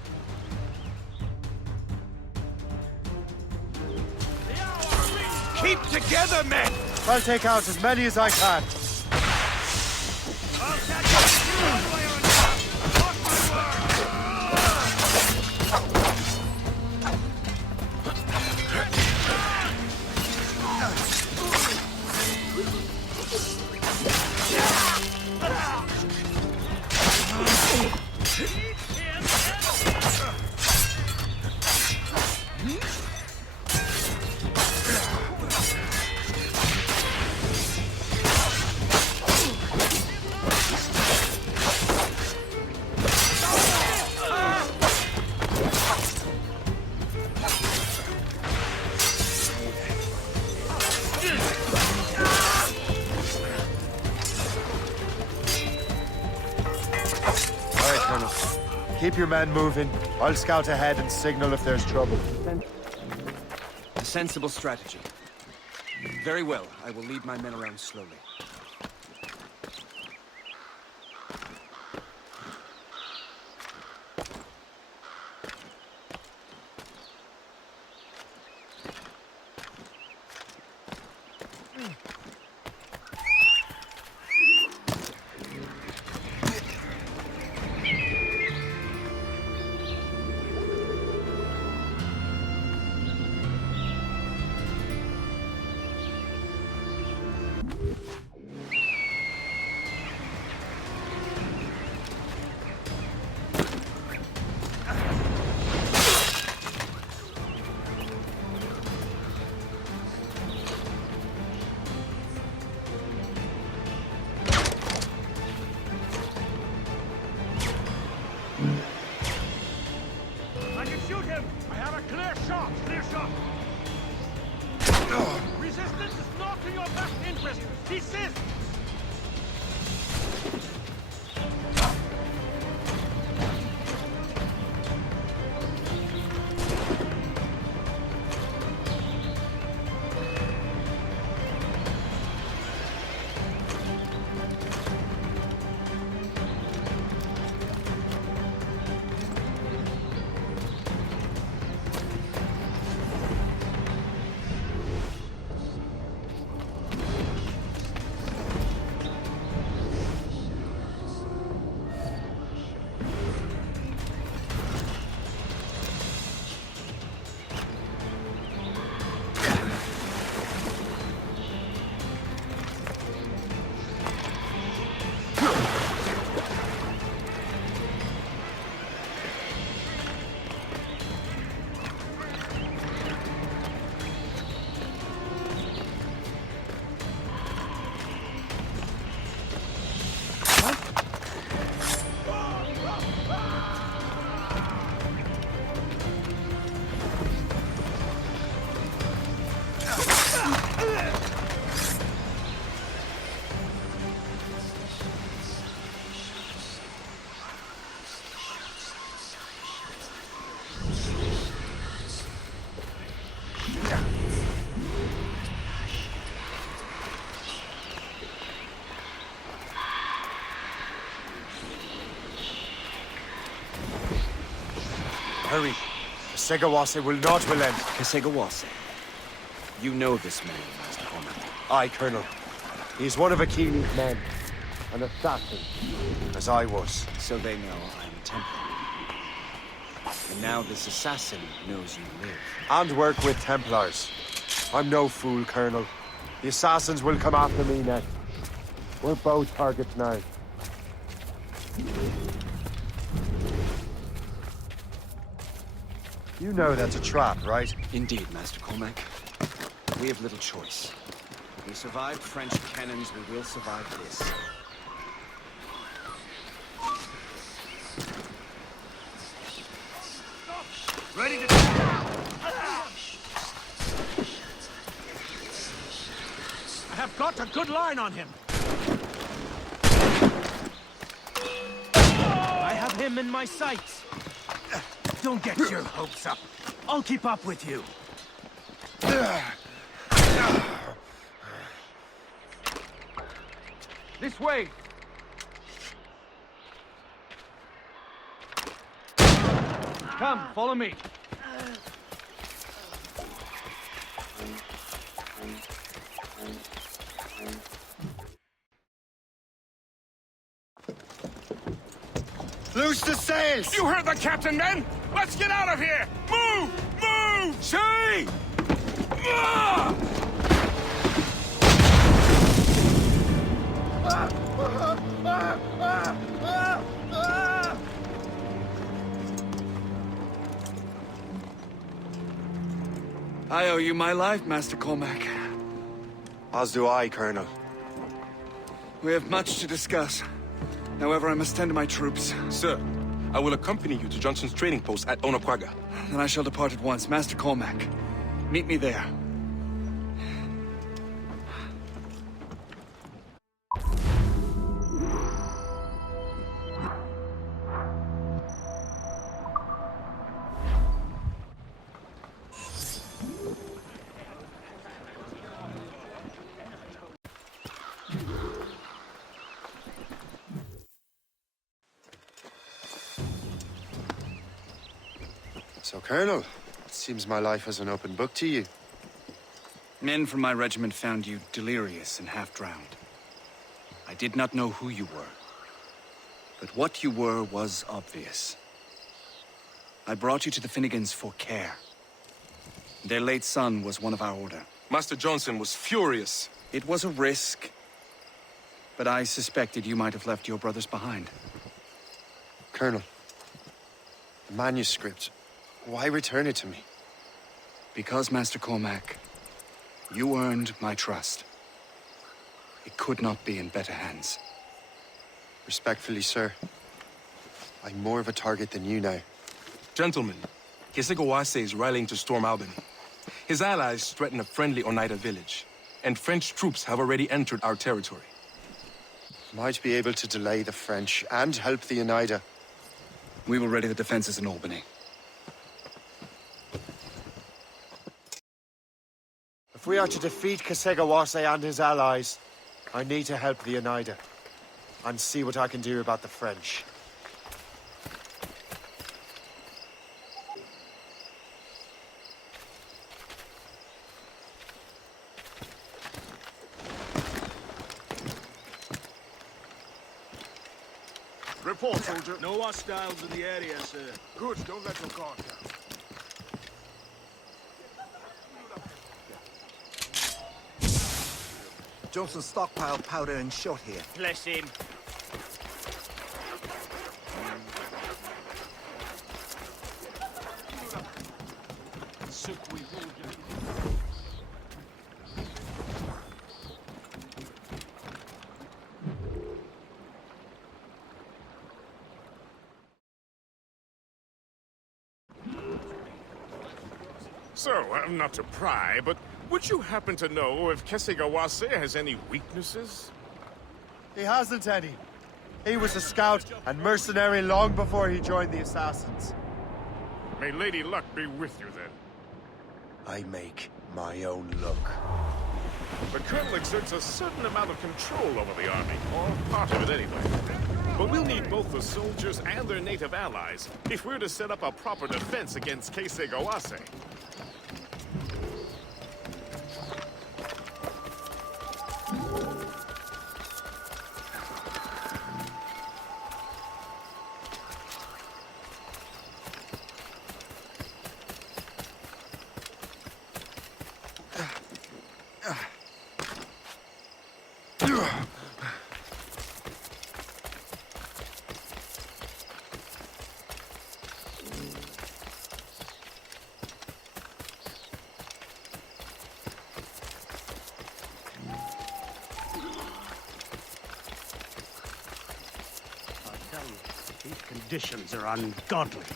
Keep together, men! I'll take out as many as I can. I'll catch you one way or another! Mark my Keep your men moving. I'll scout ahead and signal if there's trouble. A sensible strategy. Very well. I will lead my men around slowly. I can shoot him! I have a clear shot! Clear shot! Resistance is not in your best interest! Desist! Kesegawase will not relent. Kesegawase? You know this man, Master Cormac. Aye, Colonel. He is one of Akini's men. An assassin, as I was. So they know I'm a Templar. And now this assassin knows you live. And work with Templars. I'm no fool, Colonel. The assassins will come after me next. We're both targets now. You know that's a trap, right? Indeed, Master Cormac. We have little choice. We survived French cannons, we will survive this. Ready to... I have got a good line on him. I have him in my sights. Don't get your hopes up. I'll keep up with you. This way. Come, follow me. Loose the sails! You heard the captain, men! Let's get out of here! Move! Move! Shay! I owe you my life, Master Cormac. As do I, Colonel. We have much to discuss. However, I must tend to my troops. Sir, I will accompany you to Johnson's trading post at Onakwaga. Then I shall depart at once. Master Cormac, meet me there. So, Colonel, it seems my life is an open book to you. Men from my regiment found you delirious and half-drowned. I did not know who you were. But what you were was obvious. I brought you to the Finnegans for care. Their late son was one of our order. Master Johnson was furious. It was a risk, but I suspected you might have left your brothers behind. Colonel, the manuscript, why return it to me? Because, Master Cormac, you earned my trust. It could not be in better hands. Respectfully, sir, I'm more of a target than you now. Gentlemen, Kesegawase is rallying to storm Albany. His allies threaten a friendly Oneida village, and French troops have already entered our territory. Might be able to delay the French and help the Oneida. We will ready the defenses in Albany. If we are to defeat Kesegawase and his allies, I need to help the Oneida and see what I can do about the French. Report, soldier. No hostiles in the area, sir. Good, don't let your guard down. Johnson stockpiled powder and shot here. Bless him. So, not to pry, but would you happen to know if Kesegawase has any weaknesses? He hasn't any. He was a scout and mercenary long before he joined the Assassins. May Lady Luck be with you, then. I make my own luck. The Colonel exerts a certain amount of control over the army, or part of it anyway. But we'll need both the soldiers and their native allies if we're to set up a proper defense against Kesegawase. These conditions are ungodly.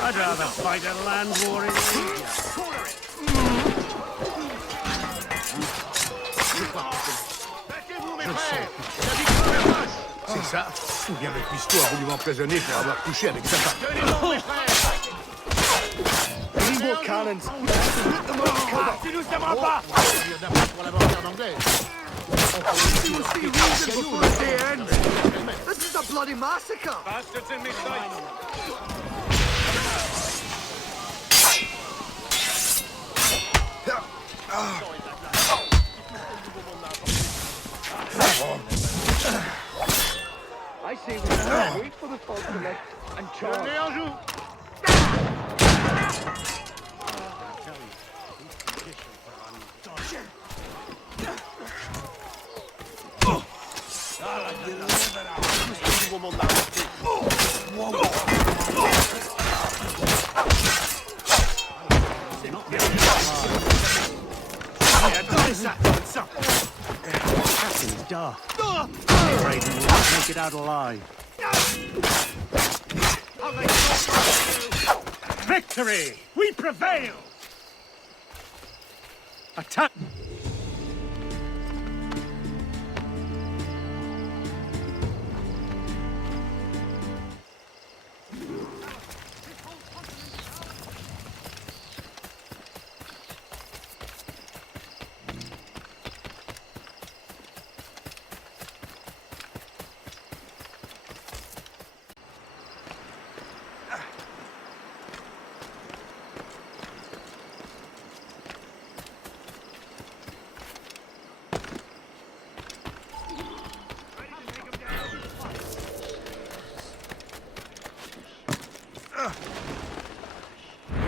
I'd rather fight a land war in C'est ça? Ou bien le cuistot a voulu m'empoisonner pour avoir couché avec sa femme. Any more cannons? Tu nous aimeras pas! Pour l'avoir en anglais. This is a bloody massacre! Bastards in me sight! I say we wait for the folk to let and charge. Captain's daft. Afraid he will not make it out alive. Victory! We prevail! Attack!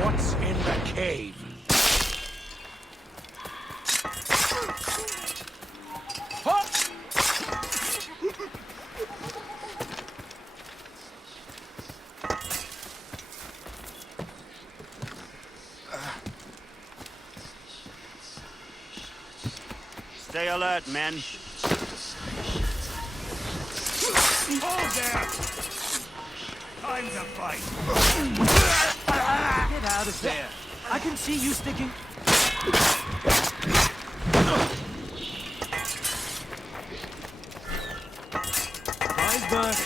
What's in the cave? Stay alert, men. Hold there! Time to fight! Get out of there! I can see you sticking... Iceberg!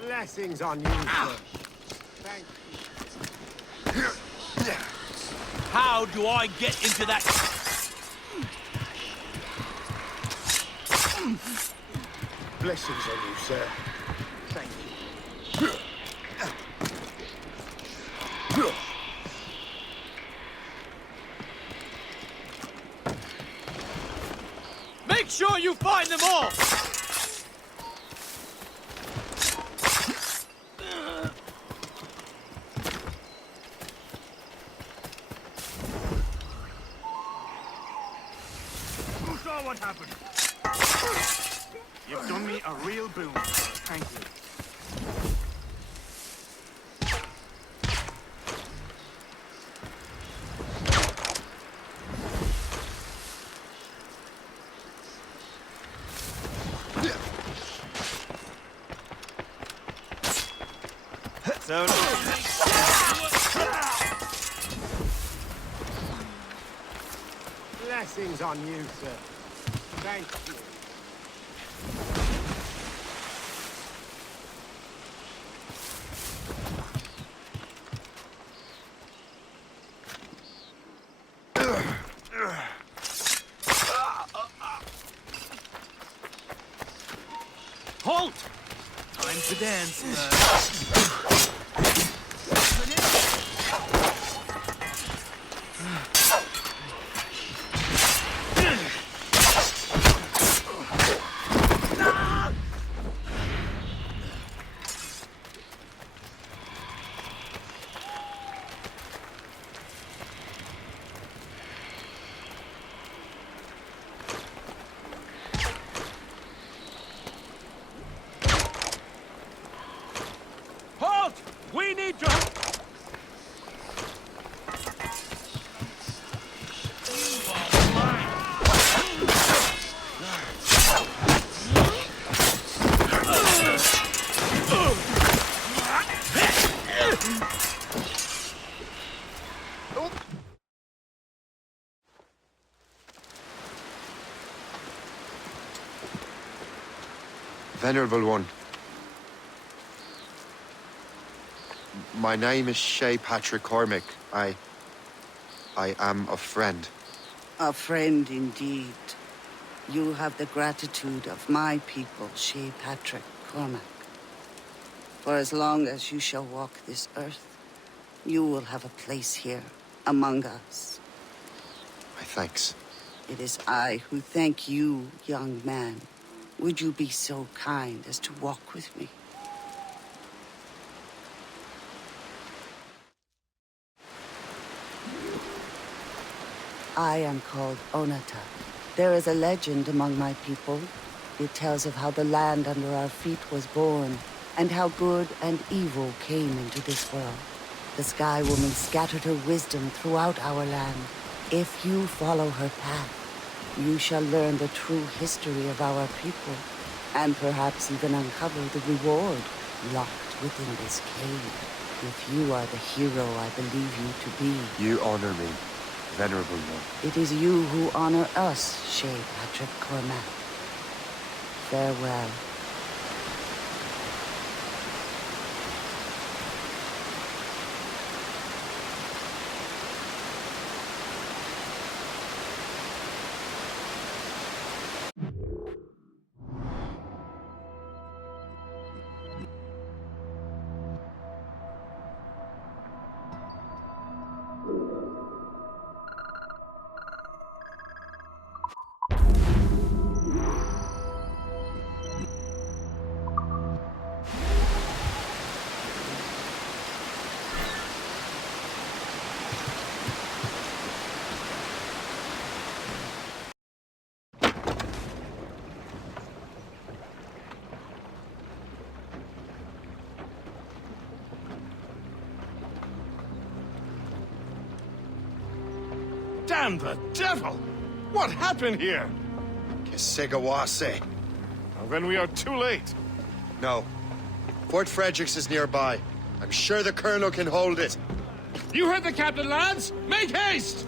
Blessings on you, sir. Thank you. How do I get into that... Blessings on you, sir. Thank you. Make sure you find them all! Who saw what happened? You've done me a real boon, sir. Thank you. So blessings on you, sir. Thank you. dance, Halt! We need to... Venerable One. My name is Shay Patrick Cormac. I am a friend. A friend indeed. You have the gratitude of my people, Shay Patrick Cormac. For as long as you shall walk this earth, you will have a place here, among us. My thanks. It is I who thank you, young man. Would you be so kind as to walk with me? I am called Onata. There is a legend among my people. It tells of how the land under our feet was born, and how good and evil came into this world. The Sky Woman scattered her wisdom throughout our land. If you follow her path, you shall learn the true history of our people, and perhaps even uncover the reward locked within this cave. If you are the hero I believe you to be. You honor me, Venerable One. It is you who honor us, Shay Patrick Cormac. Farewell. Damn the devil! What happened here? Kisigawase. Well, then we are too late. No. Fort Fredericks is nearby. I'm sure the Colonel can hold it. You heard the captain, lads! Make haste!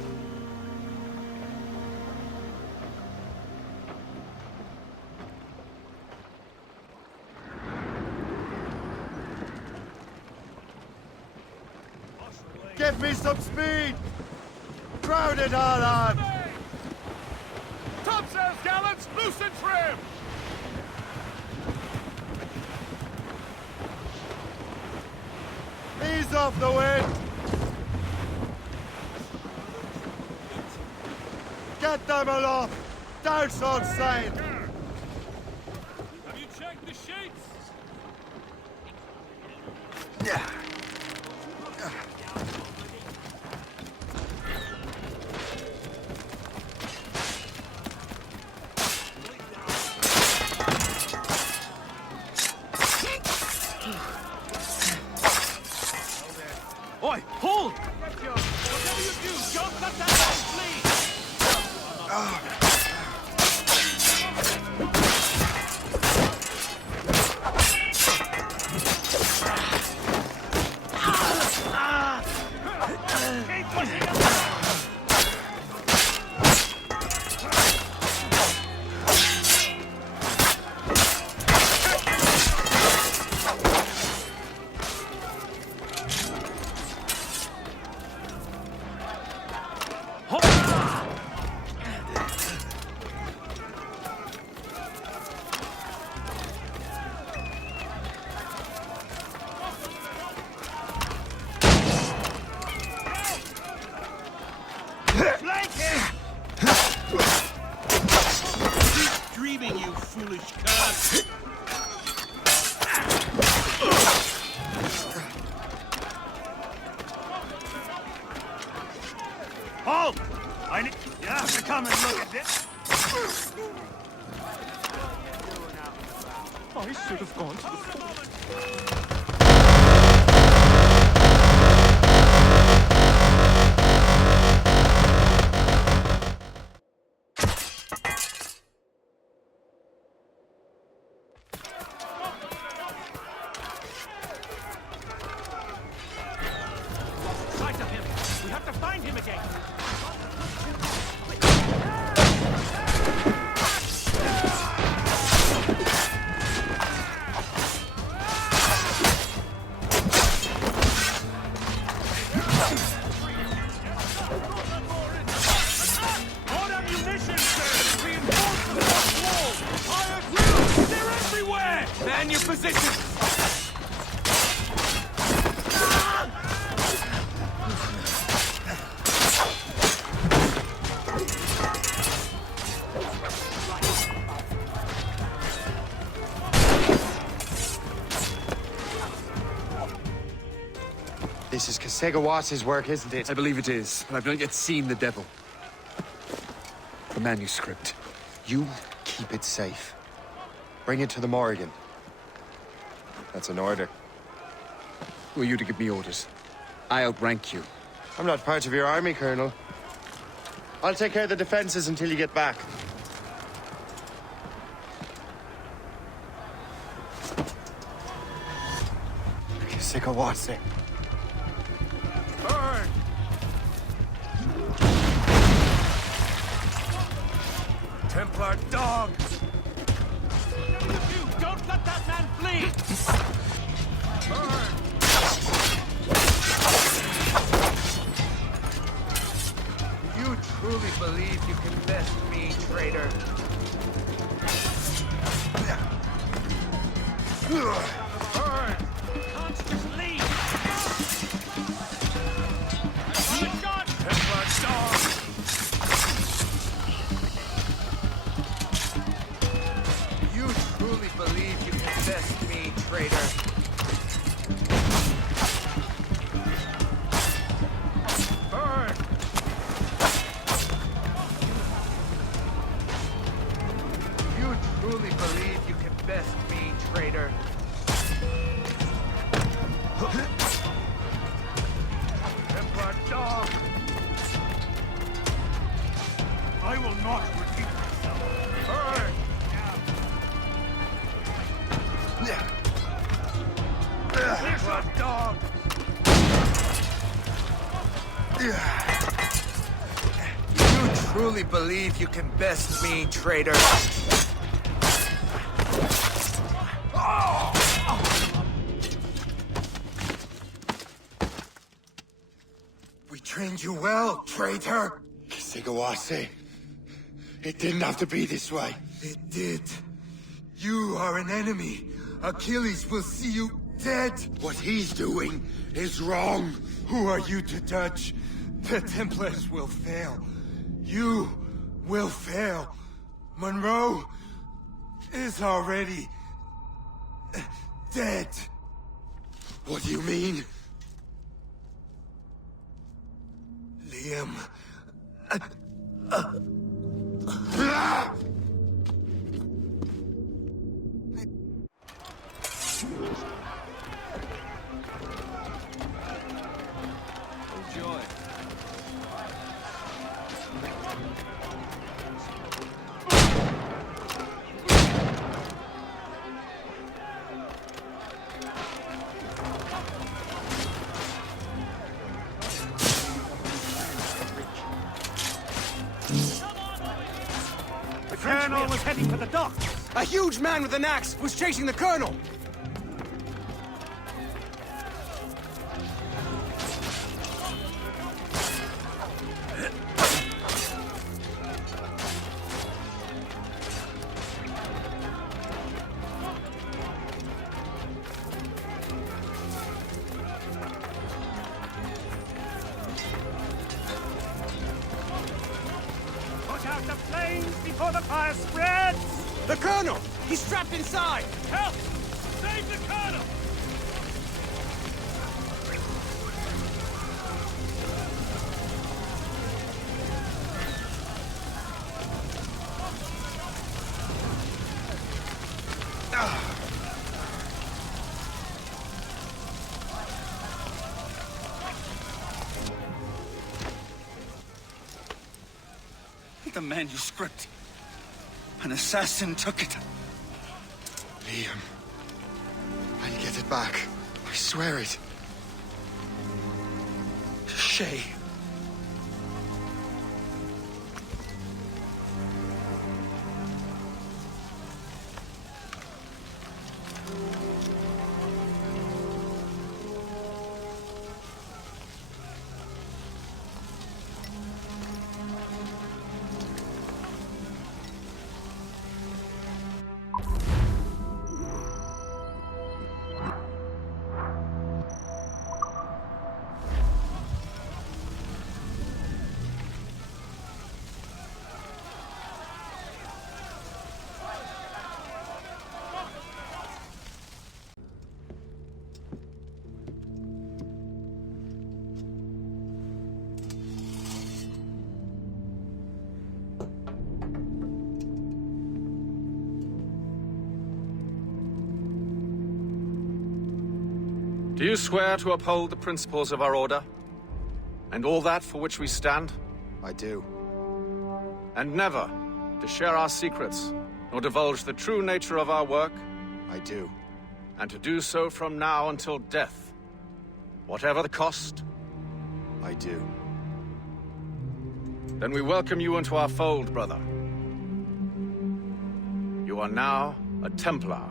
Give me some speed! Crowd it all on! Topsails, gallants! Loose and trim! Ease off the wind! Get them aloft! Douse on sail! Have you checked the sheets? Yeah. Oi, hold! Whatever you do, don't let that man flee! Halt! You have to come and look at this. I should have gone to the fort. Sight of him! We have to find him again! More ammunition, sir! Reinforce the front wall! Fire drills! They're everywhere! Man your position! This is Kasegawas's work, isn't it? I believe it is, but I've not yet seen the devil. The manuscript. You keep it safe. Bring it to the Morrigan. That's an order. Who are you to give me orders? I outrank you. I'm not part of your army, Colonel. I'll take care of the defenses until you get back. Kasegawase. Burn! Templar dogs! You don't let that man flee! Burn! You truly believe you can best me, traitor? Burn! Can't just leave! Good shot! Templar dogs! You truly believe you can best me, traitor? Burn! You truly believe you can best me, traitor? Templar dog! I will not repeat myself. Burn! Templar dog! You truly believe you can best me, traitor? We trained you well, traitor. Kasegawase. It didn't have to be this way. It did. You are an enemy. Achilles will see you dead. What he's doing is wrong. Who are you to judge? The Templars will fail. You will fail. Monroe is already dead. What do you mean? Liam. Enjoy. The Colonel was heading for the dock. A huge man with an axe was chasing the Colonel! Put out the flames before the fire spreads! The Colonel! He's trapped inside! Help! Save the Colonel! the manuscript. An assassin took it. Liam. I'll get it back. I swear it. Shay. Do you swear to uphold the principles of our order? And all that for which we stand? I do. And never to share our secrets, nor divulge the true nature of our work? I do. And to do so from now until death, whatever the cost? I do. Then we welcome you into our fold, brother. You are now a Templar,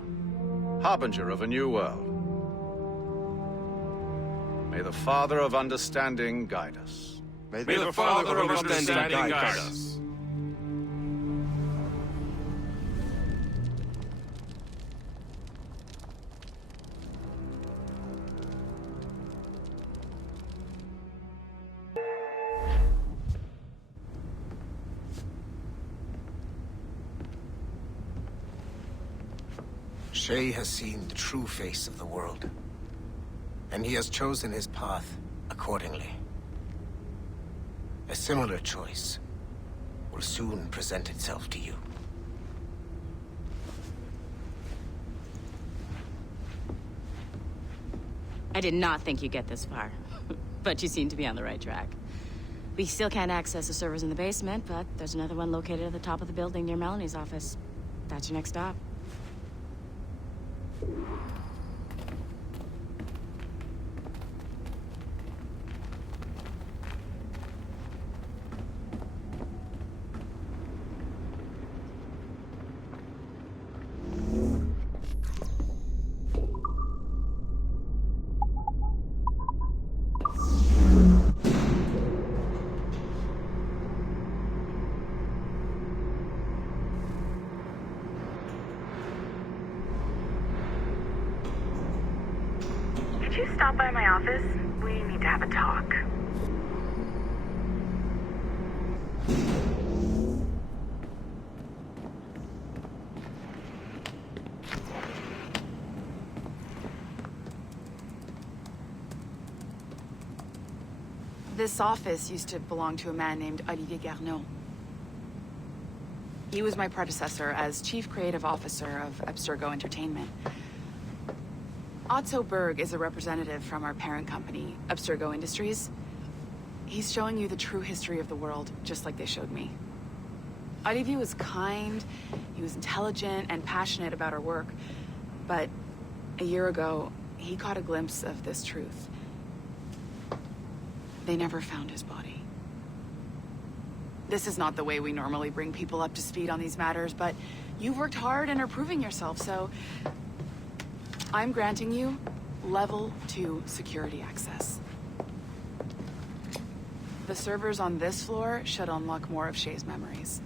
harbinger of a new world. May the Father of Understanding guide us. May the Father of Understanding guide us. Shay has seen the true face of the world, and he has chosen his path accordingly. A similar choice will soon present itself to you. I did not think you'd get this far, but you seem to be on the right track. We still can't access the servers in the basement, but there's another one located at the top of the building near Melanie's office. That's your next stop. Could you stop by my office? We need to have a talk. This office used to belong to a man named Adewale. He was my predecessor as Chief Creative Officer of Abstergo Entertainment. Otto Berg is a representative from our parent company, Abstergo Industries. He's showing you the true history of the world, just like they showed me. Adewale was kind, he was intelligent and passionate about our work, but a year ago, he caught a glimpse of this truth. They never found his body. This is not the way we normally bring people up to speed on these matters, but you've worked hard and are proving yourself, so I'm granting you level 2 security access. The servers on this floor should unlock more of Shay's memories.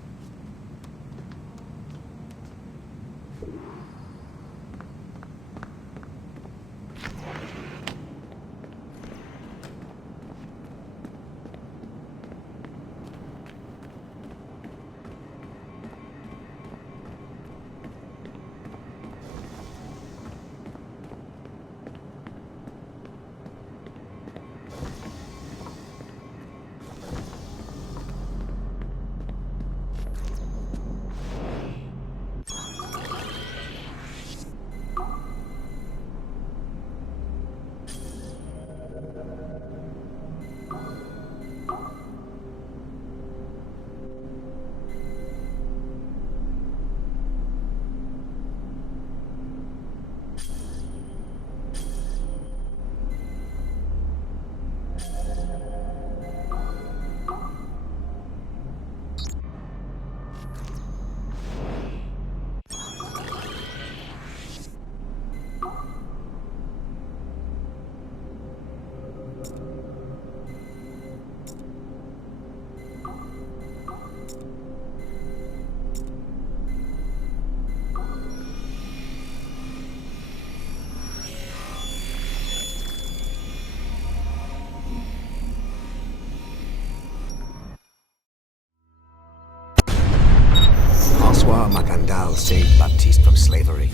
Macandal saved Baptiste from slavery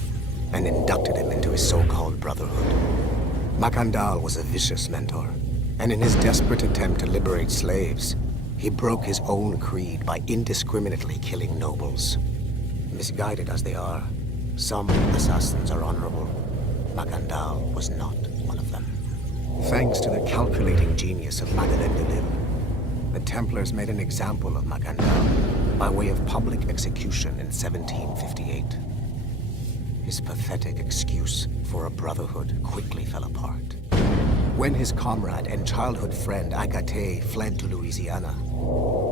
and inducted him into his so-called Brotherhood. Macandal was a vicious mentor, and in his desperate attempt to liberate slaves, he broke his own creed by indiscriminately killing nobles. Misguided as they are, some assassins are honorable. Macandal was not one of them. Thanks to the calculating genius of Madeleine de Lille, the Templars made an example of Macandal by way of public execution in 1758. His pathetic excuse for a brotherhood quickly fell apart. When his comrade and childhood friend Agathe fled to Louisiana,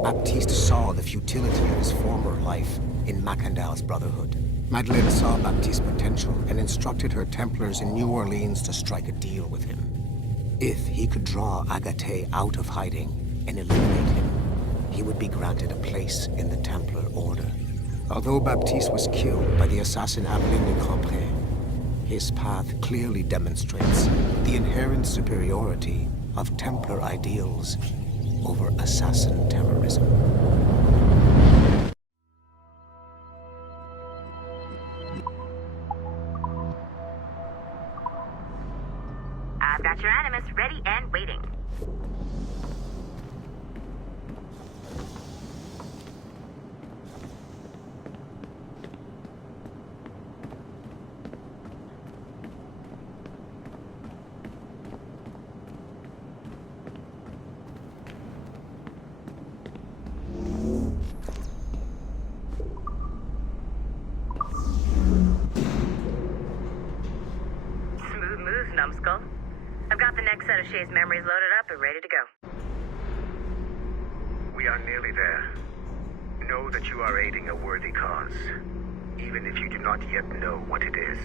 Baptiste saw the futility of his former life in Macandal's brotherhood. Madeleine saw Baptiste's potential and instructed her Templars in New Orleans to strike a deal with him. If he could draw Agathe out of hiding and eliminate him, he would be granted a place in the Templar Order. Although Baptiste was killed by the assassin Abstergo de Confrontations, his path clearly demonstrates the inherent superiority of Templar ideals over assassin terrorism. I've got your animus ready and waiting. Numbskull. I've got the next set of Shay's memories loaded up and ready to go. We are nearly there. Know that you are aiding a worthy cause, even if you do not yet know what it is.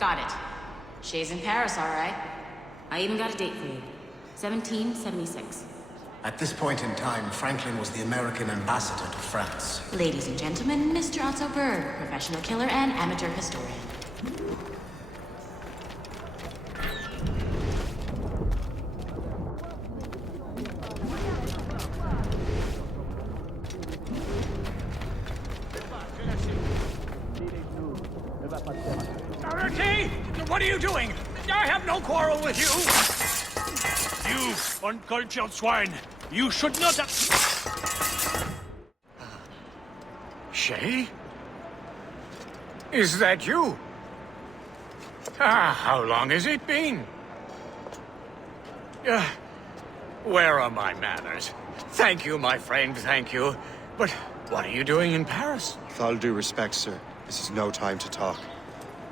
Got it. Shay's in Paris, all right. I even got a date for you. 1776. At this point in time, Franklin was the American ambassador to France. Ladies and gentlemen, Mr. Otto Berg, professional killer and amateur historian. What are you doing? I have no quarrel with you! You uncultured swine! You should not have... Shay? Is that you? How long has it been? Where are my manners? Thank you, my friend, thank you. But what are you doing in Paris? With all due respect, sir, this is no time to talk.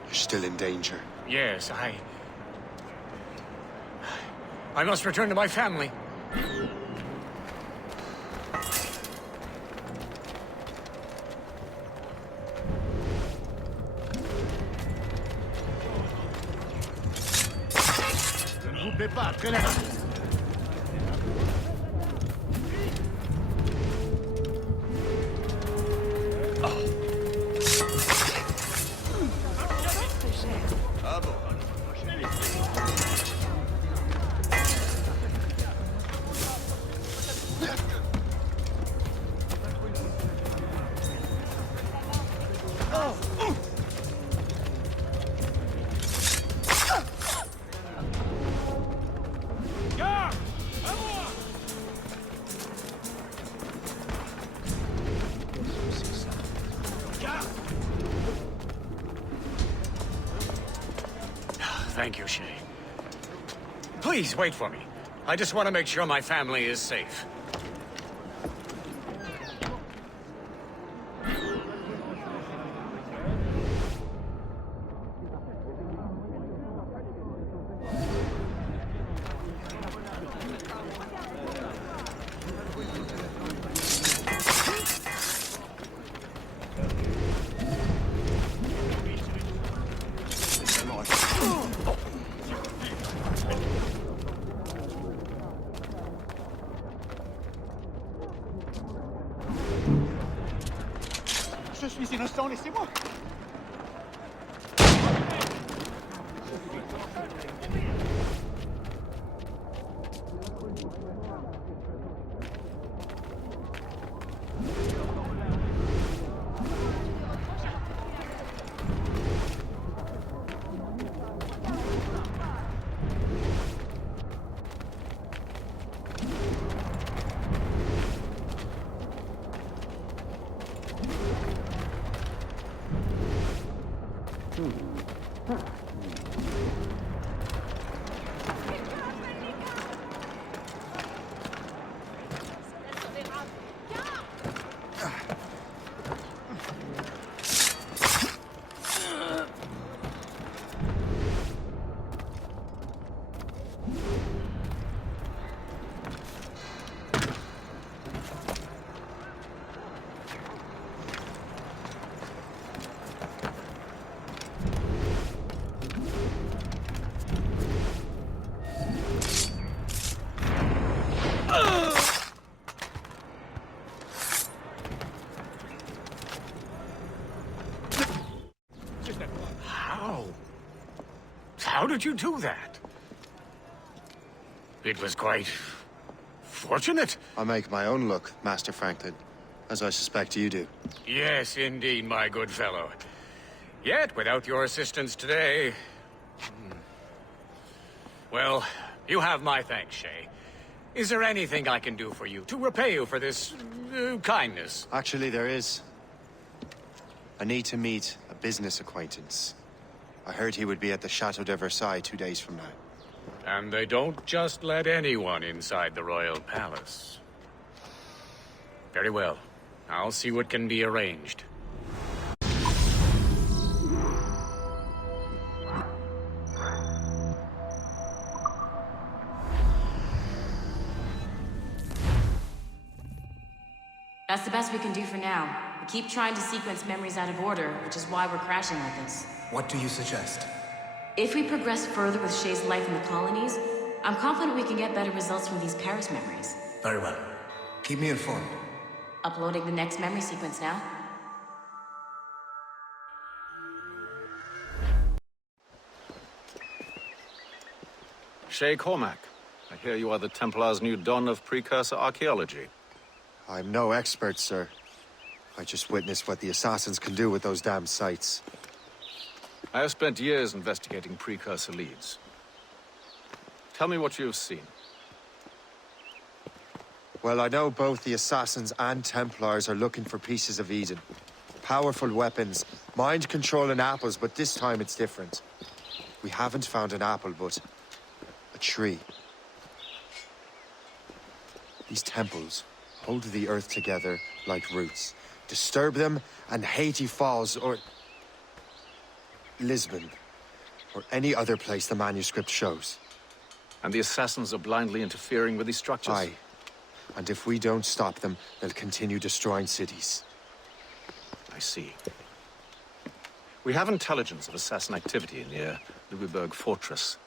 You're still in danger. Yes, I must return to my family. Thank you, Shay. Please, wait for me. I just want to make sure my family is safe. Je suis innocent, laissez-moi. How did you do that? It was quite fortunate. I make my own luck, Master Franklin, as I suspect you do. Yes, indeed, my good fellow. Yet, without your assistance today... Well, you have my thanks, Shay. Is there anything I can do for you to repay you for this kindness? Actually, there is. I need to meet a business acquaintance. I heard he would be at the Chateau de Versailles 2 days from now. And they don't just let anyone inside the royal palace. Very well. I'll see what can be arranged. That's the best we can do for now. We keep trying to sequence memories out of order, which is why we're crashing like this. What do you suggest? If we progress further with Shay's life in the colonies, I'm confident we can get better results from these Paris memories. Very well. Keep me informed. Uploading the next memory sequence now. Shay Cormac, I hear you are the Templars' new don of precursor archaeology. I'm no expert, sir. I just witnessed what the assassins can do with those damn sites. I have spent years investigating precursor leads. Tell me what you have seen. Well, I know both the Assassins and Templars are looking for pieces of Eden. Powerful weapons, mind-controlling apples, but this time it's different. We haven't found an apple, but a tree. These temples hold the earth together like roots. Disturb them, and Haiti falls, or Lisbon, or any other place the manuscript shows. And the Assassins are blindly interfering with these structures? Aye. And if we don't stop them, they'll continue destroying cities. I see. We have intelligence of assassin activity near Louisburg Fortress.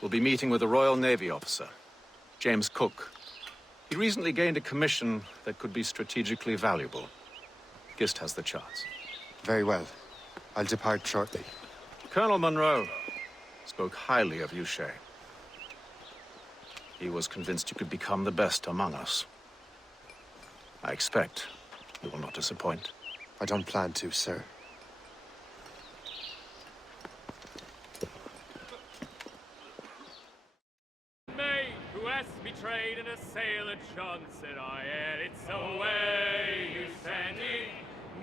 We'll be meeting with a Royal Navy officer, James Cook. He recently gained a commission that could be strategically valuable. Gist has the charts. Very well. I'll depart shortly. Colonel Monroe spoke highly of you, Shay. He was convinced you could become the best among us. I expect you will not disappoint. I don't plan to, sir. May, who has betrayed and assailed Johnson, I add it's away you standing,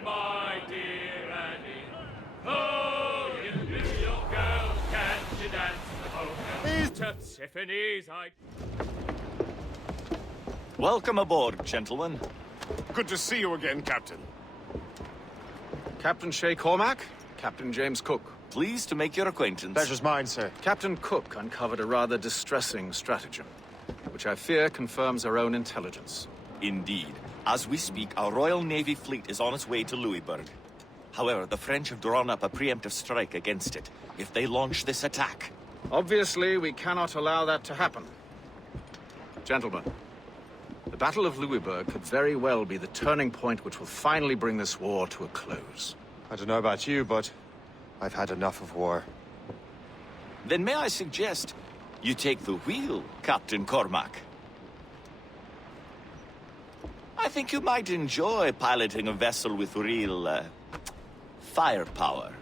my dear Annie. Oh, you New York girls, can't you dance the polka? to Tiffany's, Welcome aboard, gentlemen. Good to see you again, Captain. Captain Shay Cormac, Captain James Cook. Pleased to make your acquaintance. Pleasure's mine, sir. Captain Cook uncovered a rather distressing stratagem, which I fear confirms our own intelligence. Indeed. As we speak, our Royal Navy fleet is on its way to Louisburg. However, the French have drawn up a preemptive strike against it if they launch this attack. Obviously, we cannot allow that to happen. Gentlemen, the Battle of Louisburg could very well be the turning point which will finally bring this war to a close. I don't know about you, but I've had enough of war. Then may I suggest you take the wheel, Captain Cormac? I think you might enjoy piloting a vessel with real, firepower.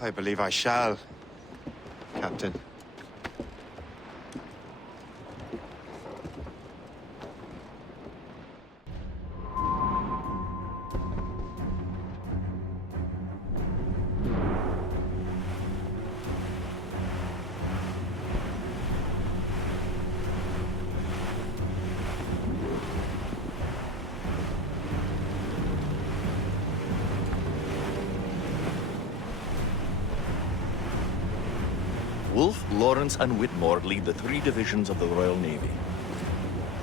I believe I shall, Captain. Wolfe, Lawrence, and Whitmore lead the 3 divisions of the Royal Navy.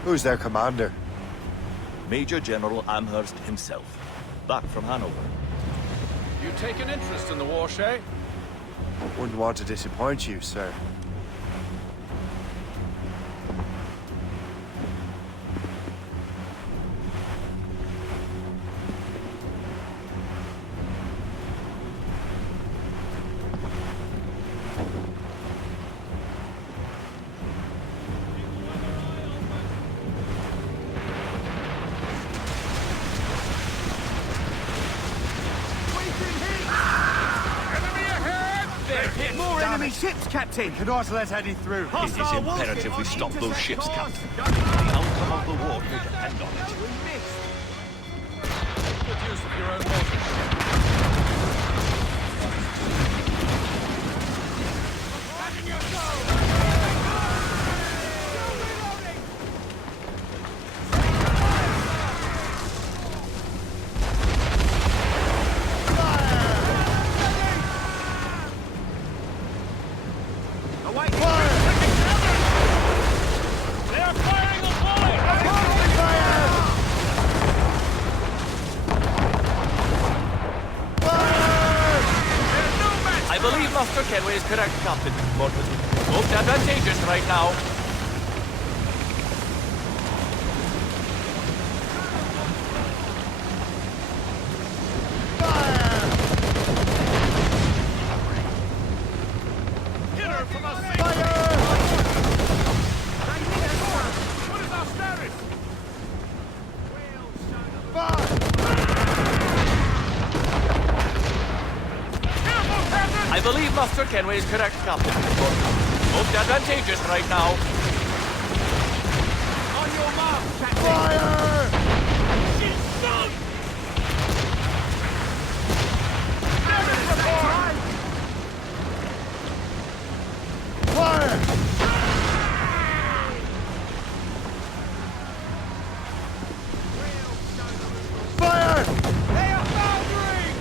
Who's their commander? Major General Amherst himself, back from Hanover. You take an interest in the war, Shay? Wouldn't want to disappoint you, sir. Ships, Captain! Cannot let any through. It is imperative we stop those ships, Captain. The outcome of the war may depend on it. Good use of your own water. Kenway is correct, Captain. Most advantageous right now. Master Kenway is correct, Captain. Most advantageous right now. On your mark, Captain! Fire! She's sunk! Fire! Fire! They are foundering!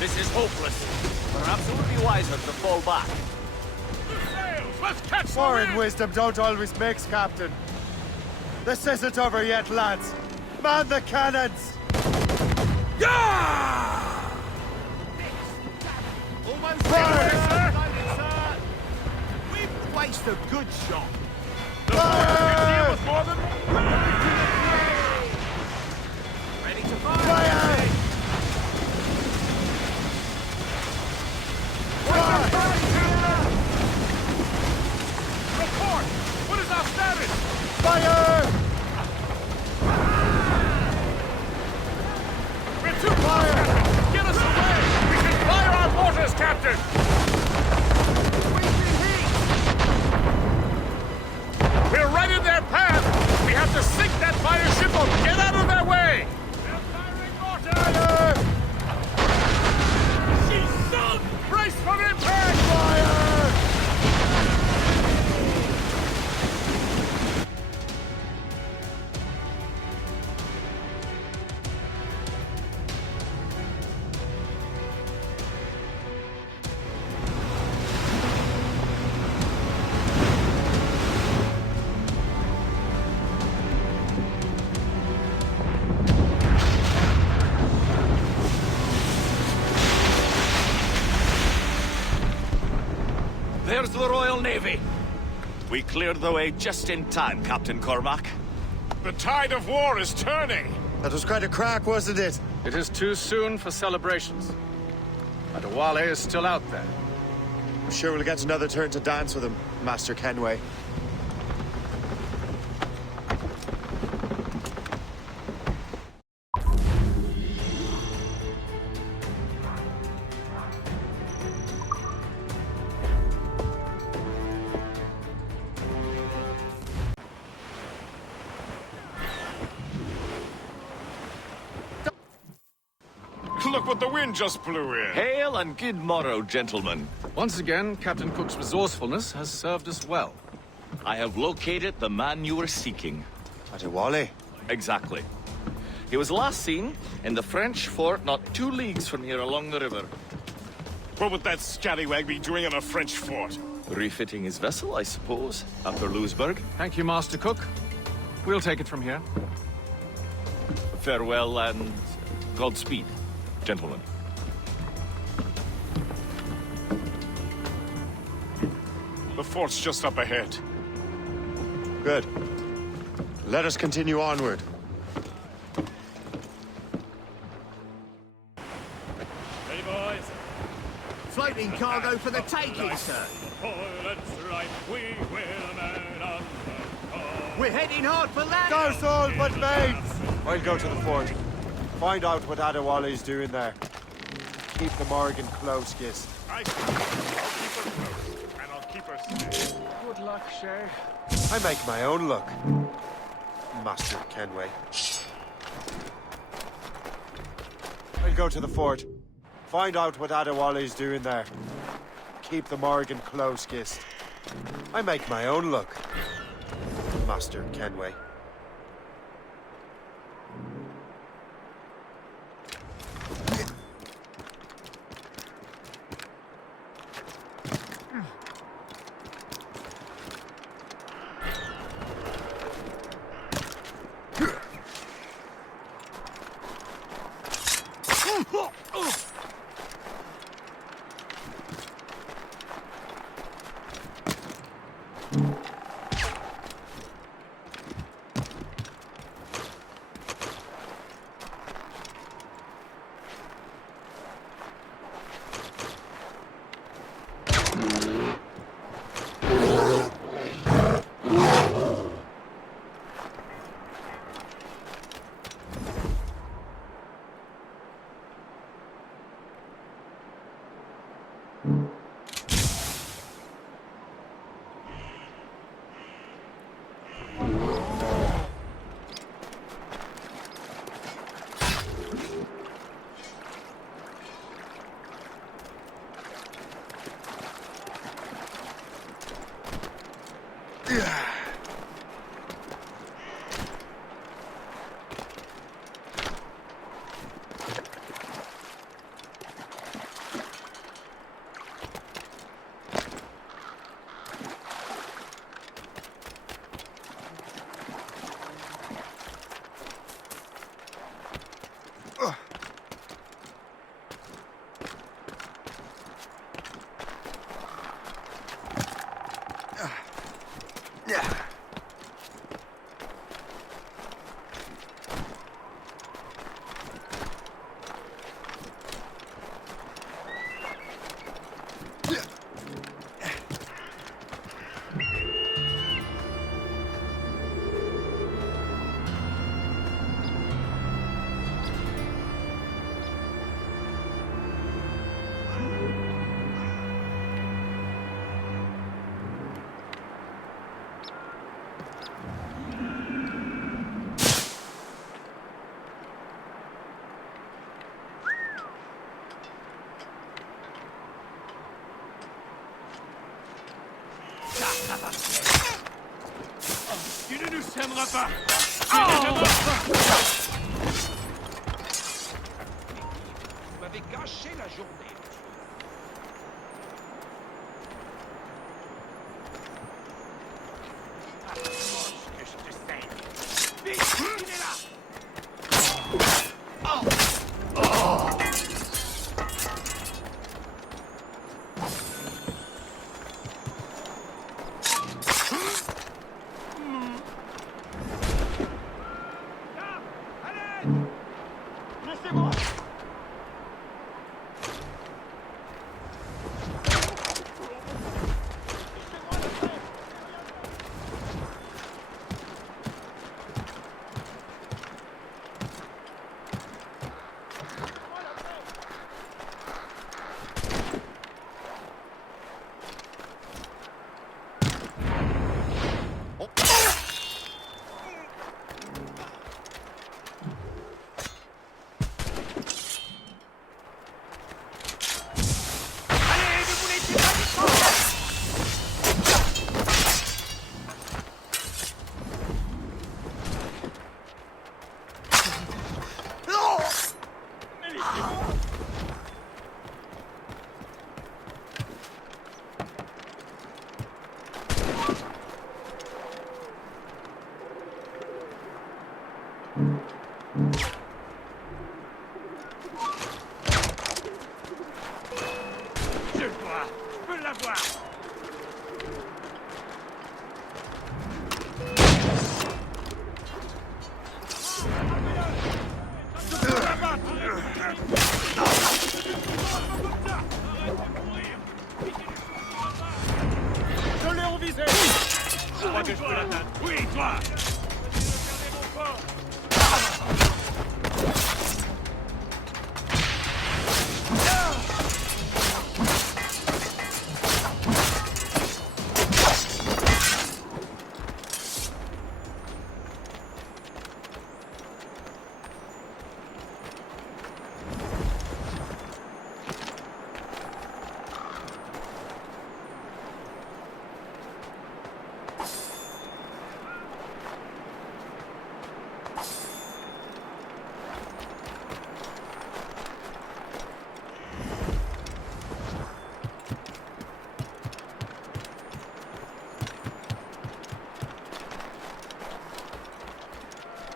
This is hopeless. We're absolutely wiser to fall back. Let's catch Foreign wisdom don't always mix, Captain. This isn't over yet, lads. Man the cannons! Yeah! Almost there, sir! We've placed a good shot. Fire! Ready to fire! Fire! Report! What is our status? Fire! We're too close, Captain! Get us away! We can fire our mortars, Captain! We're right in their path! We have to sink that fire ship or get out of their way! They're firing mortars! She's sunk! Brace for impact! Fire! There's the Royal Navy. We cleared the way just in time, Captain Cormac. The tide of war is turning! That was quite a crack, wasn't it? It is too soon for celebrations. Adewale is still out there. I'm sure we'll get another turn to dance with him, Master Kenway. Look what the wind just blew in! Hail and good morrow, gentlemen. Once again, Captain Cook's resourcefulness has served us well. I have located the man you were seeking. Adewale? Exactly. He was last seen in the French fort not 2 leagues from here along the river. What would that scallywag be doing in a French fort? Refitting his vessel, I suppose, after Louisburg. Thank you, Master Cook. We'll take it from here. Farewell and Godspeed, gentlemen. The fort's just up ahead. Good. Let us continue onward. Ready, boys? Floating cargo for the taking, sir. We're heading hard for land. Go, all but mates! I'll go to the fort. Find out what Adewale's doing there. Keep the Morgan close, Gis. I'll keep her close, and I'll keep her safe. Good luck, Shay. I make my own luck, Master Kenway. I'll go to the fort. Find out what Adewale's doing there. Keep the Morgan close, Gist. I make my own luck, Master Kenway. Tu ne nous sèmeras pas. Vous m'avez gâché la journée. Que je te saigne. Vite, il est là.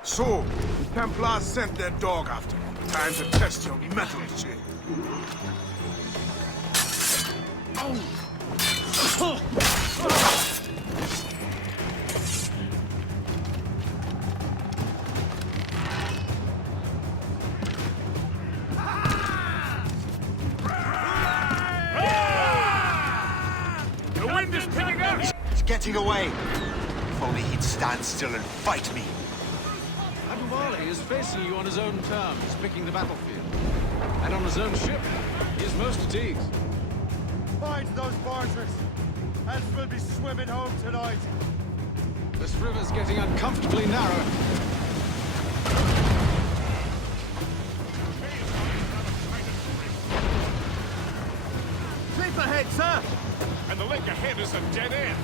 So, the Templars sent their dog after me. Time to test your mettle, Shay. The wind is picking up! He's getting away. If only he'd stand still and fight me. Adewale is facing you on his own terms, picking the battlefield. And on his own ship, he is most at ease. Find those barters, else we'll be swimming home tonight. This river's getting uncomfortably narrow. Sleep ahead, sir! And the lake ahead is a dead end.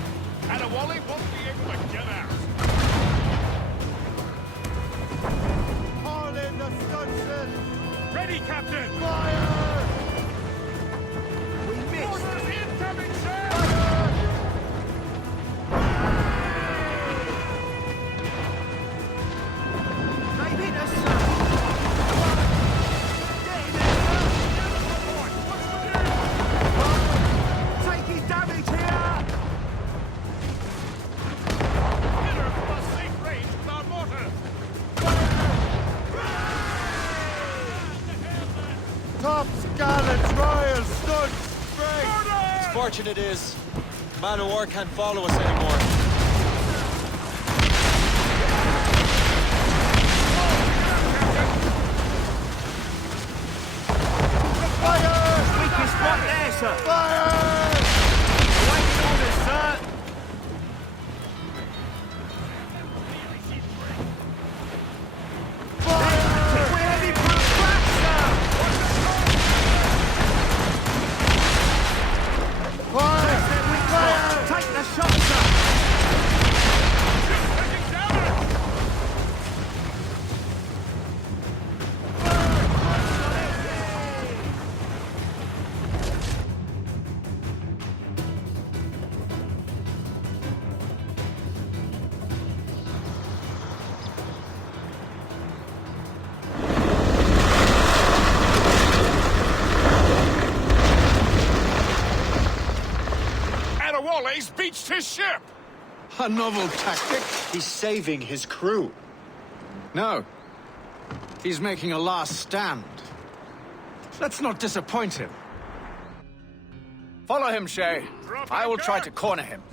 Adewale won't be able to get out. Haul in the stunsail! Ready, Captain! Fire! We missed! Orders incoming, sir! They've hit us, sir! Get in there, sir! Taking damage here! Get her from a safe range with our mortar! Top scallons, royal, stud, straight! As fortunate is, man of war can't follow us anymore. Fire! Weakest spot there, sir! Fire! Awaiting orders, sir! Fire! We're heading for a crash, sir! Fire! Take the shot, sir! Blaze beached his ship! A novel tactic? He's saving his crew. No. He's making a last stand. Let's not disappoint him. Follow him, Shay. I will try to corner him.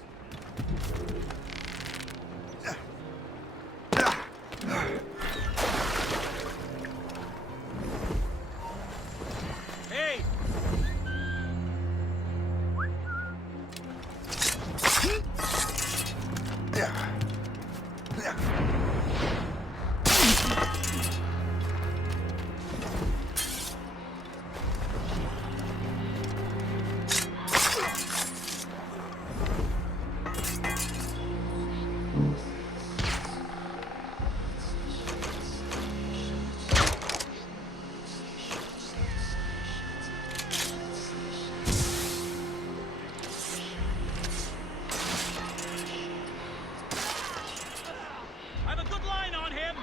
Hey! I have a good line on him!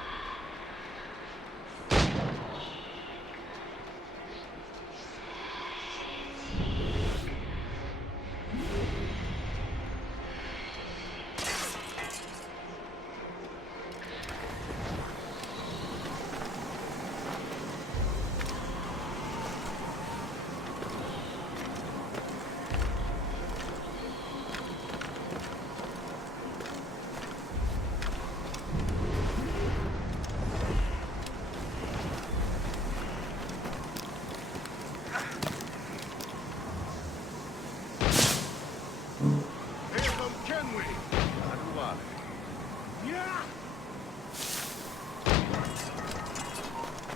Here comes Kenway! Adewale. Yeah!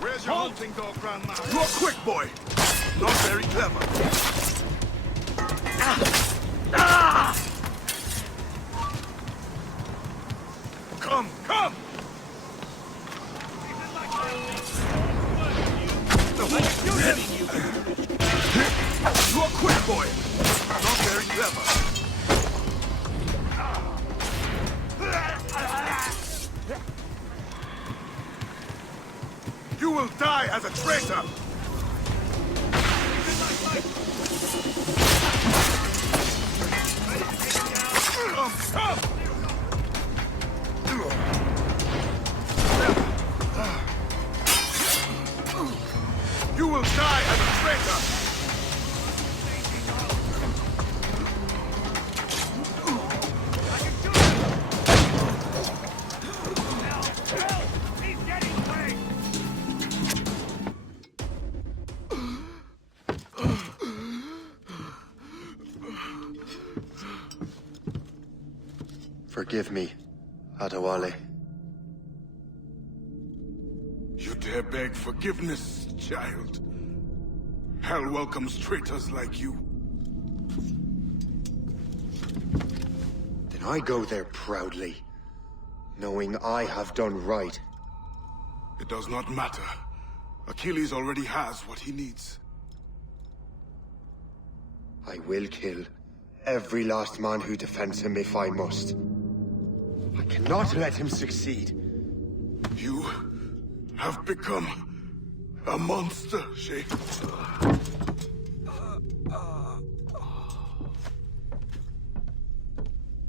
Where's your hunting dog, Grandmaster? You're quick, boy. Not very clever. Come, come! You're quick, boy. Not very clever. You will die as a traitor! Come, come! You will die as a traitor! Forgive me, Adewale. You dare beg forgiveness, child? Hell welcomes traitors like you. Then I go there proudly, knowing I have done right. It does not matter. Achilles already has what he needs. I will kill every last man who defends him if I must. I cannot let him succeed. You have become a monster, Shay.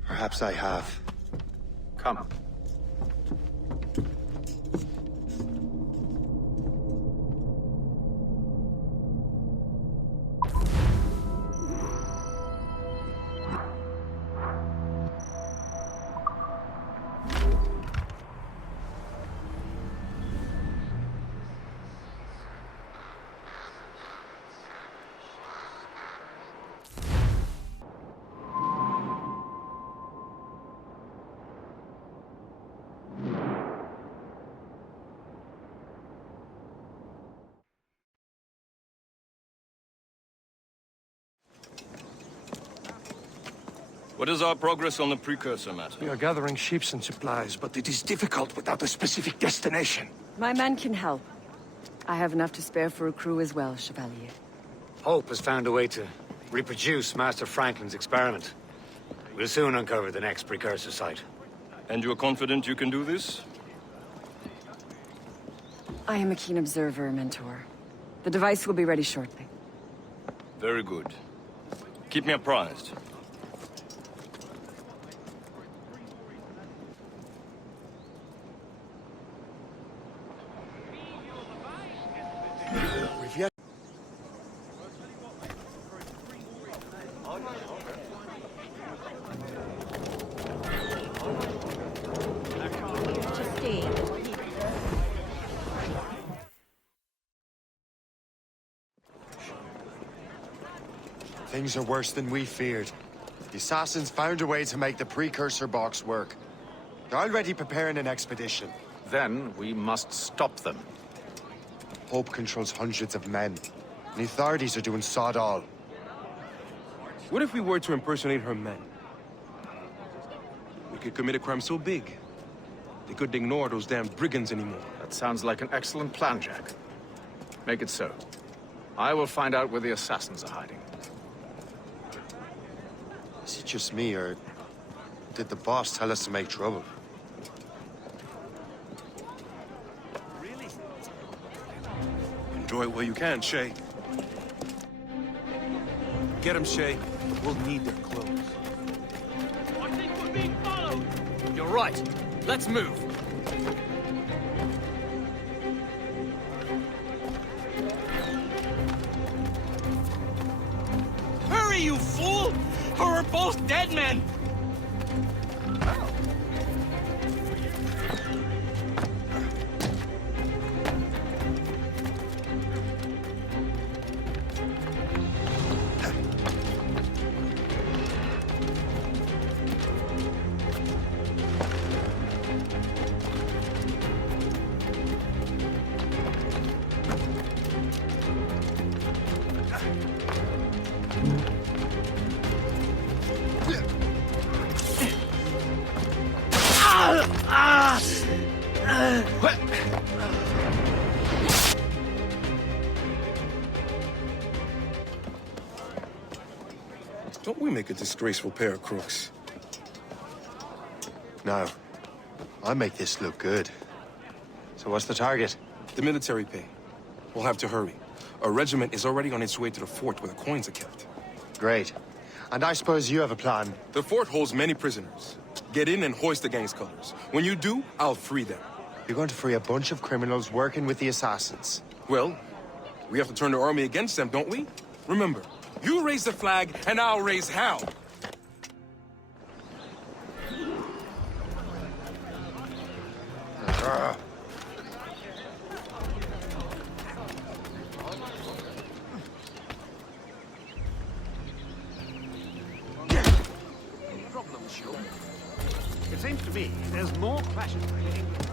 Perhaps I have. Come. What is our progress on the precursor matter? We are gathering ships and supplies, but it is difficult without a specific destination. My men can help. I have enough to spare for a crew as well, Chevalier. Hope has found a way to reproduce Master Franklin's experiment. We'll soon uncover the next precursor site. And you're confident you can do this? I am a keen observer, Mentor. The device will be ready shortly. Very good. Keep me apprised. Things are worse than we feared. The Assassins found a way to make the precursor box work. They're already preparing an expedition. Then we must stop them. Hope controls hundreds of men. And the authorities are doing sod all. What if we were to impersonate her men? We could commit a crime so big, they couldn't ignore those damn brigands anymore. That sounds like an excellent plan, Jack. Make it so. I will find out where the assassins are hiding. Is it just me, or did the boss tell us to make trouble? Enjoy it while you can, Shay. Get him, Shay. We'll need their clothes. I think we're being followed. You're right. Let's move. Hurry, you fool! Or we're both dead men! Don't we make a disgraceful pair of crooks? No. I make this look good. So what's the target? The military pay. We'll have to hurry. A regiment is already on its way to the fort where the coins are kept. Great. And I suppose you have a plan. The fort holds many prisoners. Get in and hoist the gang's colors. When you do, I'll free them. You're going to free a bunch of criminals working with the assassins. Well, we have to turn the army against them, don't we? Remember, you raise the flag, and I'll raise hell. Problems, sure. It seems to me there's more clashes beginning with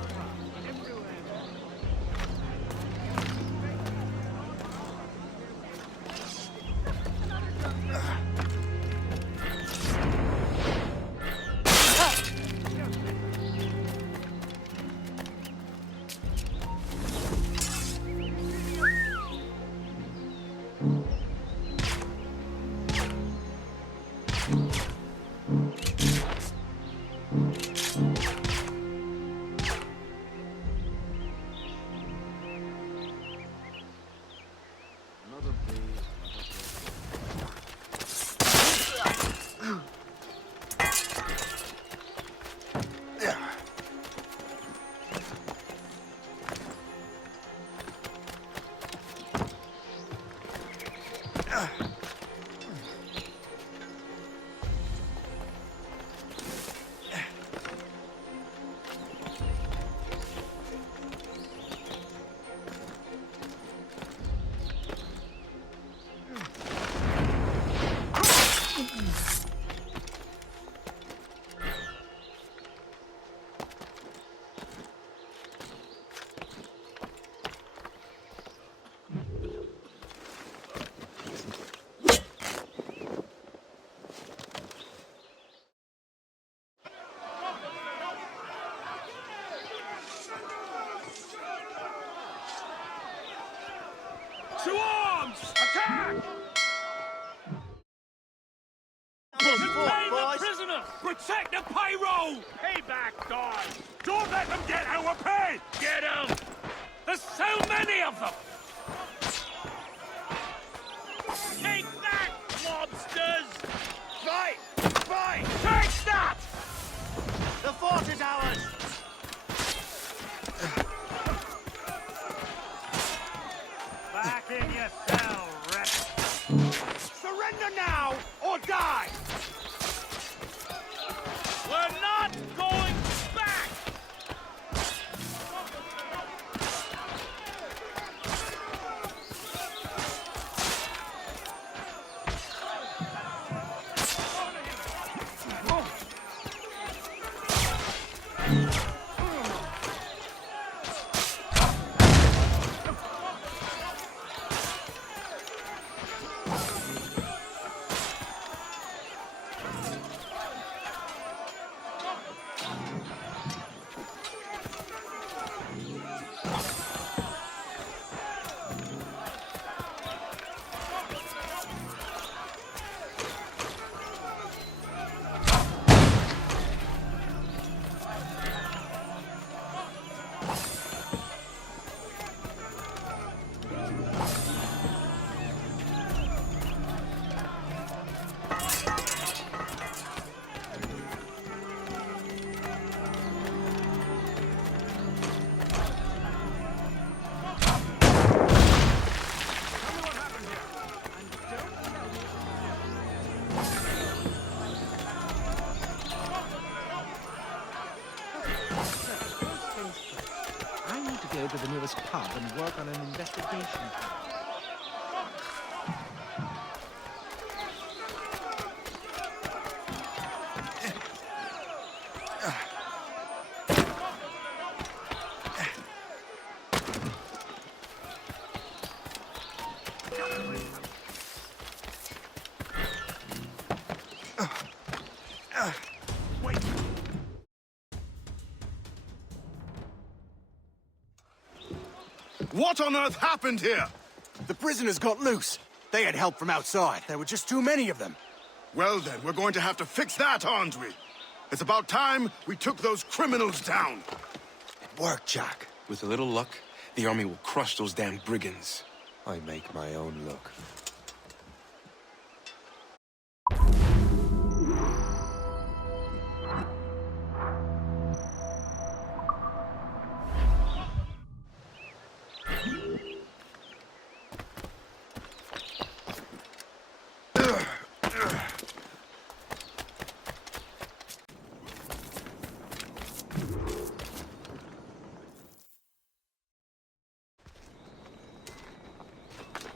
To arms! Attack! Detain the prisoners! Protect the payroll! Payback, guys! Don't let them get our pay! Get them! There's so many of them! Take that, mobsters! Fight! Fight! Take that! The fort is ours! Back in, you go to the nearest pub and work on an investigation. What on earth happened here? The prisoners got loose. They had help from outside. There were just too many of them. Well then, we're going to have to fix that, aren't we? It's about time we took those criminals down. It worked, Jack. With a little luck, the army will crush those damn brigands. I make my own luck.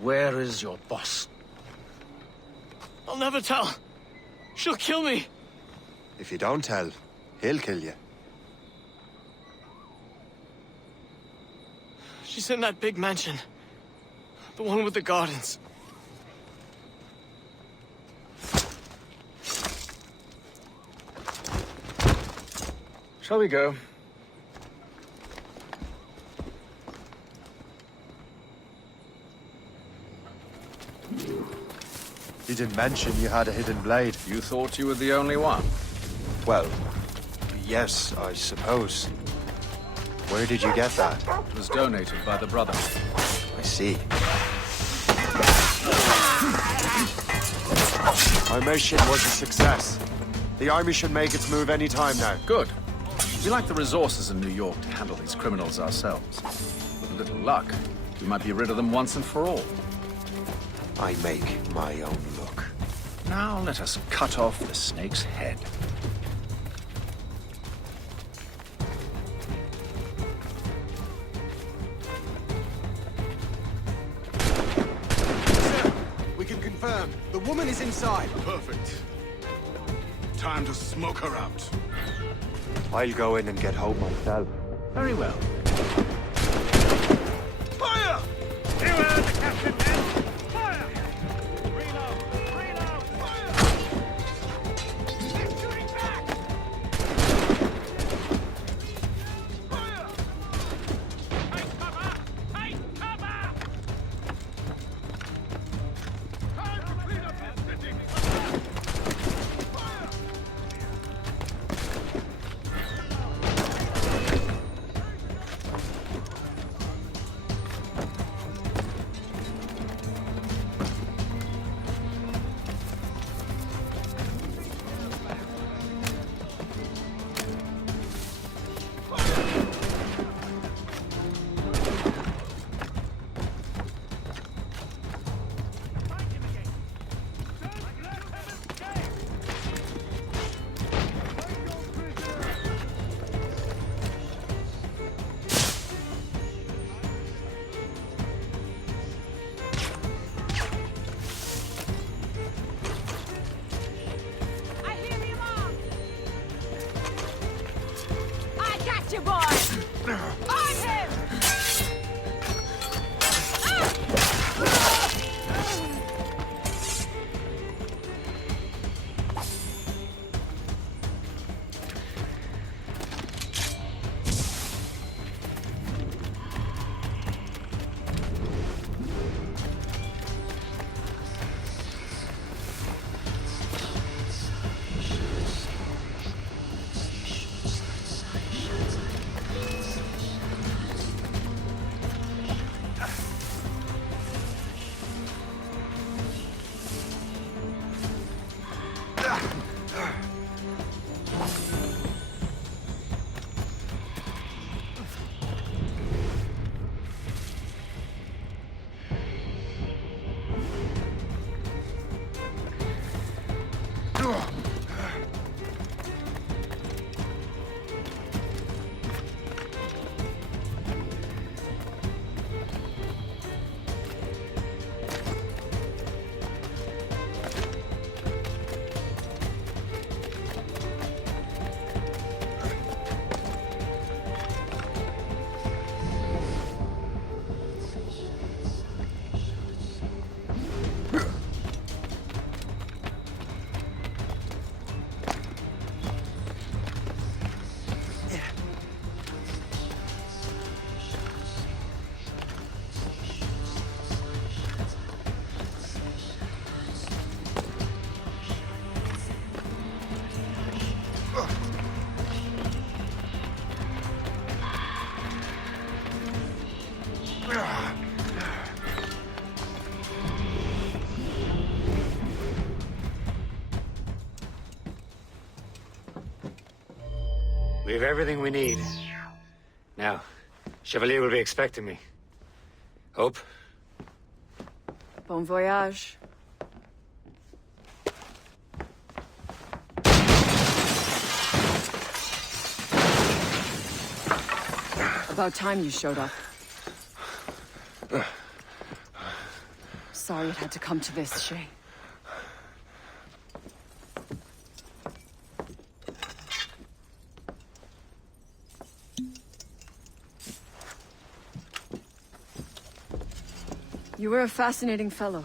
Where is your boss? I'll never tell. She'll kill me. If you don't tell, he'll kill you. She's in that big mansion. The one with the gardens. Shall we go? You didn't mention you had a hidden blade. You thought you were the only one? Well, yes, I suppose. Where did you get that? It was donated by the Brotherhood. I see. Our mission was a success. The army should make its move any time now. Good. We lack the resources in New York to handle these criminals ourselves. With a little luck, we might be rid of them once and for all. I make my own luck. Now let us cut off the snake's head. Sir, we can confirm. The woman is inside. Perfect. Time to smoke her out. I'll go in and get home myself. Very well. Fire! You heard the captain, men! Fire! Reload! Reload! Fire! They're shooting back! Fire! Take cover! Take cover! Time to clean up this city! Fire! We have everything we need. Now, Chevalier will be expecting me. Hope? Bon voyage. About time you showed up. Sorry it had to come to this, Shay. You were a fascinating fellow.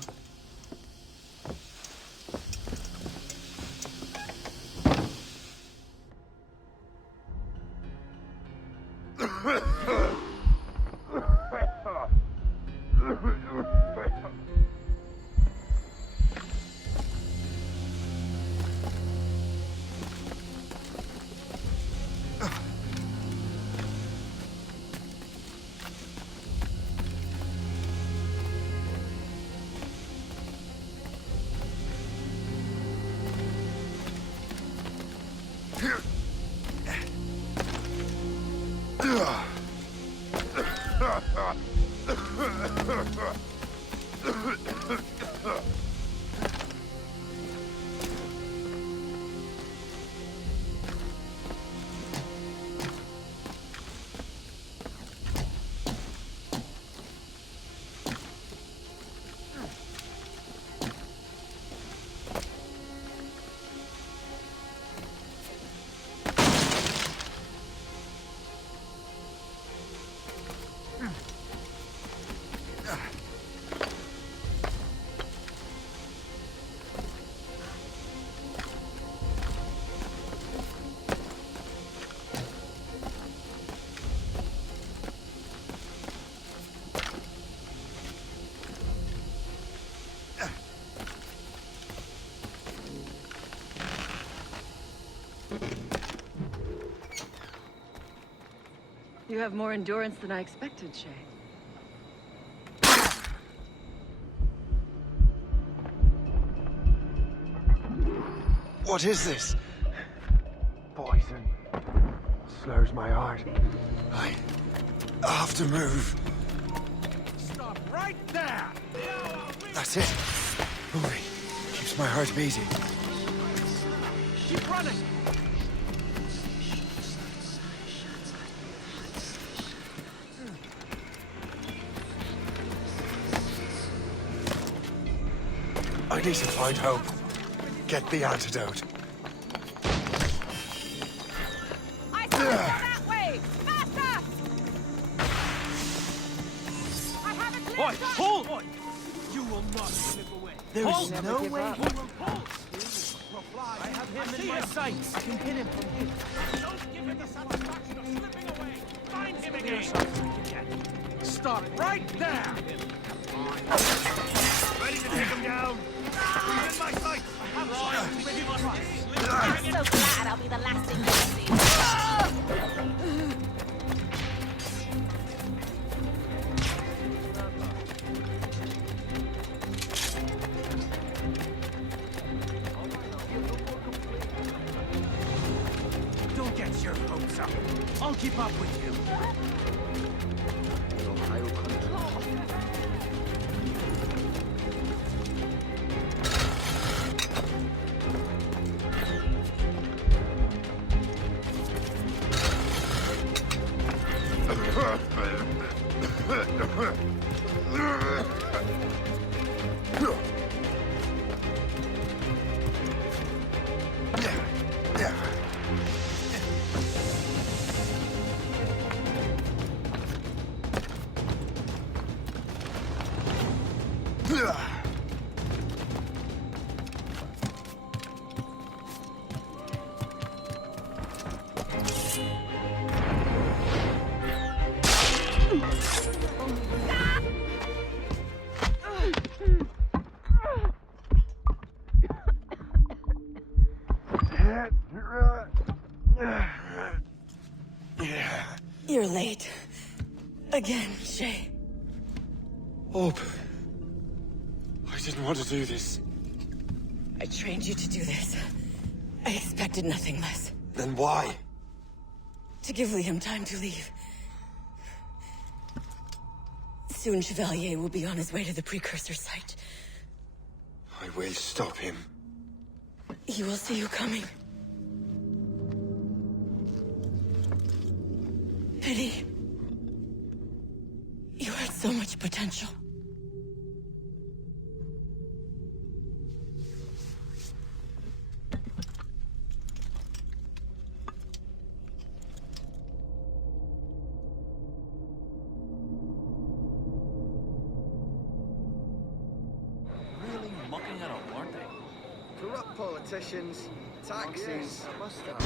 You have more endurance than I expected, Shay. What is this? Poison. Slurs my heart. I have to move. Stop right there! That's it. Only keeps my heart beating. Keep running! I need to find Hope. Get the antidote. I said go that way! Faster! I have a clear shot! Hold! You will not slip away. There is Hold. no way Hold. I have him in my sights. I can hit him from here. Don't give him the satisfaction of slipping away. Find him again. Stop right there. Ready to take him down. He's in my sights. I have sights. Ready my sights. I'm so glad I'll be the last thing you see. Don't get your hopes up. I'll keep up with you. You're late. Again, Shay. Hope. I didn't want to do this. I trained you to do this. I expected nothing less. Then why? to give Liam time to leave. Soon Chevalier will be on his way to the precursor site. I will stop him. He will see you coming. Pity. You had so much potential. Really mucking it up, aren't they? Corrupt politicians, taxes, must have.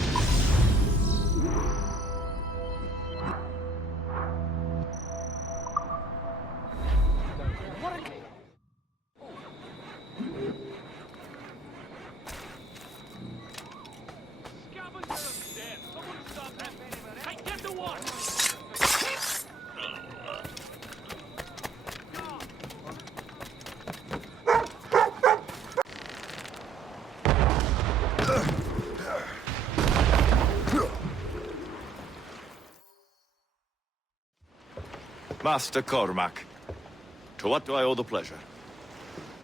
Master Cormac, to what do I owe the pleasure?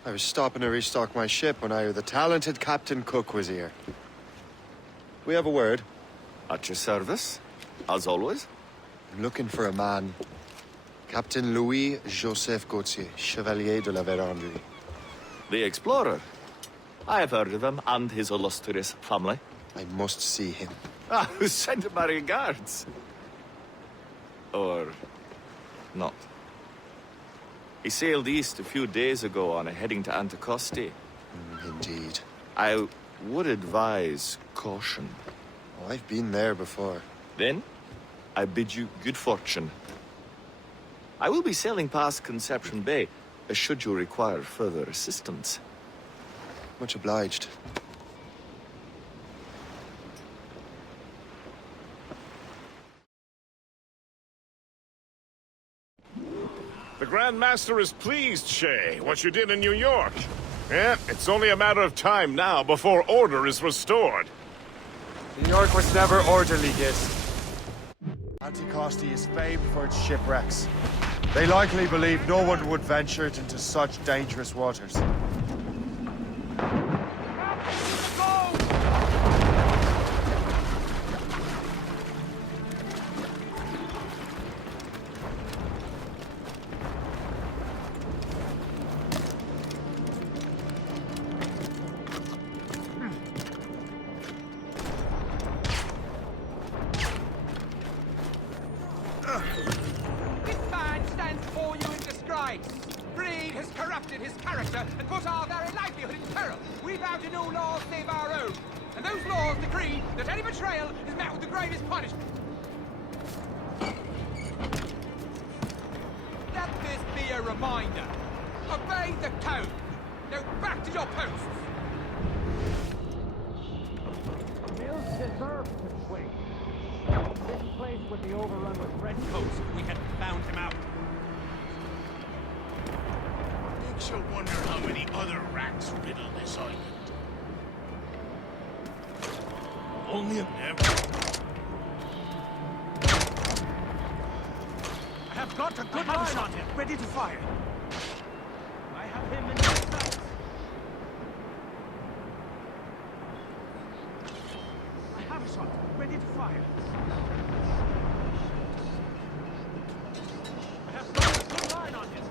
I was stopping to restock my ship when I heard the talented Captain Cook was here. We have a word. At your service, as always. I'm looking for a man. Captain Louis-Joseph Gauthier, Chevalier de la Vérendrye. The explorer. I have heard of him and his illustrious family. I must see him. Ah, send him my regards. Or not. He sailed east a few days ago on a heading to Anticosti. Indeed. I would advise caution. Oh, I've been there before. Then, I bid you good fortune. I will be sailing past Conception Bay, should you require further assistance. Much obliged. The Grand Master is pleased, Shay, what you did in New York. Yeah, it's only a matter of time now before order is restored. New York was never orderly, Gist. Anticosti is famed for its shipwrecks. They likely believe no one would venture into such dangerous waters. This man stands before you in disgrace. Greed has corrupted his character and put our very livelihood in peril. We vow to no laws save our own. And those laws decree that any betrayal is met with the gravest punishment. Let this be a reminder. Obey the code. Now back to your posts. Mills deserves to swing. This place would be overrun with redcoats if we hadn't found him out. Makes you wonder how many other rats riddle this island. Only a never. I have got a good line on him, ready to fire. I have him in my sights. I have a shot, ready to fire. I have got a good line on him.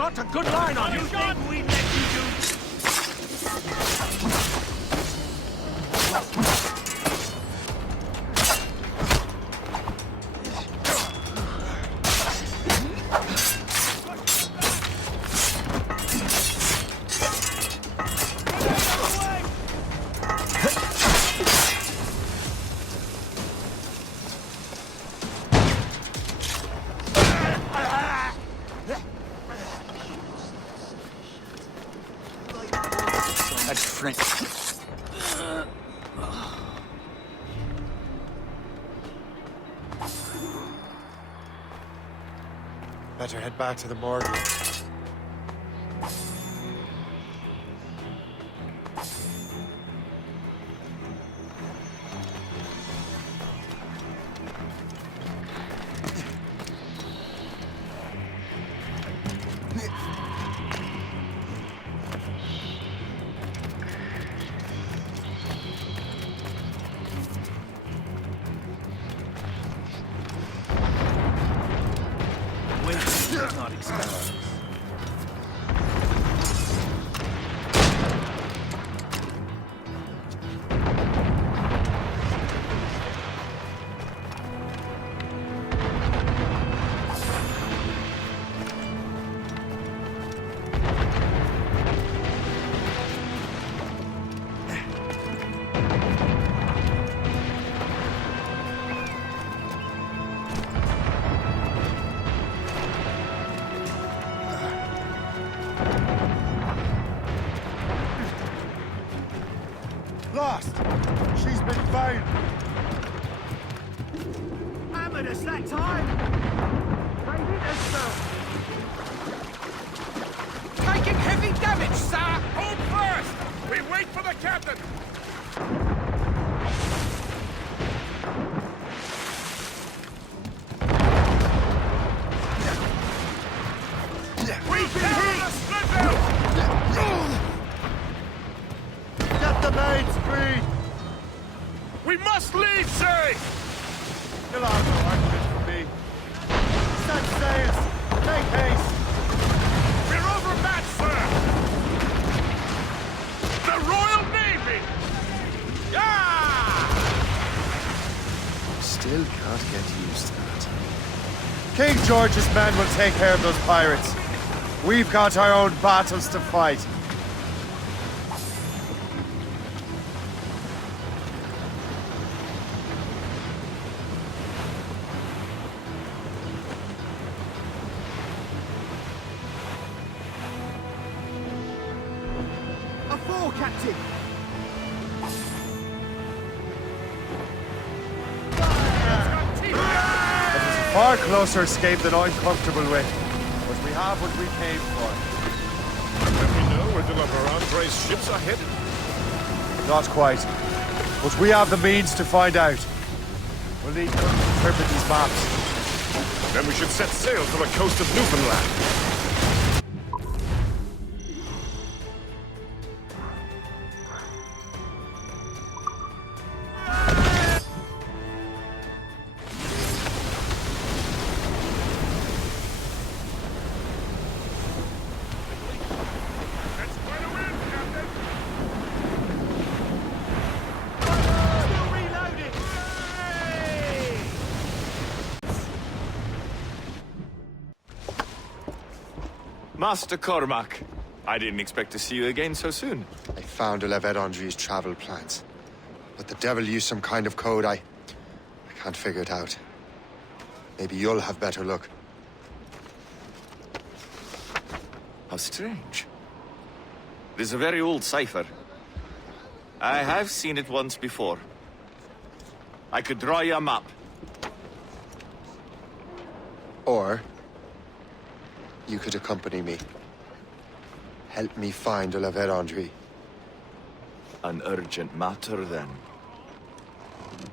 got a good line on you. Think we'd let you do? That's French. Better head back to the morgue. Not expected. Lost! She's been found! Hammered us that time! They hit us, sir! Taking heavy damage, sir! Hold first! We wait for the captain! We've been hit! Get the mains free! We must lead, Shay! You'll have no argument for me. Set sails! Make haste! We're overmatched, sir! The Royal Navy! Yeah! Still can't get used to that. King George's men will take care of those pirates. We've got our own battles to fight. A four, Captain! Far closer escape than I'm comfortable with. But we have what we came for. Let me know where de la Vérendrye's ships are headed. Not quite. But we have the means to find out. We'll need to interpret these maps. Then we should set sail for the coast of Newfoundland. Master Cormac, I didn't expect to see you again so soon. I found Eradicating's travel plans. But the devil used some kind of code. I can't figure it out. Maybe you'll have better luck. How strange. It is a very old cipher. I have seen it once before. I could draw you a map. Or you could accompany me. Help me find Eradicating. An urgent matter, then.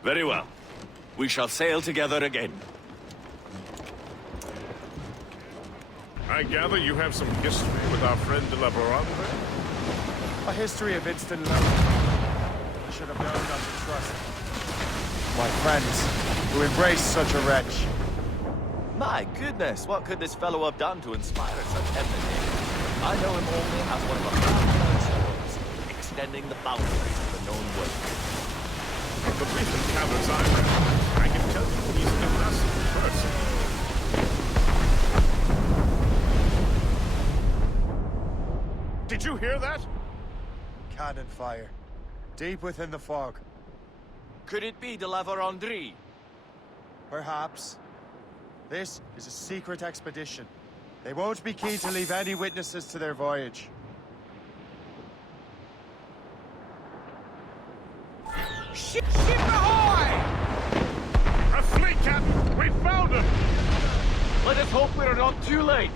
Very well. We shall sail together again. I gather you have some history with our friend de la Vérendrye? A history of instant love. I should have known not to trust my friends who embrace such a wretch. My goodness, what could this fellow have done to inspire such enmity? I know him only as one of the proud swords, extending the boundaries of the known world. From the brief encounters I've had, I can tell you he's an impressive person. Did you hear that? Cannon fire. Deep within the fog. Could it be de la Vérendrye? Perhaps. This is a secret expedition. They won't be keen to leave any witnesses to their voyage. Ship ahoy! A fleet, Captain! We found them! Let us hope we're not too late.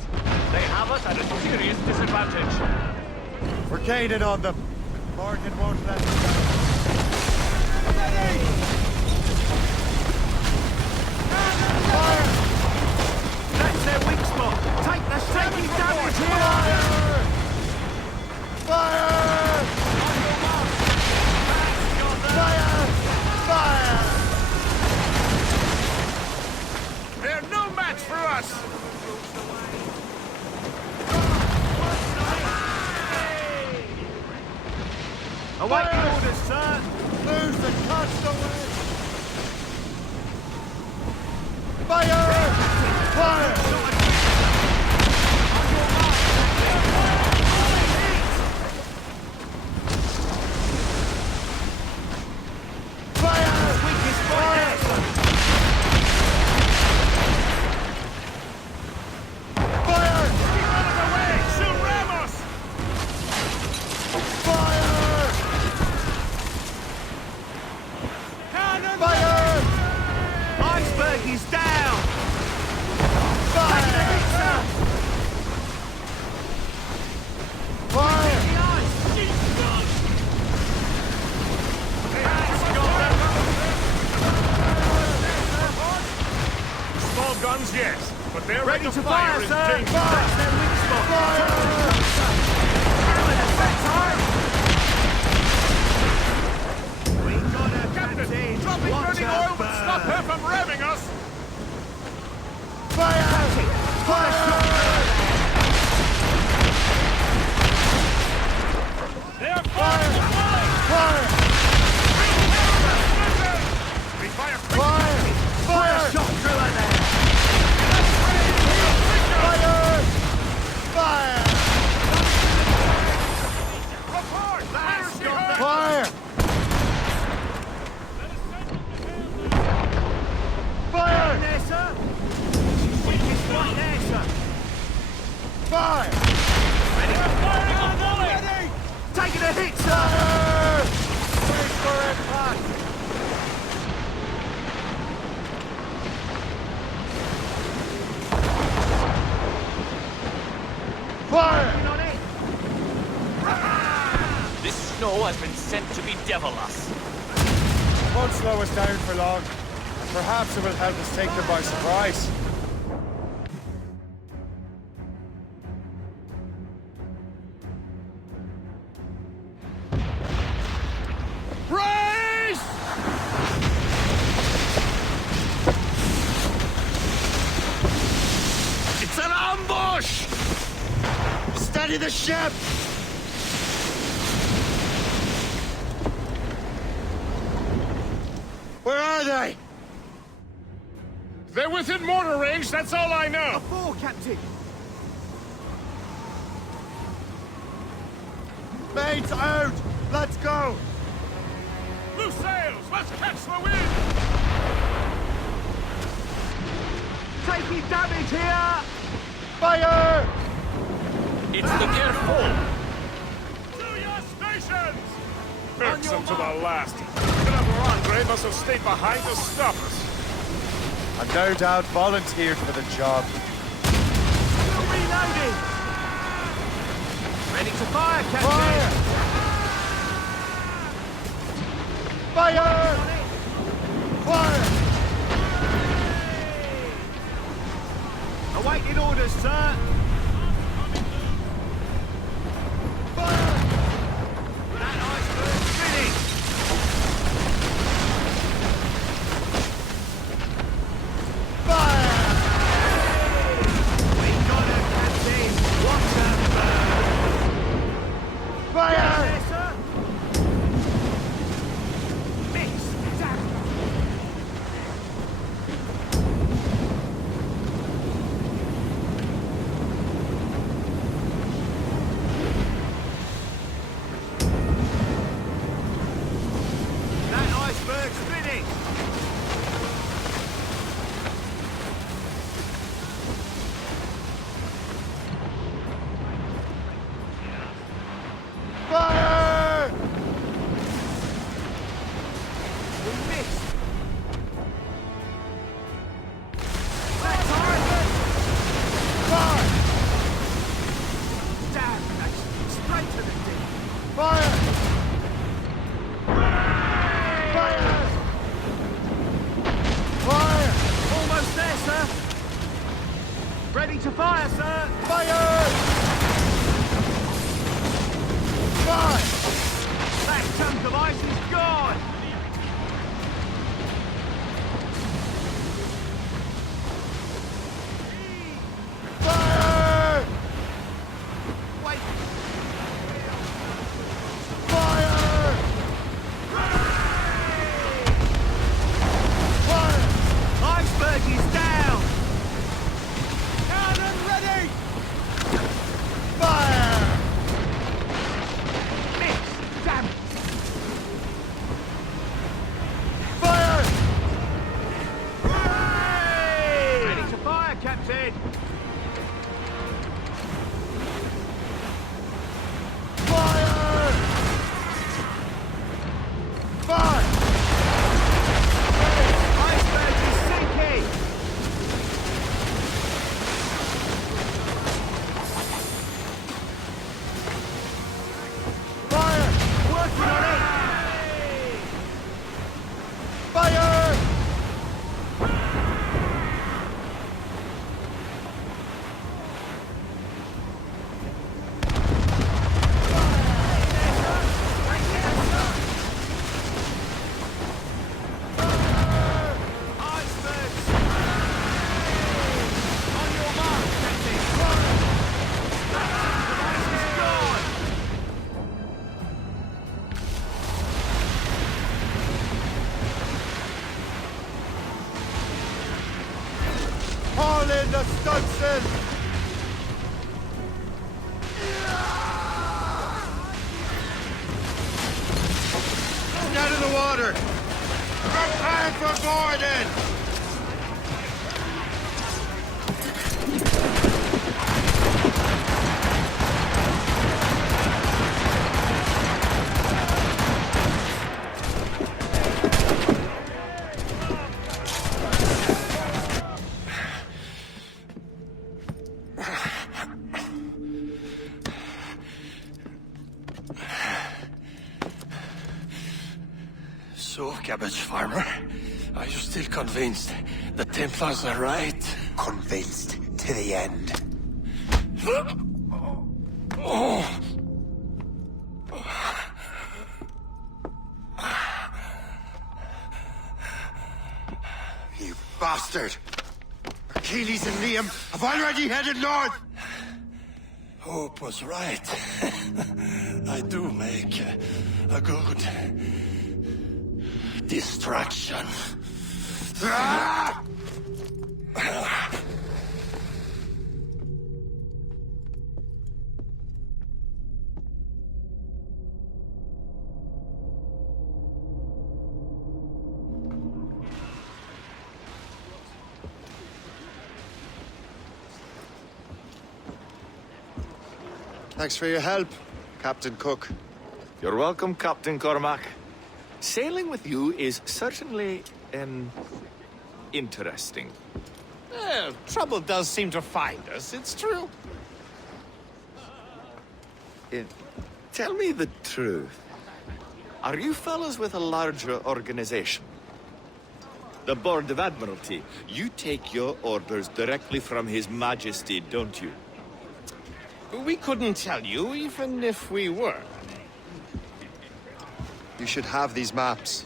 They have us at a serious disadvantage. We're gaining on them. Morgan won't let them down. Fire! That's their weak spot. Take the shaking damage here! Fire! Fire! Fire! They're no match for us! Awaiting orders, sir! Lose the castaway! Fire! Fire! Guns, yes, but they're Ready to fire, is sir! dangerous. That's their weak spot! We got a Captain, dropping burning oil would stop her from revving us! Fire! Fire! They're firing! Fire! We fire quick! Fire! Fire! Shot through her there! Fire! Fire! Report! That's Fire! Fire! Fire! There, sir! Weakest right there, sir! Fire! Firing on volley! Taking a hit, sir! Fire! Wait for impact! Fire! This snow has been sent to bedevil us. It won't slow us down for long. Perhaps it will help us take them by surprise. Brace! It's an ambush! Steady the ship! Where are they? They're within mortar range, that's all I know. Four, Captain! Mates out! Let's go! Loose sails! Let's catch the wind! Taking damage here! Fire! It's the Carrefour. To your stations! Irksome to the last. Brother Andre must have stayed behind to stop us. I no doubt volunteered for the job. Reloading! Ready to fire, Captain! Fire! Fire! Awaiting orders, sir! Fire! That iceberg's finished! Fire! Ready to fire, sir! Fire! Fire! That chunk of ice is gone! Fire! Wait! Fire! Fire! Iceberg is down! Cannon ready! Fire! Miss! Damn it! Fire! Ready to fire, Captain! Fire! Fire! Iceberg is sinking! Fire! Working on it! Fire! Icebergs! On your mark, Captain! The ice is gone! Haul in the stunsail! Get in the water! Prepare for boarding! So, cabbage farmer, are you still convinced the Templars are right? Convinced to the end. Oh. You bastard! Achilles and Liam have already headed north! Hope was right. I do make a good distraction. Ah! Thanks for your help, Captain Cook. You're welcome, Captain Cormac. Sailing with you is certainly, interesting. Trouble does seem to find us, it's true. Tell me the truth. Are you fellows with a larger organization? The Board of Admiralty. You take your orders directly from His Majesty, don't you? We couldn't tell you, even if we were. You should have these maps.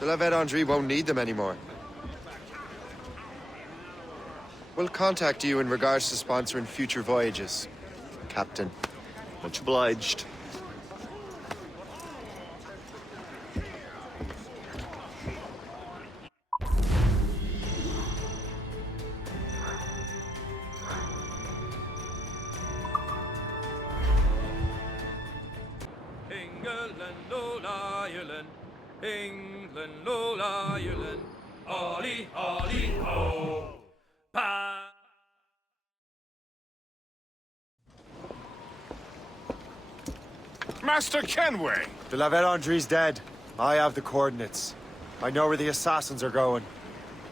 The La Vérendrye won't need them anymore. We'll contact you in regards to sponsoring future voyages, Captain. Much obliged. England, old Ireland, England, old Ireland, Ollie, Ollie, ho! Pa! Master Kenway! The La Vérendrye's dead. I have the coordinates. I know where the assassins are going.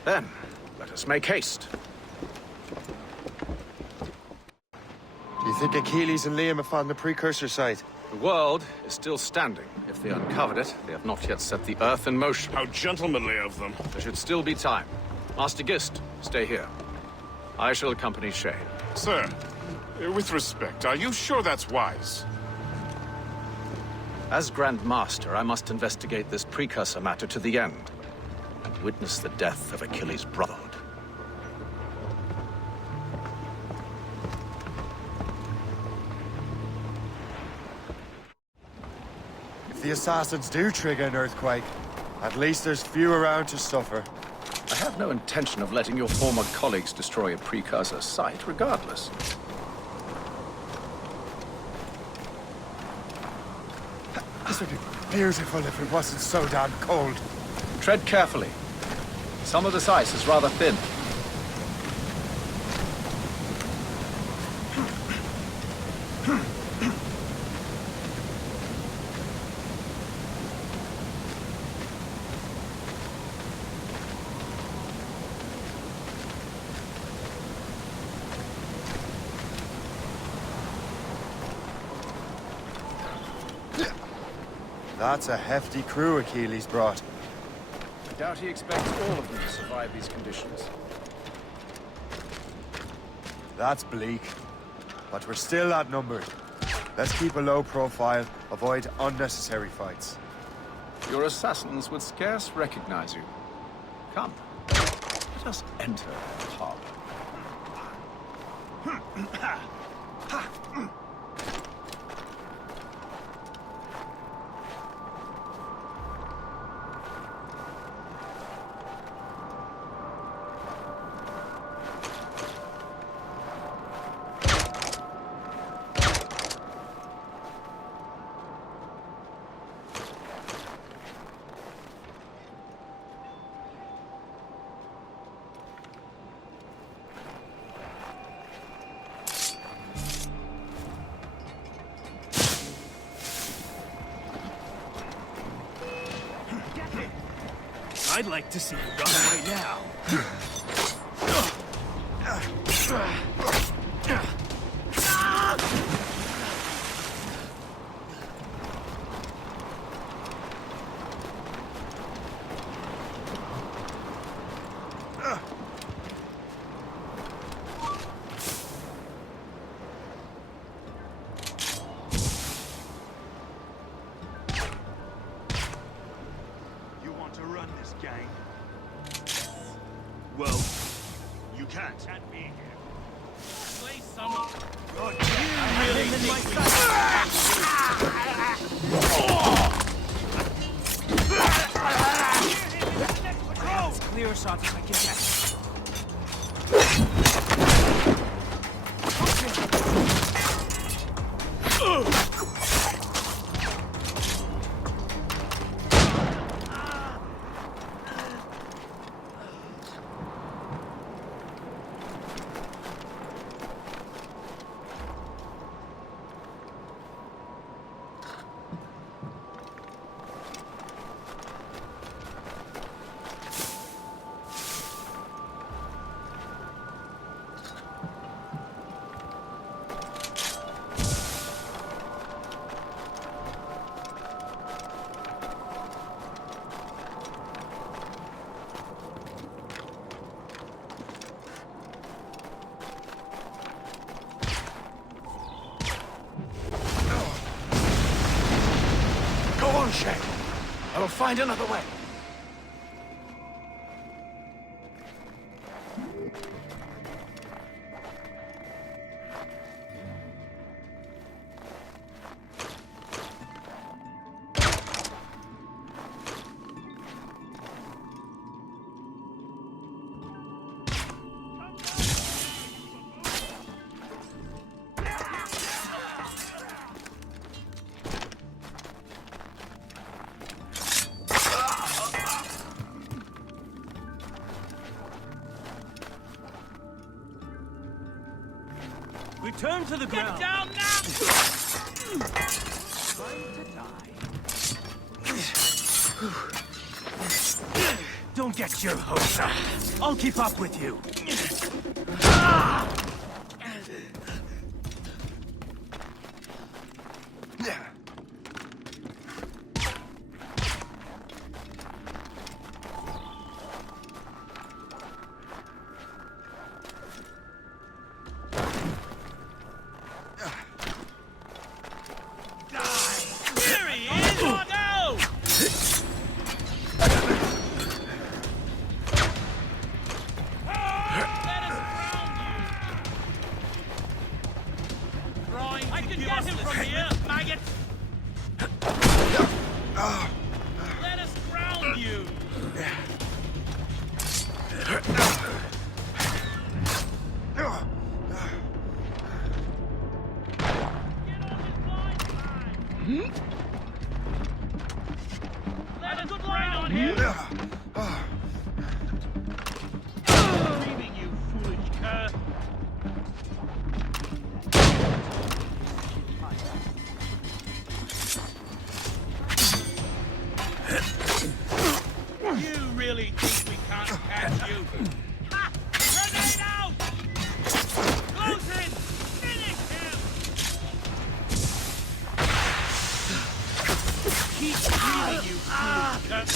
Then, let us make haste. Do you think Achilles and Liam have found the precursor site? The world is still standing. If they uncovered it, they have not yet set the Earth in motion. How gentlemanly of them. There should still be time. Master Gist, stay here. I shall accompany Shay. Sir, with respect, are you sure that's wise? As Grand Master, I must investigate this precursor matter to the end, and witness the death of Achilles' Brotherhood. If the Assassins do trigger an earthquake, at least there's few around to suffer. I have no intention of letting your former colleagues destroy a precursor site, regardless. This would be beautiful if it wasn't so damn cold. Tread carefully. Some of this ice is rather thin. That's a hefty crew Achilles brought. I doubt he expects all of them to survive these conditions. That's bleak. But we're still outnumbered. Let's keep a low profile, avoid unnecessary fights. Your assassins would scarce recognize you. Come, let us enter the harbor. I'd like to see you run away now. Well, you can't. Can't be here. Play some. God, you really think As clear a shot as I can get. Shay. I will find another way. Return to the ground. Get down now! Don't get your hopes up. I'll keep up with you. Let us good line on him! Leaving you, foolish cur! You really think we can't catch you? Ha! Grenade out! Close in! Finish him! Keep breathing, you foolish cunt!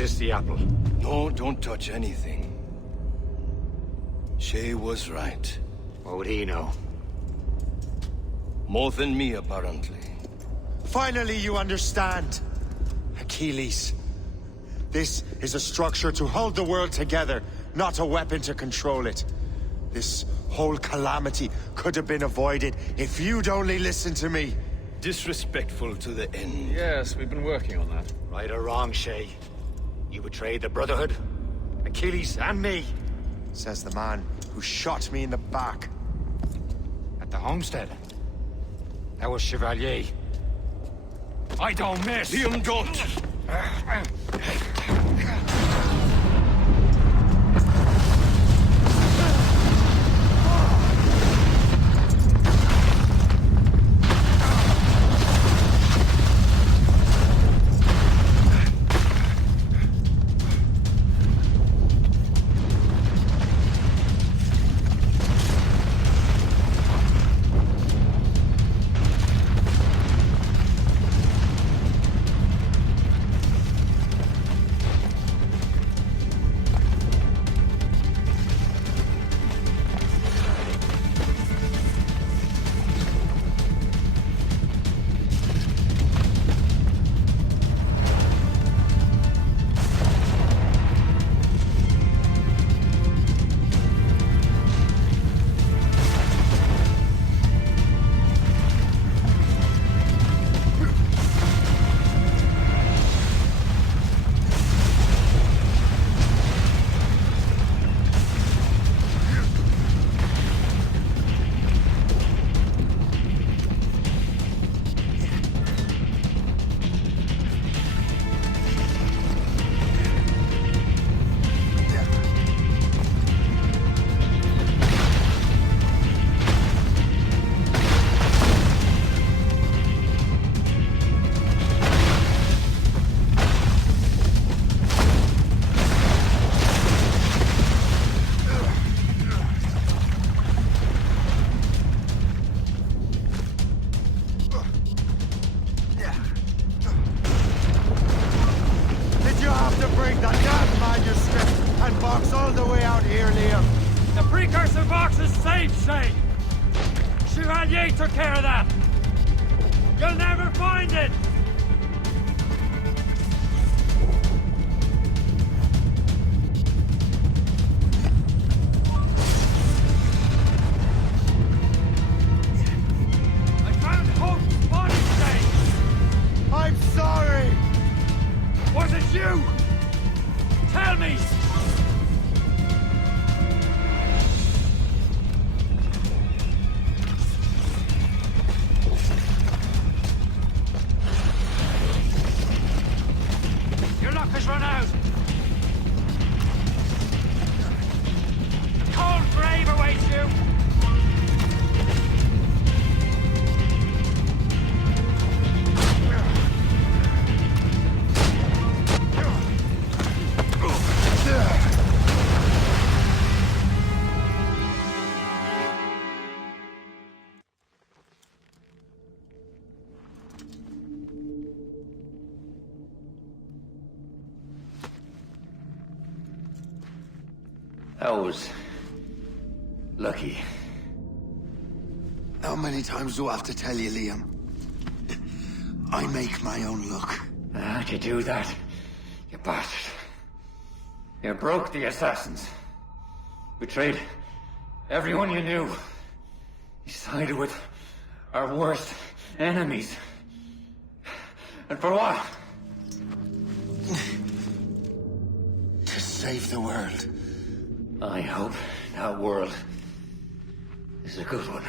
this the apple? No, don't touch anything. Shay was right. What would he know? More than me, apparently. Finally, you understand. Achilles. This is a structure to hold the world together, not a weapon to control it. This whole calamity could have been avoided if you'd only listened to me. Disrespectful to the end. Yes, we've been working on that. Right or wrong, Shay? You betrayed the Brotherhood, Achilles, and me. Says the man who shot me in the back. At the homestead. That was Chevalier. I don't miss! Liam, don't! The precursor box is safe, Shay! Chevalier took care of that! You'll never find it! I found Hope's body, Shay! I'm sorry! Was it you? Tell me! Your luck has run out! A cold grave awaits you! That was lucky. How many times do I have to tell you, Liam? I make my own luck. How'd you do that, you bastard? You broke the assassins. Betrayed everyone you knew. You sided with our worst enemies. And for what? To save the world. I hope that world is a good one.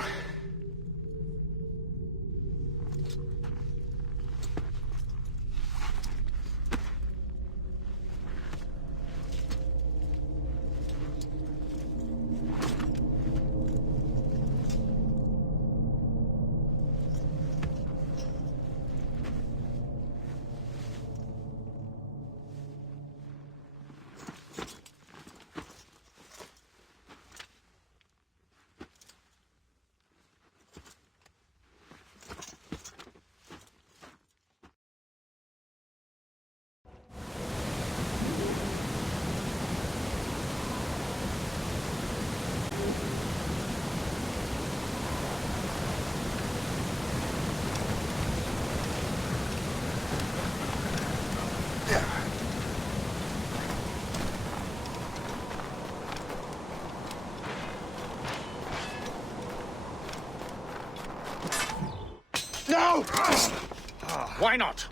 Why not?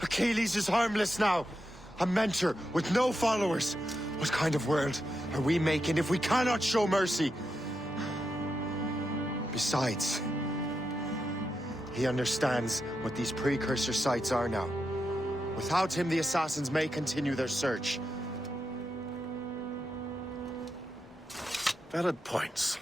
Achilles is harmless now. A mentor with no followers. What kind of world are we making if we cannot show mercy? Besides, he understands what these precursor sites are now. Without him, the assassins may continue their search. Valid points.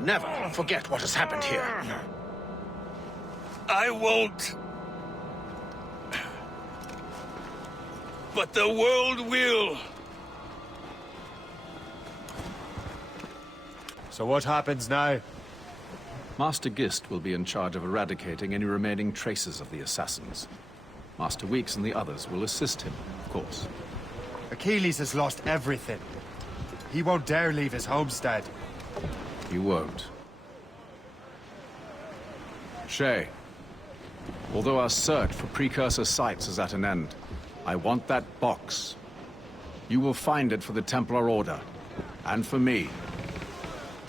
Never forget what has happened here. I won't. But the world will. So what happens now? Master Gist will be in charge of eradicating any remaining traces of the assassins. Master Weeks and the others will assist him, of course. Achilles has lost everything. He won't dare leave his homestead. You won't. Shay, although our search for precursor sites is at an end, I want that box. You will find it for the Templar Order, and for me.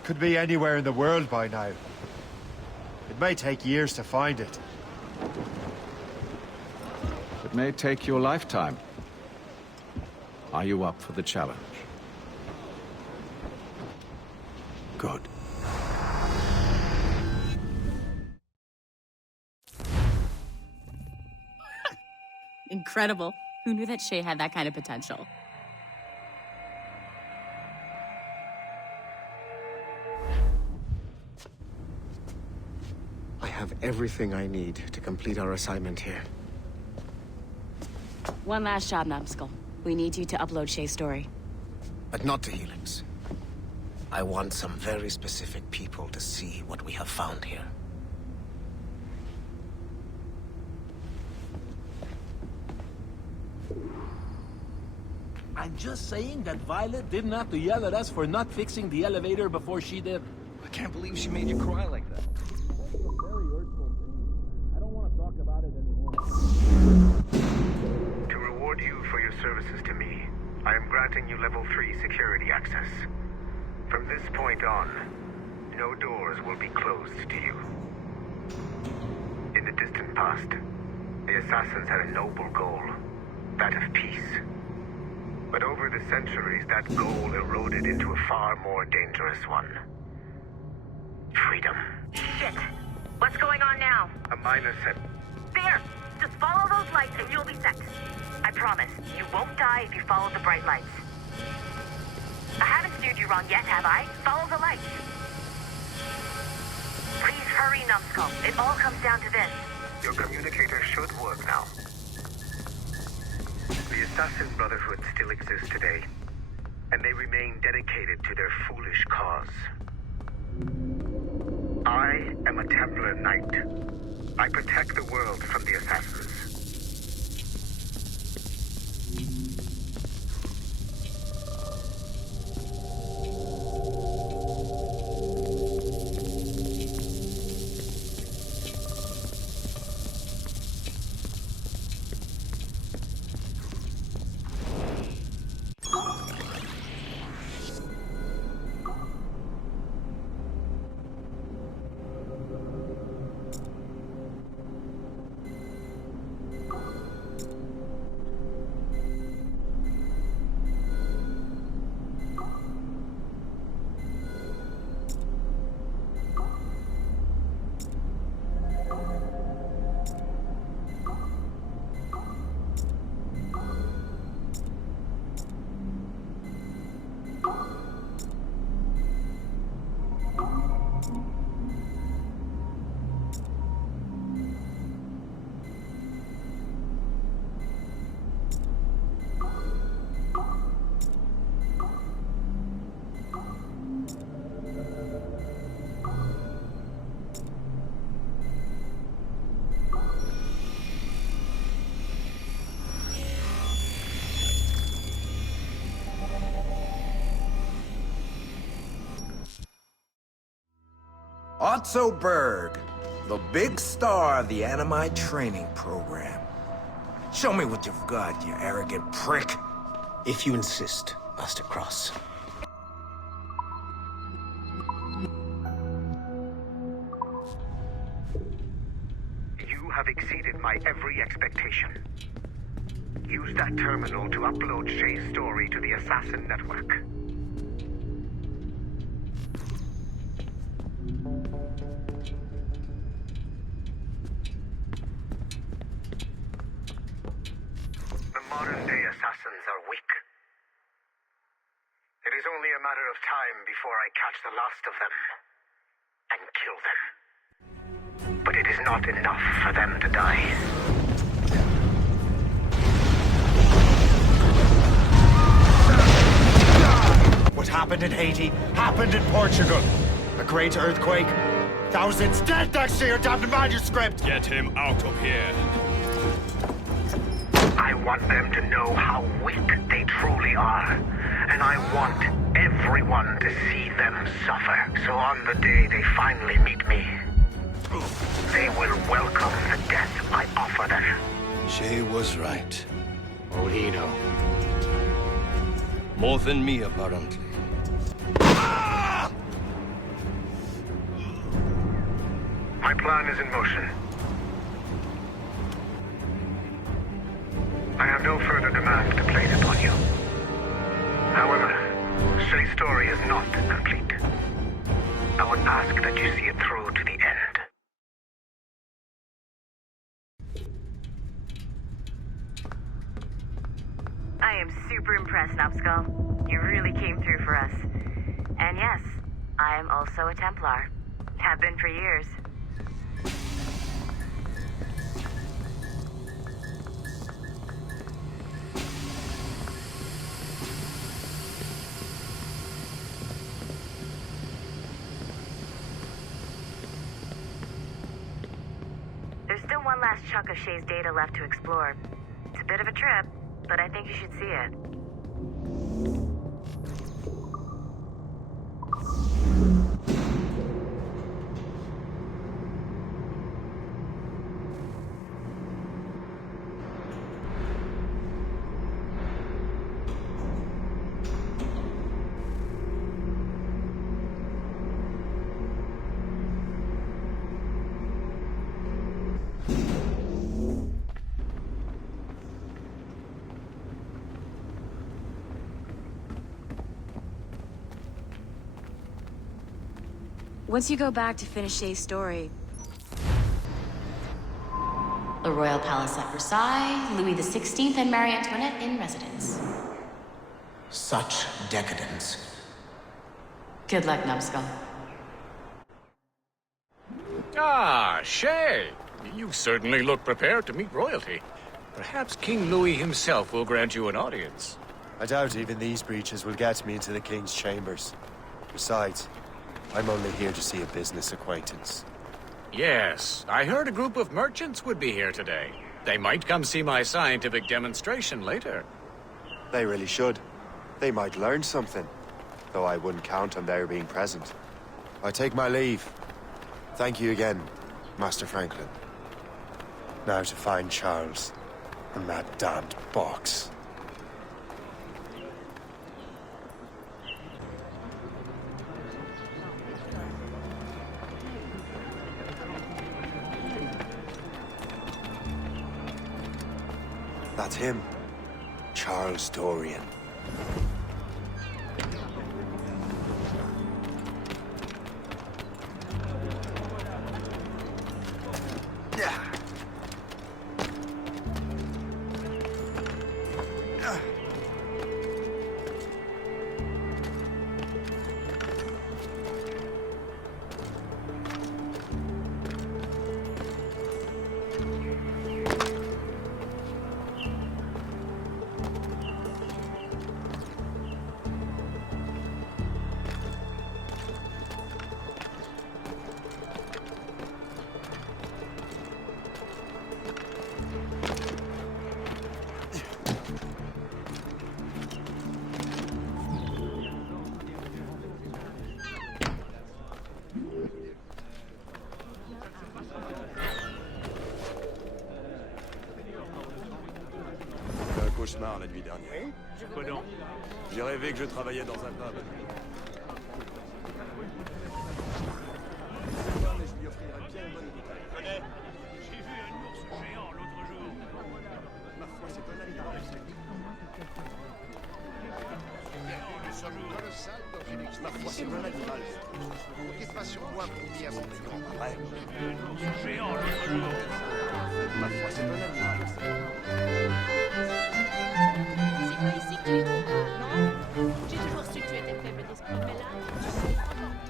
Could be anywhere in the world by now. It may take years to find it. It may take your lifetime. Are you up for the challenge? Good. Incredible. Who knew that Shay had that kind of potential? I have everything I need to complete our assignment here. One last job, Numbskull. We need you to upload Shay's story. But not to Helix. I want some very specific people to see what we have found here. I'm just saying that Violet didn't have to yell at us for not fixing the elevator before she did. I can't believe she made you cry like that. That's a very hurtful thing. I don't want to talk about it anymore. To reward you for your services to me, I am granting you level 3 security access. From this point on, no doors will be closed to you. In the distant past, the Assassins had a noble goal, that of peace. But over the centuries, that goal eroded into a far more dangerous one. Freedom. Shit! What's going on now? A minor set. There! Just follow those lights and you'll be set. I promise, you won't die if you follow the bright lights. I haven't steered you wrong yet, have I? Follow the lights. Please hurry, Numbskull. It all comes down to this. Your communicator should work now. The Assassin Brotherhood still exists today, and they remain dedicated to their foolish cause. I am a Templar Knight. I protect the world from the Assassins. Otso Berg, the big star of the Animi training program. Show me what you've got, you arrogant prick. If you insist, Master Cross. You have exceeded my every expectation. Use that terminal to upload Shay's story to the Assassin Network. The modern-day assassins are weak. It is only a matter of time before I catch the last of them and kill them. But it is not enough for them to die. What happened in Haiti happened in Portugal. A great earthquake. Thousands dead thanks to your damned manuscript! Get him out of here. I want them to know how weak they truly are. And I want everyone to see them suffer. So on the day they finally meet me, they will welcome the death I offer them. Shay was right. What would he know? More than me, apparently. My plan is in motion. I have no further demands to place upon you. However, Shay's story is not complete. I would ask that you see it through to the end. I am super impressed, Numbskull. You really came through for us. And yes, I am also a Templar. Have been for years. There's still one last chunk of Shay's data left to explore. It's a bit of a trip, but I think you should see it. Once you go back to finish Shay's story... The Royal Palace at Versailles, Louis XVI and Marie Antoinette in residence. Such decadence. Good luck, Numbskull. Ah, Shay! You certainly look prepared to meet royalty. Perhaps King Louis himself will grant you an audience. I doubt even these breaches will get me into the King's chambers. Besides, I'm only here to see a business acquaintance. Yes, I heard a group of merchants would be here today. They might come see my scientific demonstration later. They really should. They might learn something, though I wouldn't count on their being present. I take my leave. Thank you again, Master Franklin. Now to find Charles and that damned box. That's him. Charles Dorian. vie dernière. Quoi donc? J'ai rêvé que je travaillais dans un pub. J'ai vu un ours géant l'autre jour. Ma foi, c'est un animal. Ma foi, c'est un animal. Comptez pas sur moi pour nuire à son plus grand rêve. Un ours géant l'autre jour. Ma foi, c'est un animal. C'est pas ici que tu les trouveras, non? J'ai toujours su que tu étais faible d'esprit, mais là, tu sais encore plus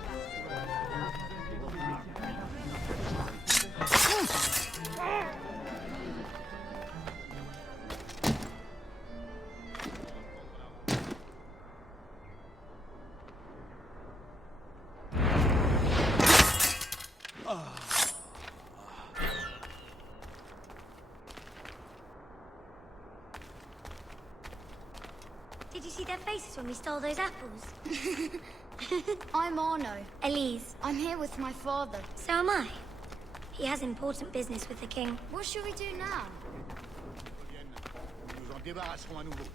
Did you see their faces when we stole those apples? I'm Arno. Elise. I'm here with my father. So am I. He has important business with the king. What should we do now? Nous en débarrasserons à nouveau.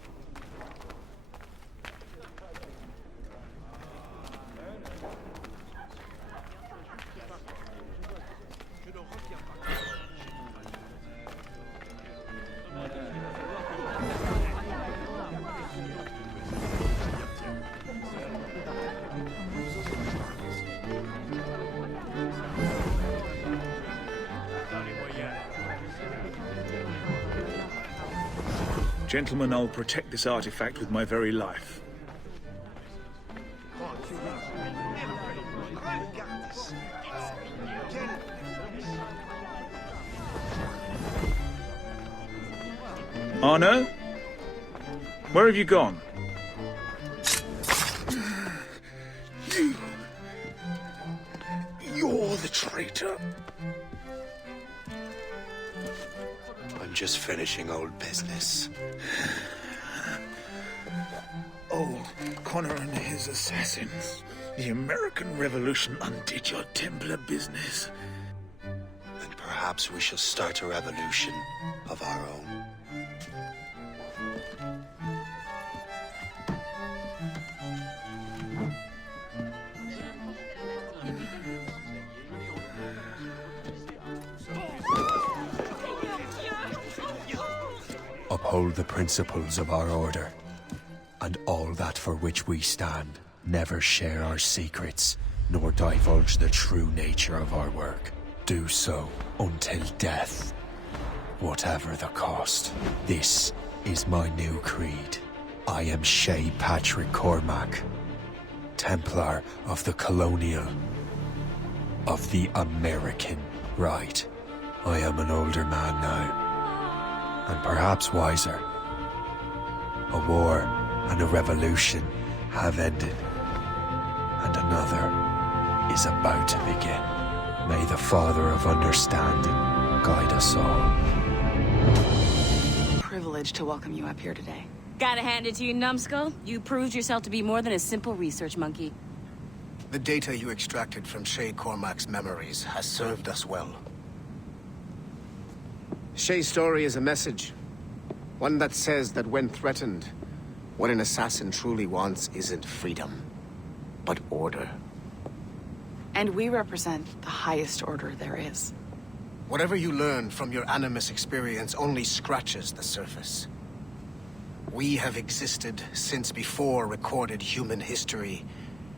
Gentlemen, I'll protect this artifact with my very life. Arno? Where have you gone? You're the traitor. I'm just finishing old business. Oh, Connor and his assassins. The American Revolution undid your Templar business. And perhaps we shall start a revolution of our own. Uphold the principles of our order, and all that for which we stand. Never share our secrets, nor divulge the true nature of our work. Do so until death, whatever the cost. This is my new creed. I am Shay Patrick Cormac, Templar of the Colonial, of the American right. I am an older man now, and perhaps wiser. A war and a revolution have ended, and another is about to begin. May the Father of Understanding guide us all. Privilege to welcome you up here today. Gotta hand it to you, numbskull. You proved yourself to be more than a simple research monkey. The data you extracted from Shay Cormac's memories has served us well. Shay's story is a message. One that says that when threatened, what an assassin truly wants isn't freedom, but order. And we represent the highest order there is. Whatever you learned from your Animus experience only scratches the surface. We have existed since before recorded human history,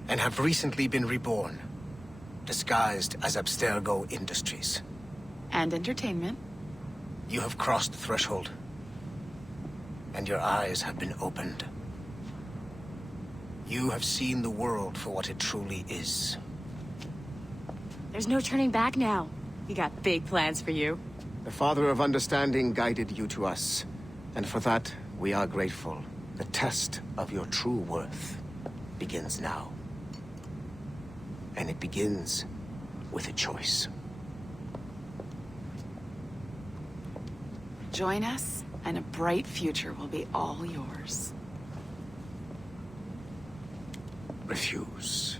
and have recently been reborn, disguised as Abstergo Industries. And entertainment. You have crossed the threshold, and your eyes have been opened. You have seen the world for what it truly is. There's no turning back now. We got big plans for you. The Father of Understanding guided you to us, and for that, we are grateful. The test of your true worth begins now. And it begins with a choice. Join us, and a bright future will be all yours. Refuse.